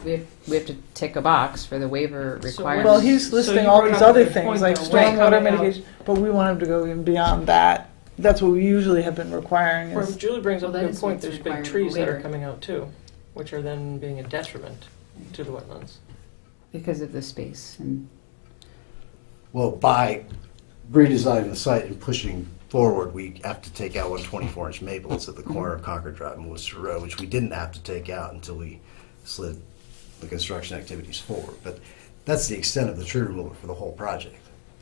tick a box for the waiver So requirement. Well, he's So listing you all brought these up a other good things, point, like though, right, stormwater coming out. mitigation, but we want him to go even beyond that. That's what we usually have been requiring Well, is, Julie brings up Well, a that good is point. what's There's big required in trees the that are waiver. coming out too, which are then being a detriment to the wetlands. Because of the space and. well, by redesigning the site and pushing forward, we have to take out one 24-inch maple that's at the corner of Concord Drive and Worcester Road, which we didn't have to take out until we slid the construction activities forward. But that's the extent of the tree removal for the whole project.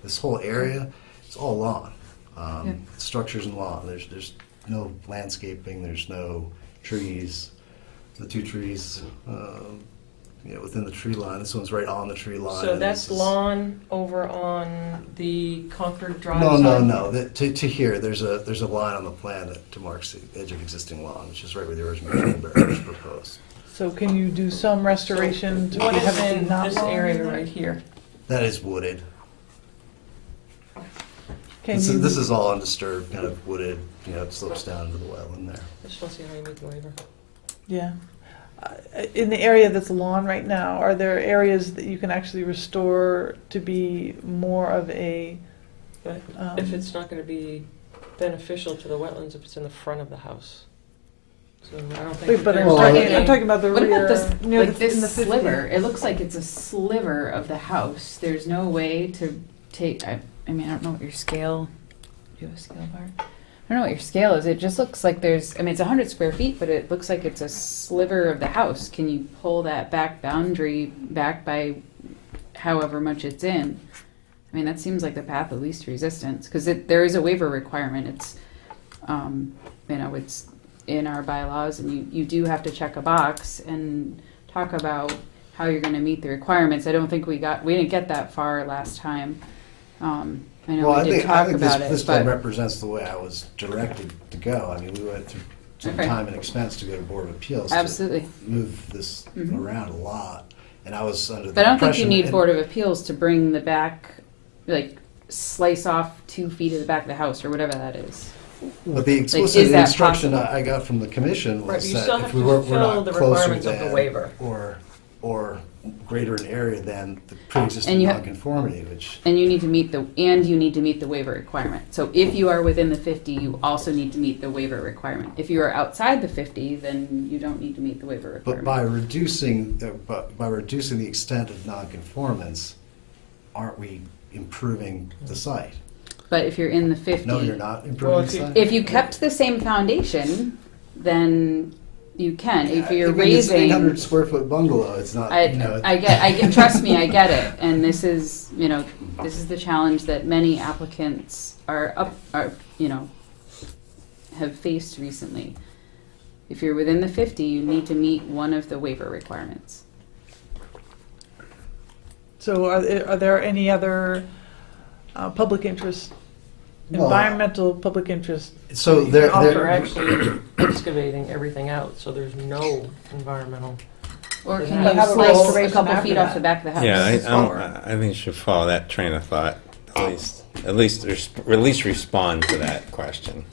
This whole area, it's all lawn. Yeah. Structures and lawn. There's no landscaping, there's no trees. The two trees, within the tree line. This one's right on the tree line. So and that's this is- lawn over on the Concord Drive No, side? no. To here, there's a line on the plan that demarks the edge of existing lawn, which is right where the original tree barrier was proposed. so can you do some restoration to What is have it in be not this lawn? area right here? That is wooded. Can This you, is, this is all undisturbed, kind of wooded, it slopes down into the wetland there. I just want to see how you make the waiver. yeah. In the area that's lawn right now, are there areas that you can actually restore to be more of a, But if it's not going to be beneficial to the wetlands if it's in the front of the house. So I don't think. Wait, but there's I'm anything- talking about the What rear, about this, near like the, in the this 50. sliver? It looks like it's a sliver of the house. There's no way to take, I mean, I don't know what your scale, do you have a scale bar? I don't know what your scale is. It just looks like there's, I mean, it's 100 square feet, but it looks like it's a sliver of the house. Can you pull that back boundary back by however much it's in? I mean, that seems like the path of least resistance, because there is a waiver requirement. It's, you know, it's in our bylaws, and you do have to check a box and talk about how you're going to meet the requirements. I don't think we didn't get that far last time. I know Well, we did I talk think about this it, plan but represents the way I was directed to go. I mean, we went through some Okay. time and expense to go to Board of Appeals absolutely. to move this Mhm. around a lot. And I was under the But I don't think you impression- need and- Board of Appeals to bring the back, like slice off 2 feet of the back of the house or whatever that is. But the Like, explicit is that instruction possible? I got from the commission Right, was but you that still if have we to we're fulfill not the closer requirements of the than waiver. or greater in area than the pre-existing And you nonconformity, which And you need to meet the waiver requirement. So if you are within the 50, you also need to meet the waiver requirement. If you are outside the 50, then you don't need to meet the waiver but requirement. by reducing the extent of nonconformance, aren't we improving the site? But if you're in the 50, No, you're not Well, improving if the you- site. if you kept the same foundation, then you can. If you're I mean, it's an raising, 800 square foot bungalow. It's not. I it- get. Trust me, I get it. And this is, this is the challenge that many applicants are have faced recently. If you're within the 50, you need to meet one of the waiver requirements. So are there any other public interest, Well, environmental public interest? So that there, you can They're offer? actually excavating everything out, so there's no environmental. Or But can have you a slice a restoration couple after feet off that. the back of the house? Yeah, Or- I think you should follow that train of thought, at least respond to that question.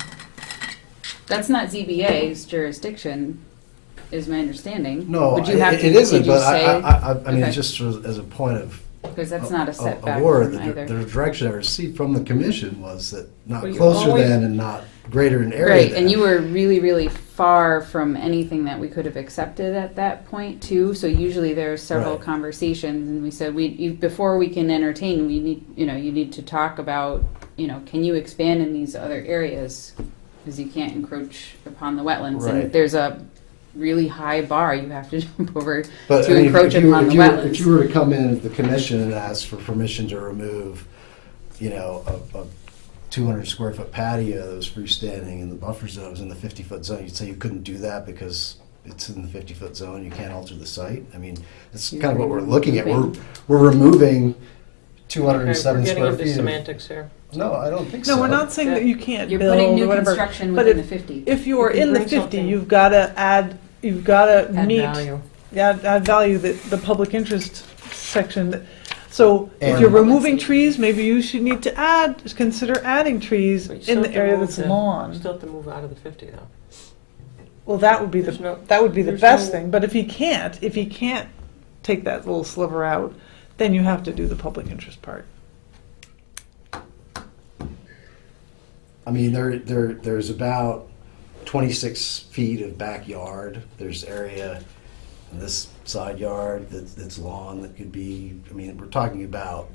That's not ZBA's jurisdiction, is my understanding. no, Would you have it to, isn't. did you But say? I mean, Okay. just as a point of Because that's not a setback award, from either. the direction I received from the commission was that not Well, you closer always- than and not greater in area Right, than. and you were really, really far from anything that we could have accepted at that point too. So usually there are several Right. conversations, and we said before we can entertain, we need you need to talk about can you expand in these other areas, because you can't encroach upon the wetlands, Right. and there's a really high bar you have to jump over But to I mean, encroach upon the wetlands. if you were to come in at the commission and ask for permission to remove, a 200 square foot patio that was freestanding in the buffer zone, was in the 50-foot zone, you'd say you couldn't do that because it's in the 50-foot zone, you can't alter the site? I mean, that's kind of what we're looking at. We're removing 207 Okay, we're square getting into feet. semantics here. No, I don't think so. No, we're not saying that you can't You're build putting or new whatever. construction But within the 50. If you are You can in the bring 50, something- you've got to meet, value. add value, that the public interest section. So if And- you're removing trees, maybe you should need to consider adding trees But you still in have the to area move that's You lawn. still have to move out of the 50 though. Well, that would be There's no- the there's best no- thing. But if he can't take that little sliver out, then you have to do the public interest part. I mean, there's about 26 feet of backyard. There's area in this side yard that's lawn that could be, I mean, we're talking about,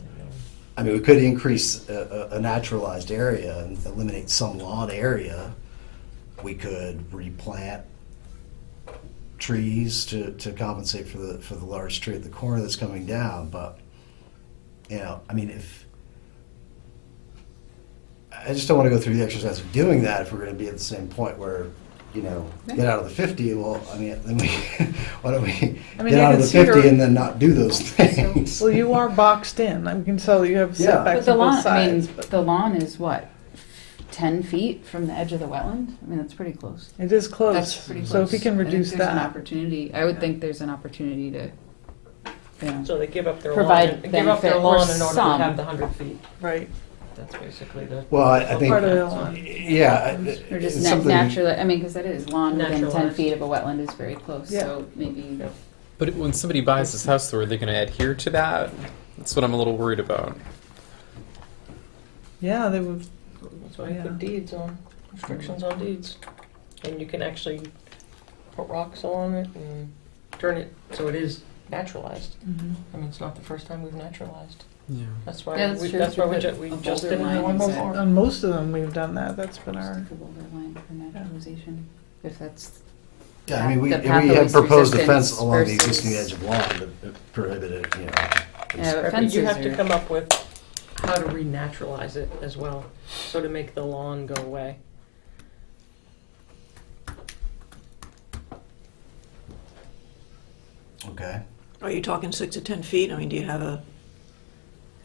we could increase a naturalized area and eliminate some lawn area. We could replant trees to compensate for the large tree at the corner that's coming down. But, I just don't want to go through the exercise of doing that if we're going to be at the same point where, get out of the 50. Well, then why don't we get out of the 50 and then not do those things? Well, you are boxed in. I can tell you have Yeah. setbacks But the on lawn, both sides. the lawn is what, 10 feet from the edge of the wetland? I mean, that's pretty close. It is close. That's pretty So close. if you can I think reduce there's an that. opportunity. I would think there's an opportunity to, So they give up their Provide lawn, give up their benefit or lawn in order to some. have the 100 feet. Right. That's basically the. Well, I think, Part of the lawn. yeah. or just it's something- naturally, because that is lawn within 10 Naturalized. feet of a wetland is very close, Yeah. so maybe. But when somebody buys this house, though, are they going to adhere to that? That's what I'm a little worried about. Yeah, they would. That's why you Yeah. put deeds on, restrictions on deeds. And you can actually put rocks along it and turn it so it is naturalized. Mhm. I mean, it's not the first time we've naturalized. Yeah. That's why Yeah, that's we, true. that's why we, Put ju- we a just boulder didn't line do one inside. before. On most of them, we've done that, that's been our, Stick a boulder line for naturalization, if that's. Yeah, I mean, we The path of have least proposed a resistance fence along the versus- existing edge of lawn, but it prohibited, you know. Yeah, but Right, but fences you have to are- come up with how to renaturalize it as well, so to make the lawn go away. Okay. Are you talking 6 to 10 feet? I mean, do you have a,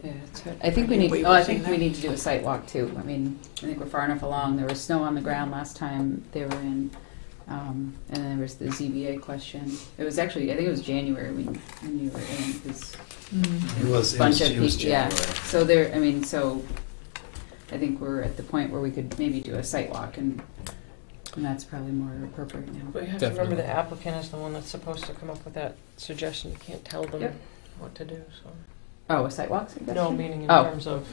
Yeah, it's hard. I think we Any need, way oh, I within think we that? need to do a site walk too. I mean, I think we're far enough along. There was snow on the ground last time they were in. And then there was the ZBA question. It was actually, I think it was January when you were in, 'cause It was bunch of January. people, yeah. So there, I mean, so I think we're at the point where we could maybe do a site walk and that's probably more appropriate now. But you have to remember Definitely. the applicant is the one that's supposed to come up with that suggestion. You can't tell them Yep. what to do, so. Oh, a site walk suggestion? No, meaning in Oh. terms of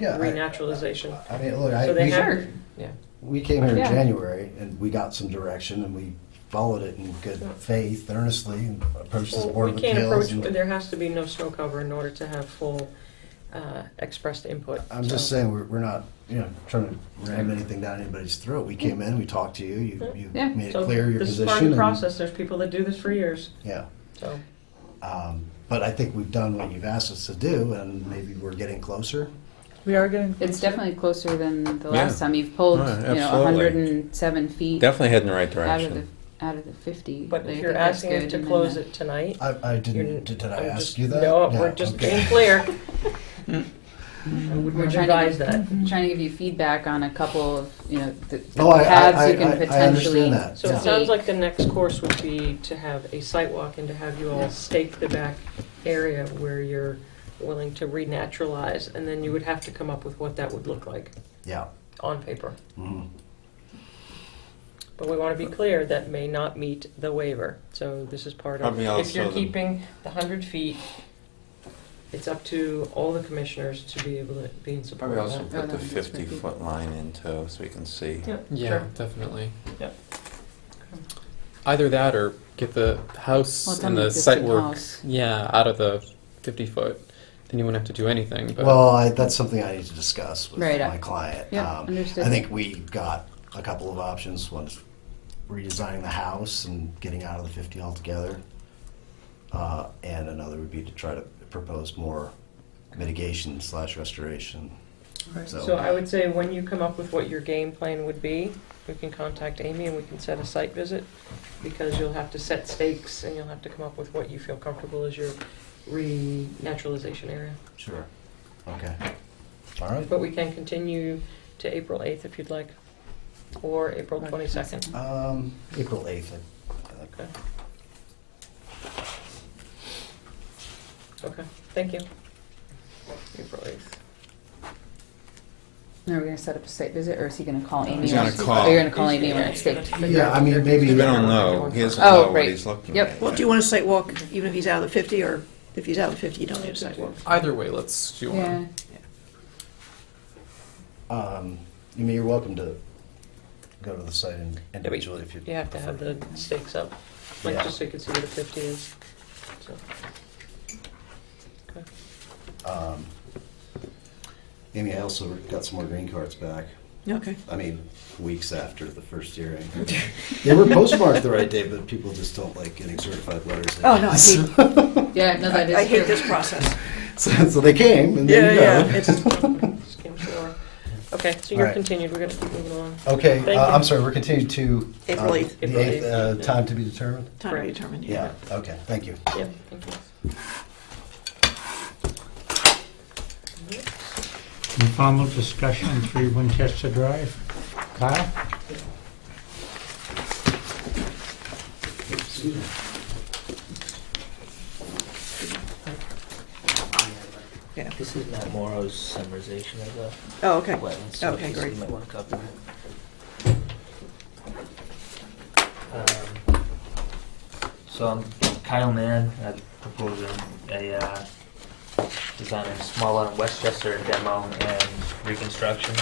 Yeah, renaturalization. I mean, look, So they we, have, Sure. yeah. we came here in Yeah. January and we got some direction and we followed it in good Yeah. faith, earnestly, and approached the Well, Board we of can't Appeals. approach, and- there has to be no snow cover in order to have full, expressed input. I'm just So- saying, we're not, you know, trying to ram anything down anybody's throat. We came in, we talked to you, you Yeah. made it So clear your this position. is part of the and- process. There's people that do this for years, Yeah. so. But I think we've done what you've asked us to do, and maybe we're getting closer. we are getting. It's definitely closer than the Yeah. last time. You've pulled, Oh, you know, absolutely. 107 feet Definitely heading in the right out of direction. out of the 50. But I if think you're that's asking good, us to and then close the- it tonight, I you're- didn't, did I I'm ask just- you that? No, Yeah, we're just okay. being clear. I would We're not trying to advise give, that. trying to give you feedback on a couple of, you know, the Oh, I paths you can I potentially. understand that. So yeah. it sounds like the next course would be to have a site walk and to have you all stake the back area where you're willing to renaturalize, and then you would have to come up with what that would look like Yeah. on paper. Mhm. But we want to be clear, that may not meet the waiver, so this is part of, Probably if you're also the- keeping the 100 feet, it's up to all the commissioners to be able to be in support Probably of also that. put the that's pretty 50-foot line in too, so we can see. Yep, Yeah, sure. definitely. Yep. Either that or get the house Well, it's and on the the site existing work, house. yeah, out of the 50 foot. Then you wouldn't have to do anything. But Well, that's something I need to discuss with Right, my client. yeah, understood. I think we got a couple of options. One's redesigning the house and getting out of the 50 altogether. And another would be to try to propose more mitigation / restoration. Right. So I would say when you come up with what your game plan would be, we can contact Amy and we can set a site visit, because you'll have to set stakes and you'll have to come up with what you feel comfortable as your renaturalization area. Sure. Okay. All right. But we can continue to April 8th if you'd like, or April 22nd. April 8th. Okay. Okay, thank you. April 8th. Now, are we gonna set up a site visit, or is he gonna call Amy? He's when gonna it's- call. Oh, you're gonna call Amy when it's staked. Yeah, I mean, maybe. We don't know. He doesn't Oh, know what right. he's looking Yep. at. well, do you want a site walk even if he's out of the 50, or if he's out of the 50, you don't need a site walk? either way, let's do one. Yeah. You mean, you're welcome to go to the site but individually if you. You have to have the stakes up, like, Yeah. just so you can see what a 50 is. So, okay. Amy, I also got some more green cards back. Okay. I mean, weeks after the first hearing. They were postmarked the right day, but people just don't like getting certified letters. Oh, no, I hate, Yeah, no, that is I hate true. this process. So they came, and there you Yeah, go. yeah, it's, Just came slower. Okay, so you're Alright. continued, we're gonna keep moving along. Okay, Thank you. I'm sorry, we're continued to. April 8th. The April 8th, 8th. time to be determined? time to be determined, Yeah, okay, thank you. Yeah, thank you. Informal discussion on 3 Winchester Drive. Kyle? yeah. This is Matt Morrow's summarization of the Oh, okay. wetlands. So Okay, just- great. You might want to copy that. So I'm Kyle Mann. I'm proposing a designing a small lot in Westchester demo and reconstruction.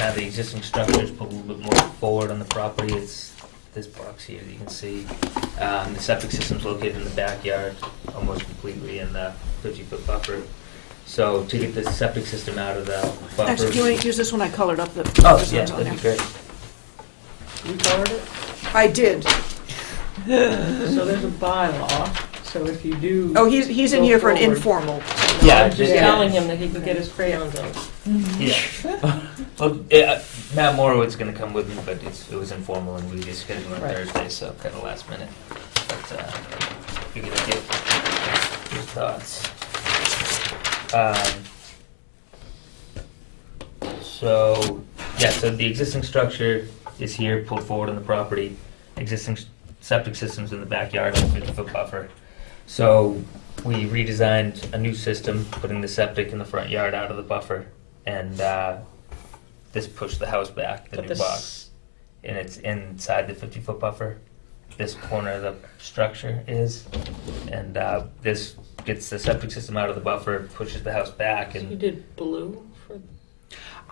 now the existing structure is put a little bit more forward on the property. It's this box here that you can see. The septic system's located in the backyard, almost completely in the 50-foot buffer. So to get the septic system out of the buffer. Actually, do you want to use this one? I colored up the. Oh, this yeah, one's on that'd be there. great. You covered it? I did. So there's a bylaw, so if you do. Oh, he's in go here for an forward- informal. Yeah, I'm just yeah. telling him that he can get his crayons out. Yeah. Well, Matt Morowitz is going to come with me, but it was informal and we just scheduled on Right. Thursday, so kind of last minute. But you're going to get your thoughts. So the existing structure is here, pulled forward on the property. Existing septic system's in the backyard, 50-foot buffer. So we redesigned a new system, putting the septic in the front yard out of the buffer, and this pushed the house back, the But new this- box, and it's inside the 50-foot buffer. This corner of the structure is, and this gets the septic system out of the buffer, pushes the house back, You and did blue for.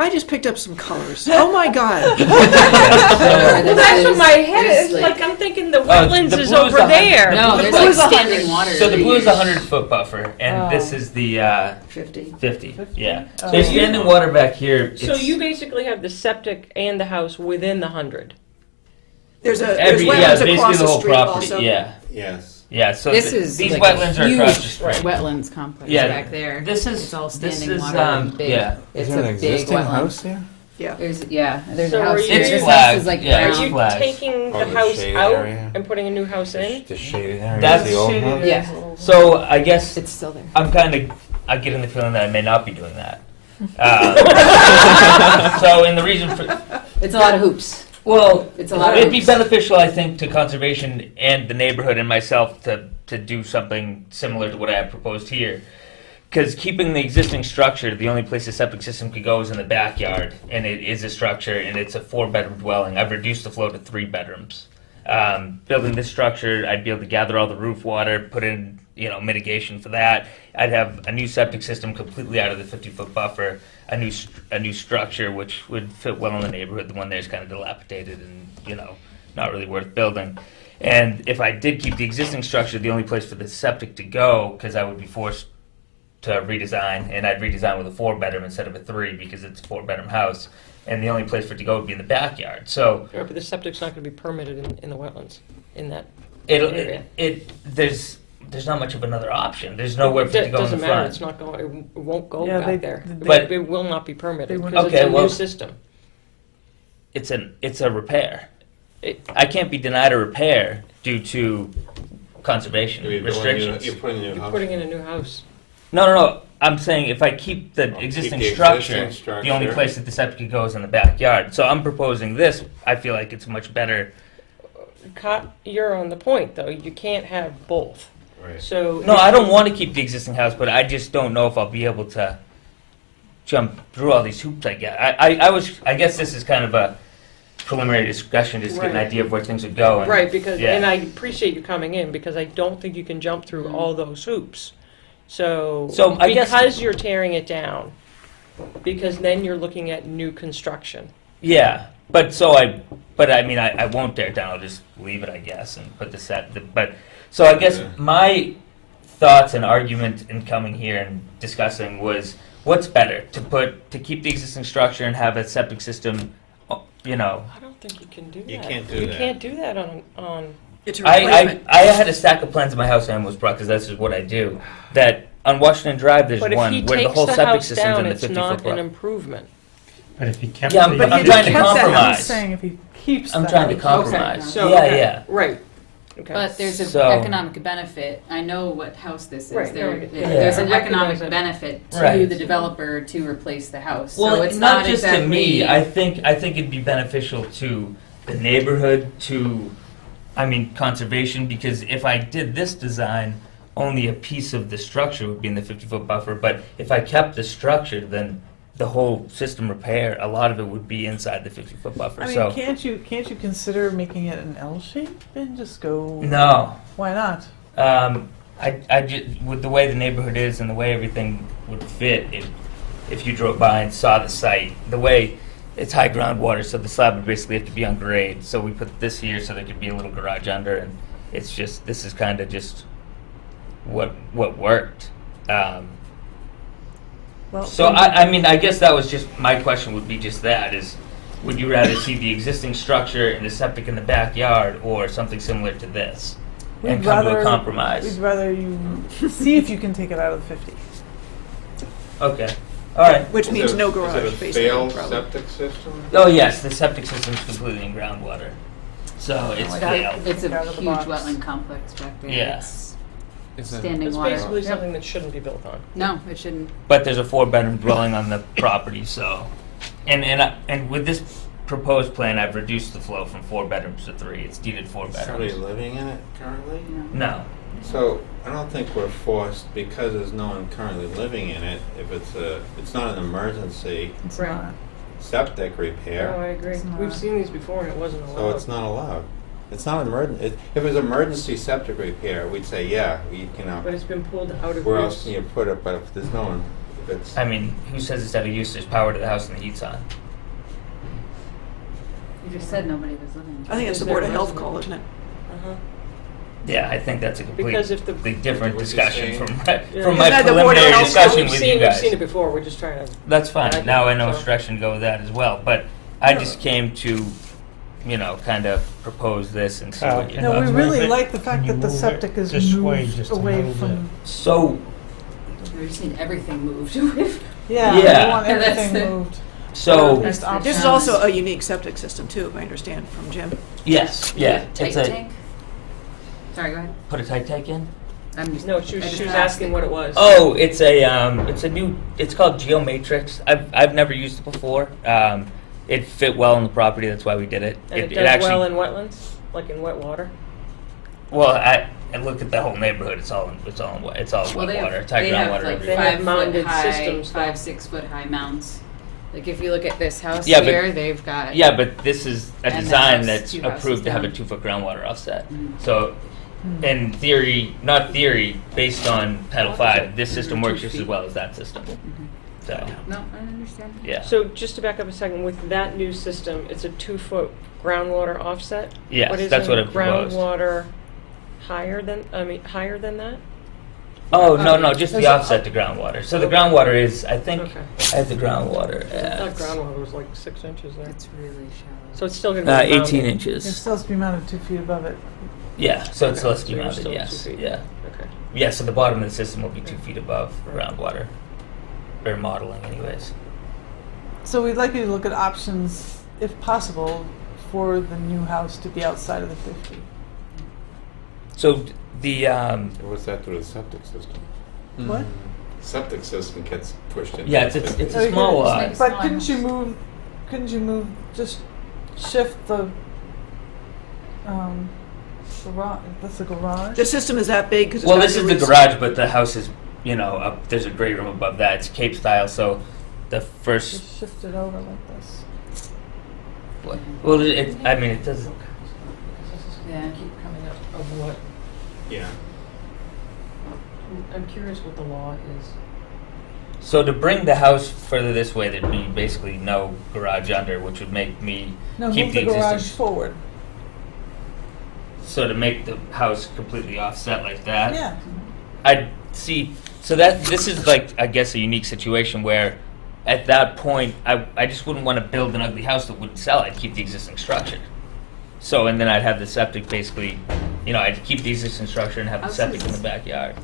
I just picked up some colors. Oh my God. Well, that's what my head is, like, I'm thinking the wetlands the is blue is over 100 there. No, The there's blue like is 100. standing water. so the blue is a 100-foot buffer, and this Oh. is the 50. 50. Yeah. Oh. There's standing water back here. So you basically have the septic and the house within the 100. There's yeah, wetlands basically across the the whole street property. also. Yeah. Yes. Yeah. So This is these like wetlands a are across the huge street. wetlands complex Yeah, back there. this is- it's all this standing is, water and big. yeah. It's Is there a an big existing wetland. house there? Yeah. There's So a are house you- here. It's This flagged, house is like yeah, Are it's brown. you flagged. taking Oh, the the house shaded out area. and putting a new house in? The shaded area That's is the old house? Yeah, So I guess it's still there. I'm I'm getting the feeling that I may not be doing that. So, and the reason for It's a lot of hoops. well, It's a lot of it'd be hoops. beneficial, I think, to conservation and the neighborhood and myself to do something similar to what I have proposed here. Because keeping the existing structure, the only place the septic system could go is in the backyard, and it is a structure, and it's a 4-bedroom dwelling. I've reduced the flow to 3 bedrooms. Building this structure, I'd be able to gather all the roof water, put in, mitigation for that. I'd have a new septic system completely out of the 50-foot buffer, a new structure which would fit well in the neighborhood. The one there's kind of dilapidated and not really worth building. And if I did keep the existing structure, the only place for the septic to go, because I would be forced to redesign, and I'd redesign with a 4-bedroom instead of a 3 because it's a 4-bedroom house, and the only place for it to go would be in the backyard. So Or, but the septic's not going to be permitted in the wetlands, in that area. area. There's not much of another option. There's nowhere for it to go in the Doesn't matter, front. it's not going, it won't go Yeah, back they- there. But- It will not be permitted, They because wouldn't- it's Okay, a well- new system. It's a repair. It- I can't be denied a repair due to conservation restrictions. You're putting You're putting in a new house. No. I'm saying if I keep the existing structure, the only structure. place that the septic could go is in the backyard. So I'm proposing this. I feel like it's much better. You're on the point, though, you can't have both. Right. So. No, I don't want to keep the existing house, but I just don't know if I'll be able to jump through all these hoops. I guess this is kind of a preliminary discussion just to get an Right. idea of where things would go. And, Right, because, yeah. and I appreciate you coming in, because I don't think you can jump through all those hoops. So I guess- because you're tearing it down, because then you're looking at new construction. Yeah, but I won't tear it down. I'll just leave it, I guess, and put the set. But so I guess my thoughts and argument in coming here and discussing was what's better to keep the existing structure and have a septic system. I don't think you can do that. You can't do You that. can't do that on. It's a replacement. I had a stack of plans in my house I almost brought because that's just what I do. That on Washington Drive, there's But if one he where the takes whole the septic house system's down, in the it's 50-foot not an buffer. improvement. But if he kept Yeah, the- but I'm he trying to kept that house. I'm compromise. saying if he keeps I'm the trying to house- compromise. So, Yeah, okay, yeah. Right. Okay. But there's an So- economic benefit. I know what house this is. Right, There, no, there's yeah. an I recognize economic it. benefit to Right. the developer to replace the house. Well, so it's not just exactly, to me. I think it'd be beneficial to the neighborhood, conservation. Because if I did this design, only a piece of the structure would be in the 50-foot buffer. But if I kept the structure, then the whole system repair, a lot of it would be inside the 50-foot buffer. I mean, So can't you consider making it an L shape and just go? no. Why not? I just, with the way the neighborhood is and the way everything would fit, if you drove by and saw the site, the way it's high groundwater, so the slab would basically have to be on grade. So we put this here so there could be a little garage under, and it's just, this is kind of just what worked. Well, So I mean, I guess that was just, my question would be just that, is would you rather see the existing structure and the septic in the backyard or something similar to this? And come to a compromise? We'd rather you see if you can take it out of the 50. Okay, all right. Which means no garage, Is it a basically. failed probably. septic system? Oh yes, the septic system's completely in groundwater, so it's failed. It's a Out of the huge box. wetland complex back there. Yeah. It's Is it- standing It's water. basically Yep. something that shouldn't be built on. No, it shouldn't. But there's a 4-bedroom dwelling on the property, so, and with this proposed plan, I've reduced the flow from 4 bedrooms to 3. It's deeded 4 Somebody bedrooms. living in it currently? No. So I don't think we're forced, because there's no one currently living in it, if it's not an emergency It's Right. not. septic No, I repair, agree. It's We've not. seen these before and it wasn't allowed. so it's not allowed. It's not emergent, if it was emergency septic repair, we'd say, yeah, you know, But it's been pulled out of where use. else can you put it, but if there's no one, if it's, I mean, who says it's out of use? There's power to the house and the heat's on. You just said nobody was living. I think it's the Is there Board of a Health resident? call, isn't it? Uh-huh. Yeah, I think that's a Because if the- completely different What you're discussion saying. from Yeah. from my Isn't that the Board of preliminary Health? discussion We've with seen, you guys. We've seen it before, we're just trying to. That's fine. Yeah, Now I know so- which direction to go with that as well. But I just came to, kind of propose this and see Kyle, what you can No, we you really move it? like the fact Can you that the move it septic is this way moved just to away move from. So, We just need everything moved away. Yeah, Yeah. we want Yeah, that's everything the- moved. so Or at least That's the This is options. also a unique septic system too, if I understand from Jim. yes, yeah. Tight It's a tank? Sorry, go ahead. put a tight tank in. I'm just. No, she I was, just she was asked asking it. what it was. Oh, it's a new. It's called Geomatrix. I've never used it before. It fit well on the property. That's why we did it. And it it does actually. well in wetlands, like in wet water? Well, I looked at the whole neighborhood. It's all Well, wet they water, have, tight they have groundwater. like everywhere. They have 5 foot mounded high, systems, though. 5-6 foot high mounts. Like if you look at this house Yeah, but- here, they've got. Yeah, but this is a And the design house, that's 2 houses approved to have a down. 2-foot groundwater offset. Mhm. So, in theory, not theory, based on Title V, this system works 2 just as feet. well as that system. Mhm. So, No, I understand. yeah. So just to back up a second, with that new system, it's a 2-foot groundwater offset? Yes, But that's what isn't I've proposed. groundwater higher than that? Oh, no, Oh, just the Is it- offset to groundwater. So the groundwater is, I think, Okay. I have the groundwater I thought at groundwater was like 6 inches there. It's really shallow. So it's still gonna be 18 mounded. It's inches. still supposed to be mounted 2 feet above it. Yeah, so it's Okay, less so you're mounted, still yes. 2 feet. Yeah. Okay. Yeah, so the bottom of the system will be 2 feet above groundwater. Or modeling, anyways. So we'd like you to look at options, if possible, for the new house to be outside of the 50. So the, what's that to the septic system? What? Septic system gets pushed in. yeah, it's So a you small could- lot. Just make- But Smaller couldn't you move, just shift the garage, that's the garage? The system is that big because it's Well, got this is the roof. garage, but the house is, up, there's a great room above that. It's Cape style, so the first, Just shift it over like this. well, I mean, it doesn't, Yeah. Keep coming up of what, Yeah. I'm curious what the law is. so to bring the house further this way, there'd be basically no garage under, which would make me No, keep move the the garage existing. forward. So to make the house completely offset like that, Yeah. I'd see. So this is like, I guess, a unique situation where, at that point, I just wouldn't want to build an ugly house that wouldn't sell. I'd keep the existing structure. So and then I'd have the septic basically, I'd keep the existing structure and have the septic in the backyard.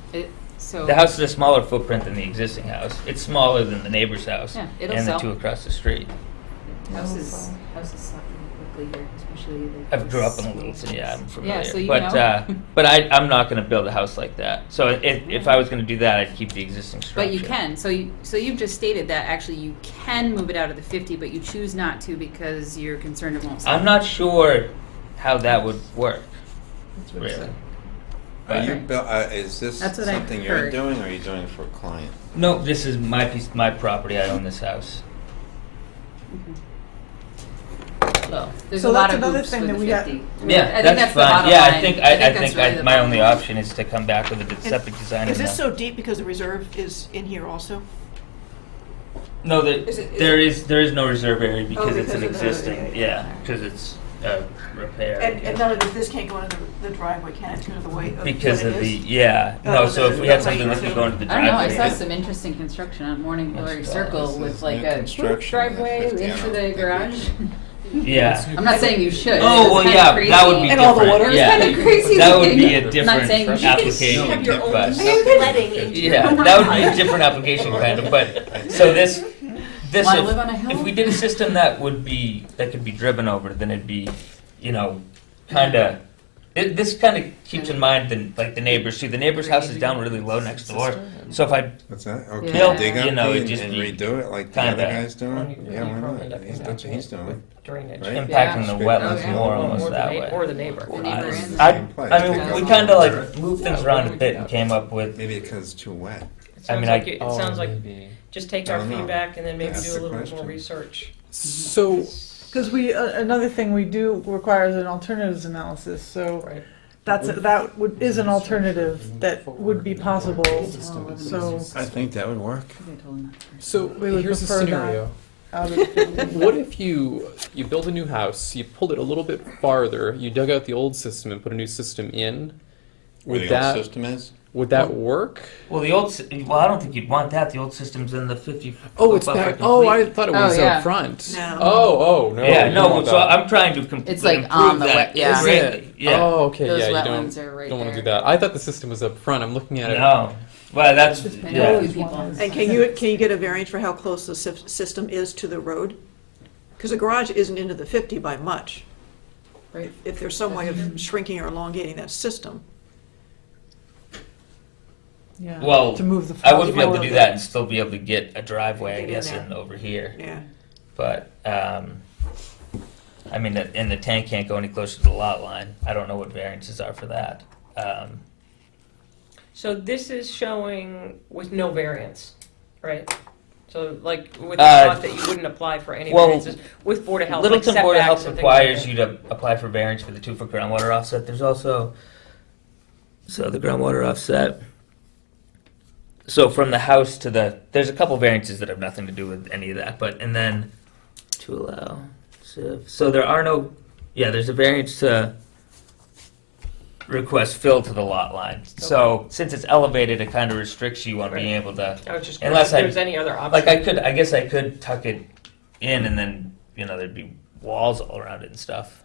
So. The house is a smaller footprint than the existing house. It's smaller than the neighbor's house Yeah, it'll and sell. the 2 across the street. Houses sell pretty quickly here, especially the. I've grew up in Littleton, yeah, I'm familiar. Yeah, so you but know. But I'm not going to build a house like that. So if I was going to do that, I'd keep the existing structure. But you can. So you've just stated that actually you can move it out of the 50, but you choose not to because you're concerned it won't sell. I'm not sure how that would work. Really. Are you, Okay. is this That's what I've something you're heard. doing, or are you doing it for a client? No, this is my property. I own this house. So. There's So a lot that's of another hoops thing for that the we got- 50. Yeah, I think that's that's the fine. bottom Yeah, line. I think that's really the my bottom only line. option is to come back with a And septic design. Is and this so deep because the reserve is in here also? No, Is it- there is no reserve area because Oh, it's an because of the- existing, yeah. because it's a repair. I And guess. none of this can't go into the driveway, can it, because of the weight of Because what of it the, is? yeah, Oh, no, so the- if we had the something height that could too. go into the I don't know, I driveway. saw some interesting construction on Morning Glory This Circle is with like new a construction, driveway 50 into and the up. garage. Yeah. I'm not saying you should. Oh, well, it's yeah, kinda that would crazy. be And all the different, water is yeah. kinda crazy That would be a looking. different Not saying you should. application. have your own but- sledding into Yeah, that would be a different application kind of, but, so this, Wanna live on a hill? if we did a system that could be driven over, then it'd be, you know, kinda, this kinda keeps in mind the neighbors too. The neighbor's house is down really low next door, so if I What's that? Oh, Yeah. can you dig You up know, the it'd just and be redo it like the kinda- other guy's doing? You Yeah, why probably not? end up That's what he's doing. Drainage. Right? impacting Yeah. the Straight wetlands down. more Or almost the that neigh- way. or the neighbor. The neighbor and I the- mean, we kinda like moved things around a bit and came up with, Maybe because it's too wet. It I mean, sounds like, it Oh, sounds like, maybe. just take I our don't know. feedback and then maybe That's do a the little bit more question. research. So, Because another thing we do requires an alternatives analysis, so Right. is an alternative that would be possible, so I think that would work. I told him that. so We would here's a prefer that. scenario. out of. What if you build a new house, you pulled it a little bit farther, you dug out the old system and put a new system in? Where Would the old that system is? would that work? well, I don't think you'd want that. The old system's in the 50. Oh, it's buffer back. Oh, I complete. thought it Oh, was yeah. up front. No. Oh, no. Yeah, you no, don't want so that. I'm trying to It's like improve on the that wet- yeah. Is greatly. it? Yeah. Oh, okay. Those yeah, you wetlands don't are right don't want to there. do that. I thought the system was up front. I'm looking at it. No. Well, that's, Depending yeah. on who people- And can you get a variance for how close the system is to the road? Because the garage isn't into the 50 by much. Right? If there's some way of shrinking or elongating that system. Yeah, Well, to move the. I wouldn't be able to Well, do yeah. that and still be able to get a driveway, I Get in guess, there. in over here. Yeah. But, I mean, and the tank can't go any closer to the lot line. I don't know what variances are for that. So this is showing with no variance, right? So like with the thought that you wouldn't apply for any well, variances with Board of Health, like Littleton Board of setbacks Health and things like requires that. you to apply for variance for the 2-foot groundwater offset. There's also, so the groundwater offset. So from the house to there's a couple variances that have nothing to do with any of that, but, and then to allow, so there are no, yeah, there's a variance to request fill to the lot line. So since it's elevated, it kind of restricts you on being able to, I was just unless curious if there's any other option. like I guess I could tuck it in and then, you know, there'd be walls all around it and stuff.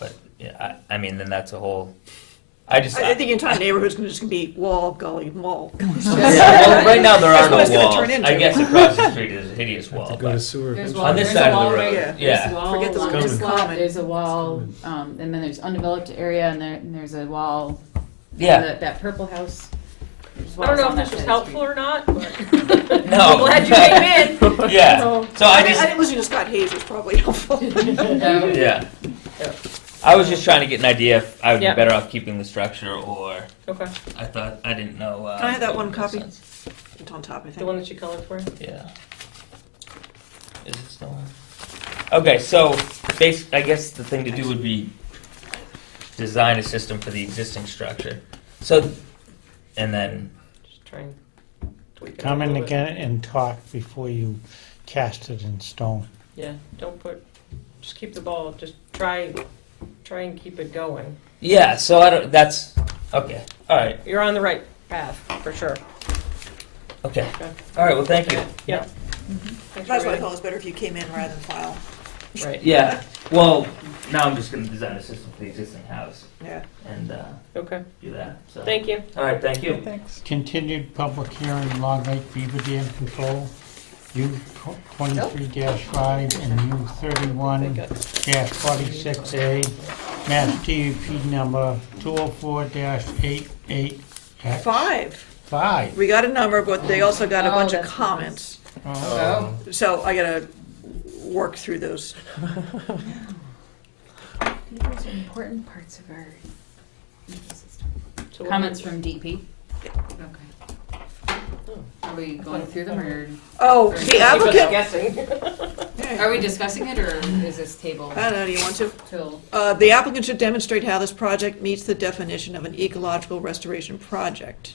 But, yeah, I mean, then that's a whole, I think the entire neighborhood's just gonna be wall, gully, wall. Yeah, well, right now there are That's no what it's gonna walls. turn into. I guess across the street is a hideous wall. Go to But sewer. There's eventually. wall, On this there's side a of the wall road, right, yeah. There's yeah. a wall Forget the along common. this lot, Common. there's a wall, and then there's undeveloped area, and there's a wall. Yeah. That purple house. There's I don't walls know on if that this was side of the helpful or not, but No. I'm glad you came in. Yeah. So I I just, didn't listen to Scott Hayes, was probably helpful. street. yeah. I was just trying to get an idea if I would Yeah. be better off keeping the structure or Okay, I didn't know. Can I have that what one would make copy? sense. It's on top, I the think. one that you colored for? Yeah. Is it still on? Okay, so I guess the thing to do would be design a system for the existing structure. So, and then, Just try and tweak it. Come a in little bit. again and talk before you cast it in stone. Yeah, just keep the ball, just try and keep it going. yeah, so that's, okay, all right, You're on the right path, for sure. okay. Okay. All right, well, thank you. Yeah. That's Thanks for why I reading. thought it was better if you came in rather than file. Right. Yeah, well, now I'm just gonna design a system for the existing house Yeah. and Okay, do that, so. thank you. All right, thank you. Thanks. Continued public hearing, Long Lake Beaver Dam Control, U 23-5 and U 31-46A, Mass DUP number 204-88X. 5. We got a number, but they also got a Oh, bunch of that's comments. Oh. So I gotta work through those. Those are important parts of our ecosystem. So what Comments do from DP? Okay. Are we going through them, or Oh, Or the keep us applicant. guessing. are we discussing it, or is this table I don't know, do you want to? till? The applicant should demonstrate how this project meets the definition of an ecological restoration project.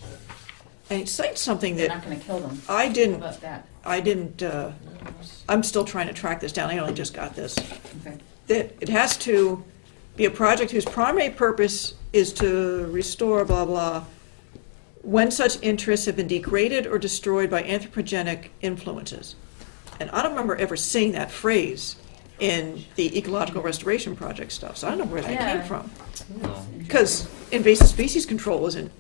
And it cites something They're that not gonna kill them. I How didn't about that? I didn't, I'm still trying to track this down, I only just got this. Okay. That it has to be a project whose primary purpose is to restore blah blah, when such interests have been degraded or destroyed by anthropogenic influences. And I don't remember ever seeing that phrase in the ecological restoration project stuff, so I don't know where that Yeah. came from. Because invasive species control isn't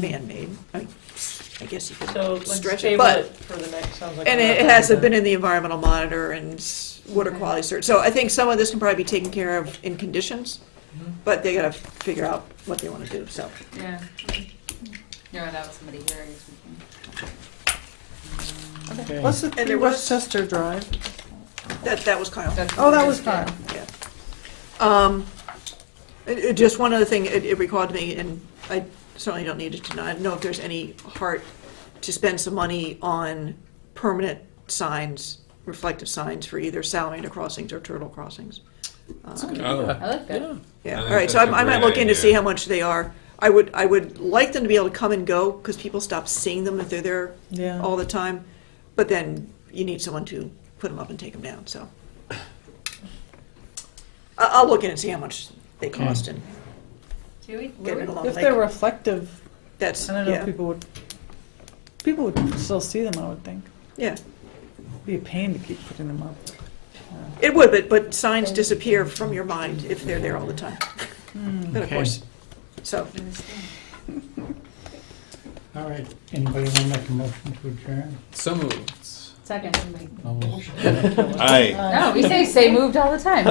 man-made. I guess you So could let's stretch it, table but, it for the next, sounds like. and we'll it have to hasn't do been in the environmental monitor and water quality cert. So I think some of this can probably be taken care of in conditions, but they gotta figure out what they wanna do, so. Yeah. Yeah, that was somebody here, I guess we can. Okay. What's the And 3 there was- Westchester Drive? That was Kyle. Oh, that was Kyle. Just one other thing, it recalled me, and I certainly don't need it to know, I don't know if there's any heart to spend some money on permanent signs, reflective signs for either salamander crossings or turtle crossings. I like that. Yeah, I all think right, so that's a I might great look in to idea. see how much they are. I would like them to be able to come and go, because people stop seeing them if they're there Yeah. all the time. But then you need someone to put them up and take them down, so. I'll look in and see how much they cost and get it along. If they're reflective, That's, I don't know yeah, if people would still see them, I would think. yeah. Be a pain to keep putting them up. It would, but signs disappear from your mind if they're there all the time. But of Okay. course, so. All right, anybody want to make a motion to adjourn? So moved. Second. All those- Aye. No, we say moved all the time.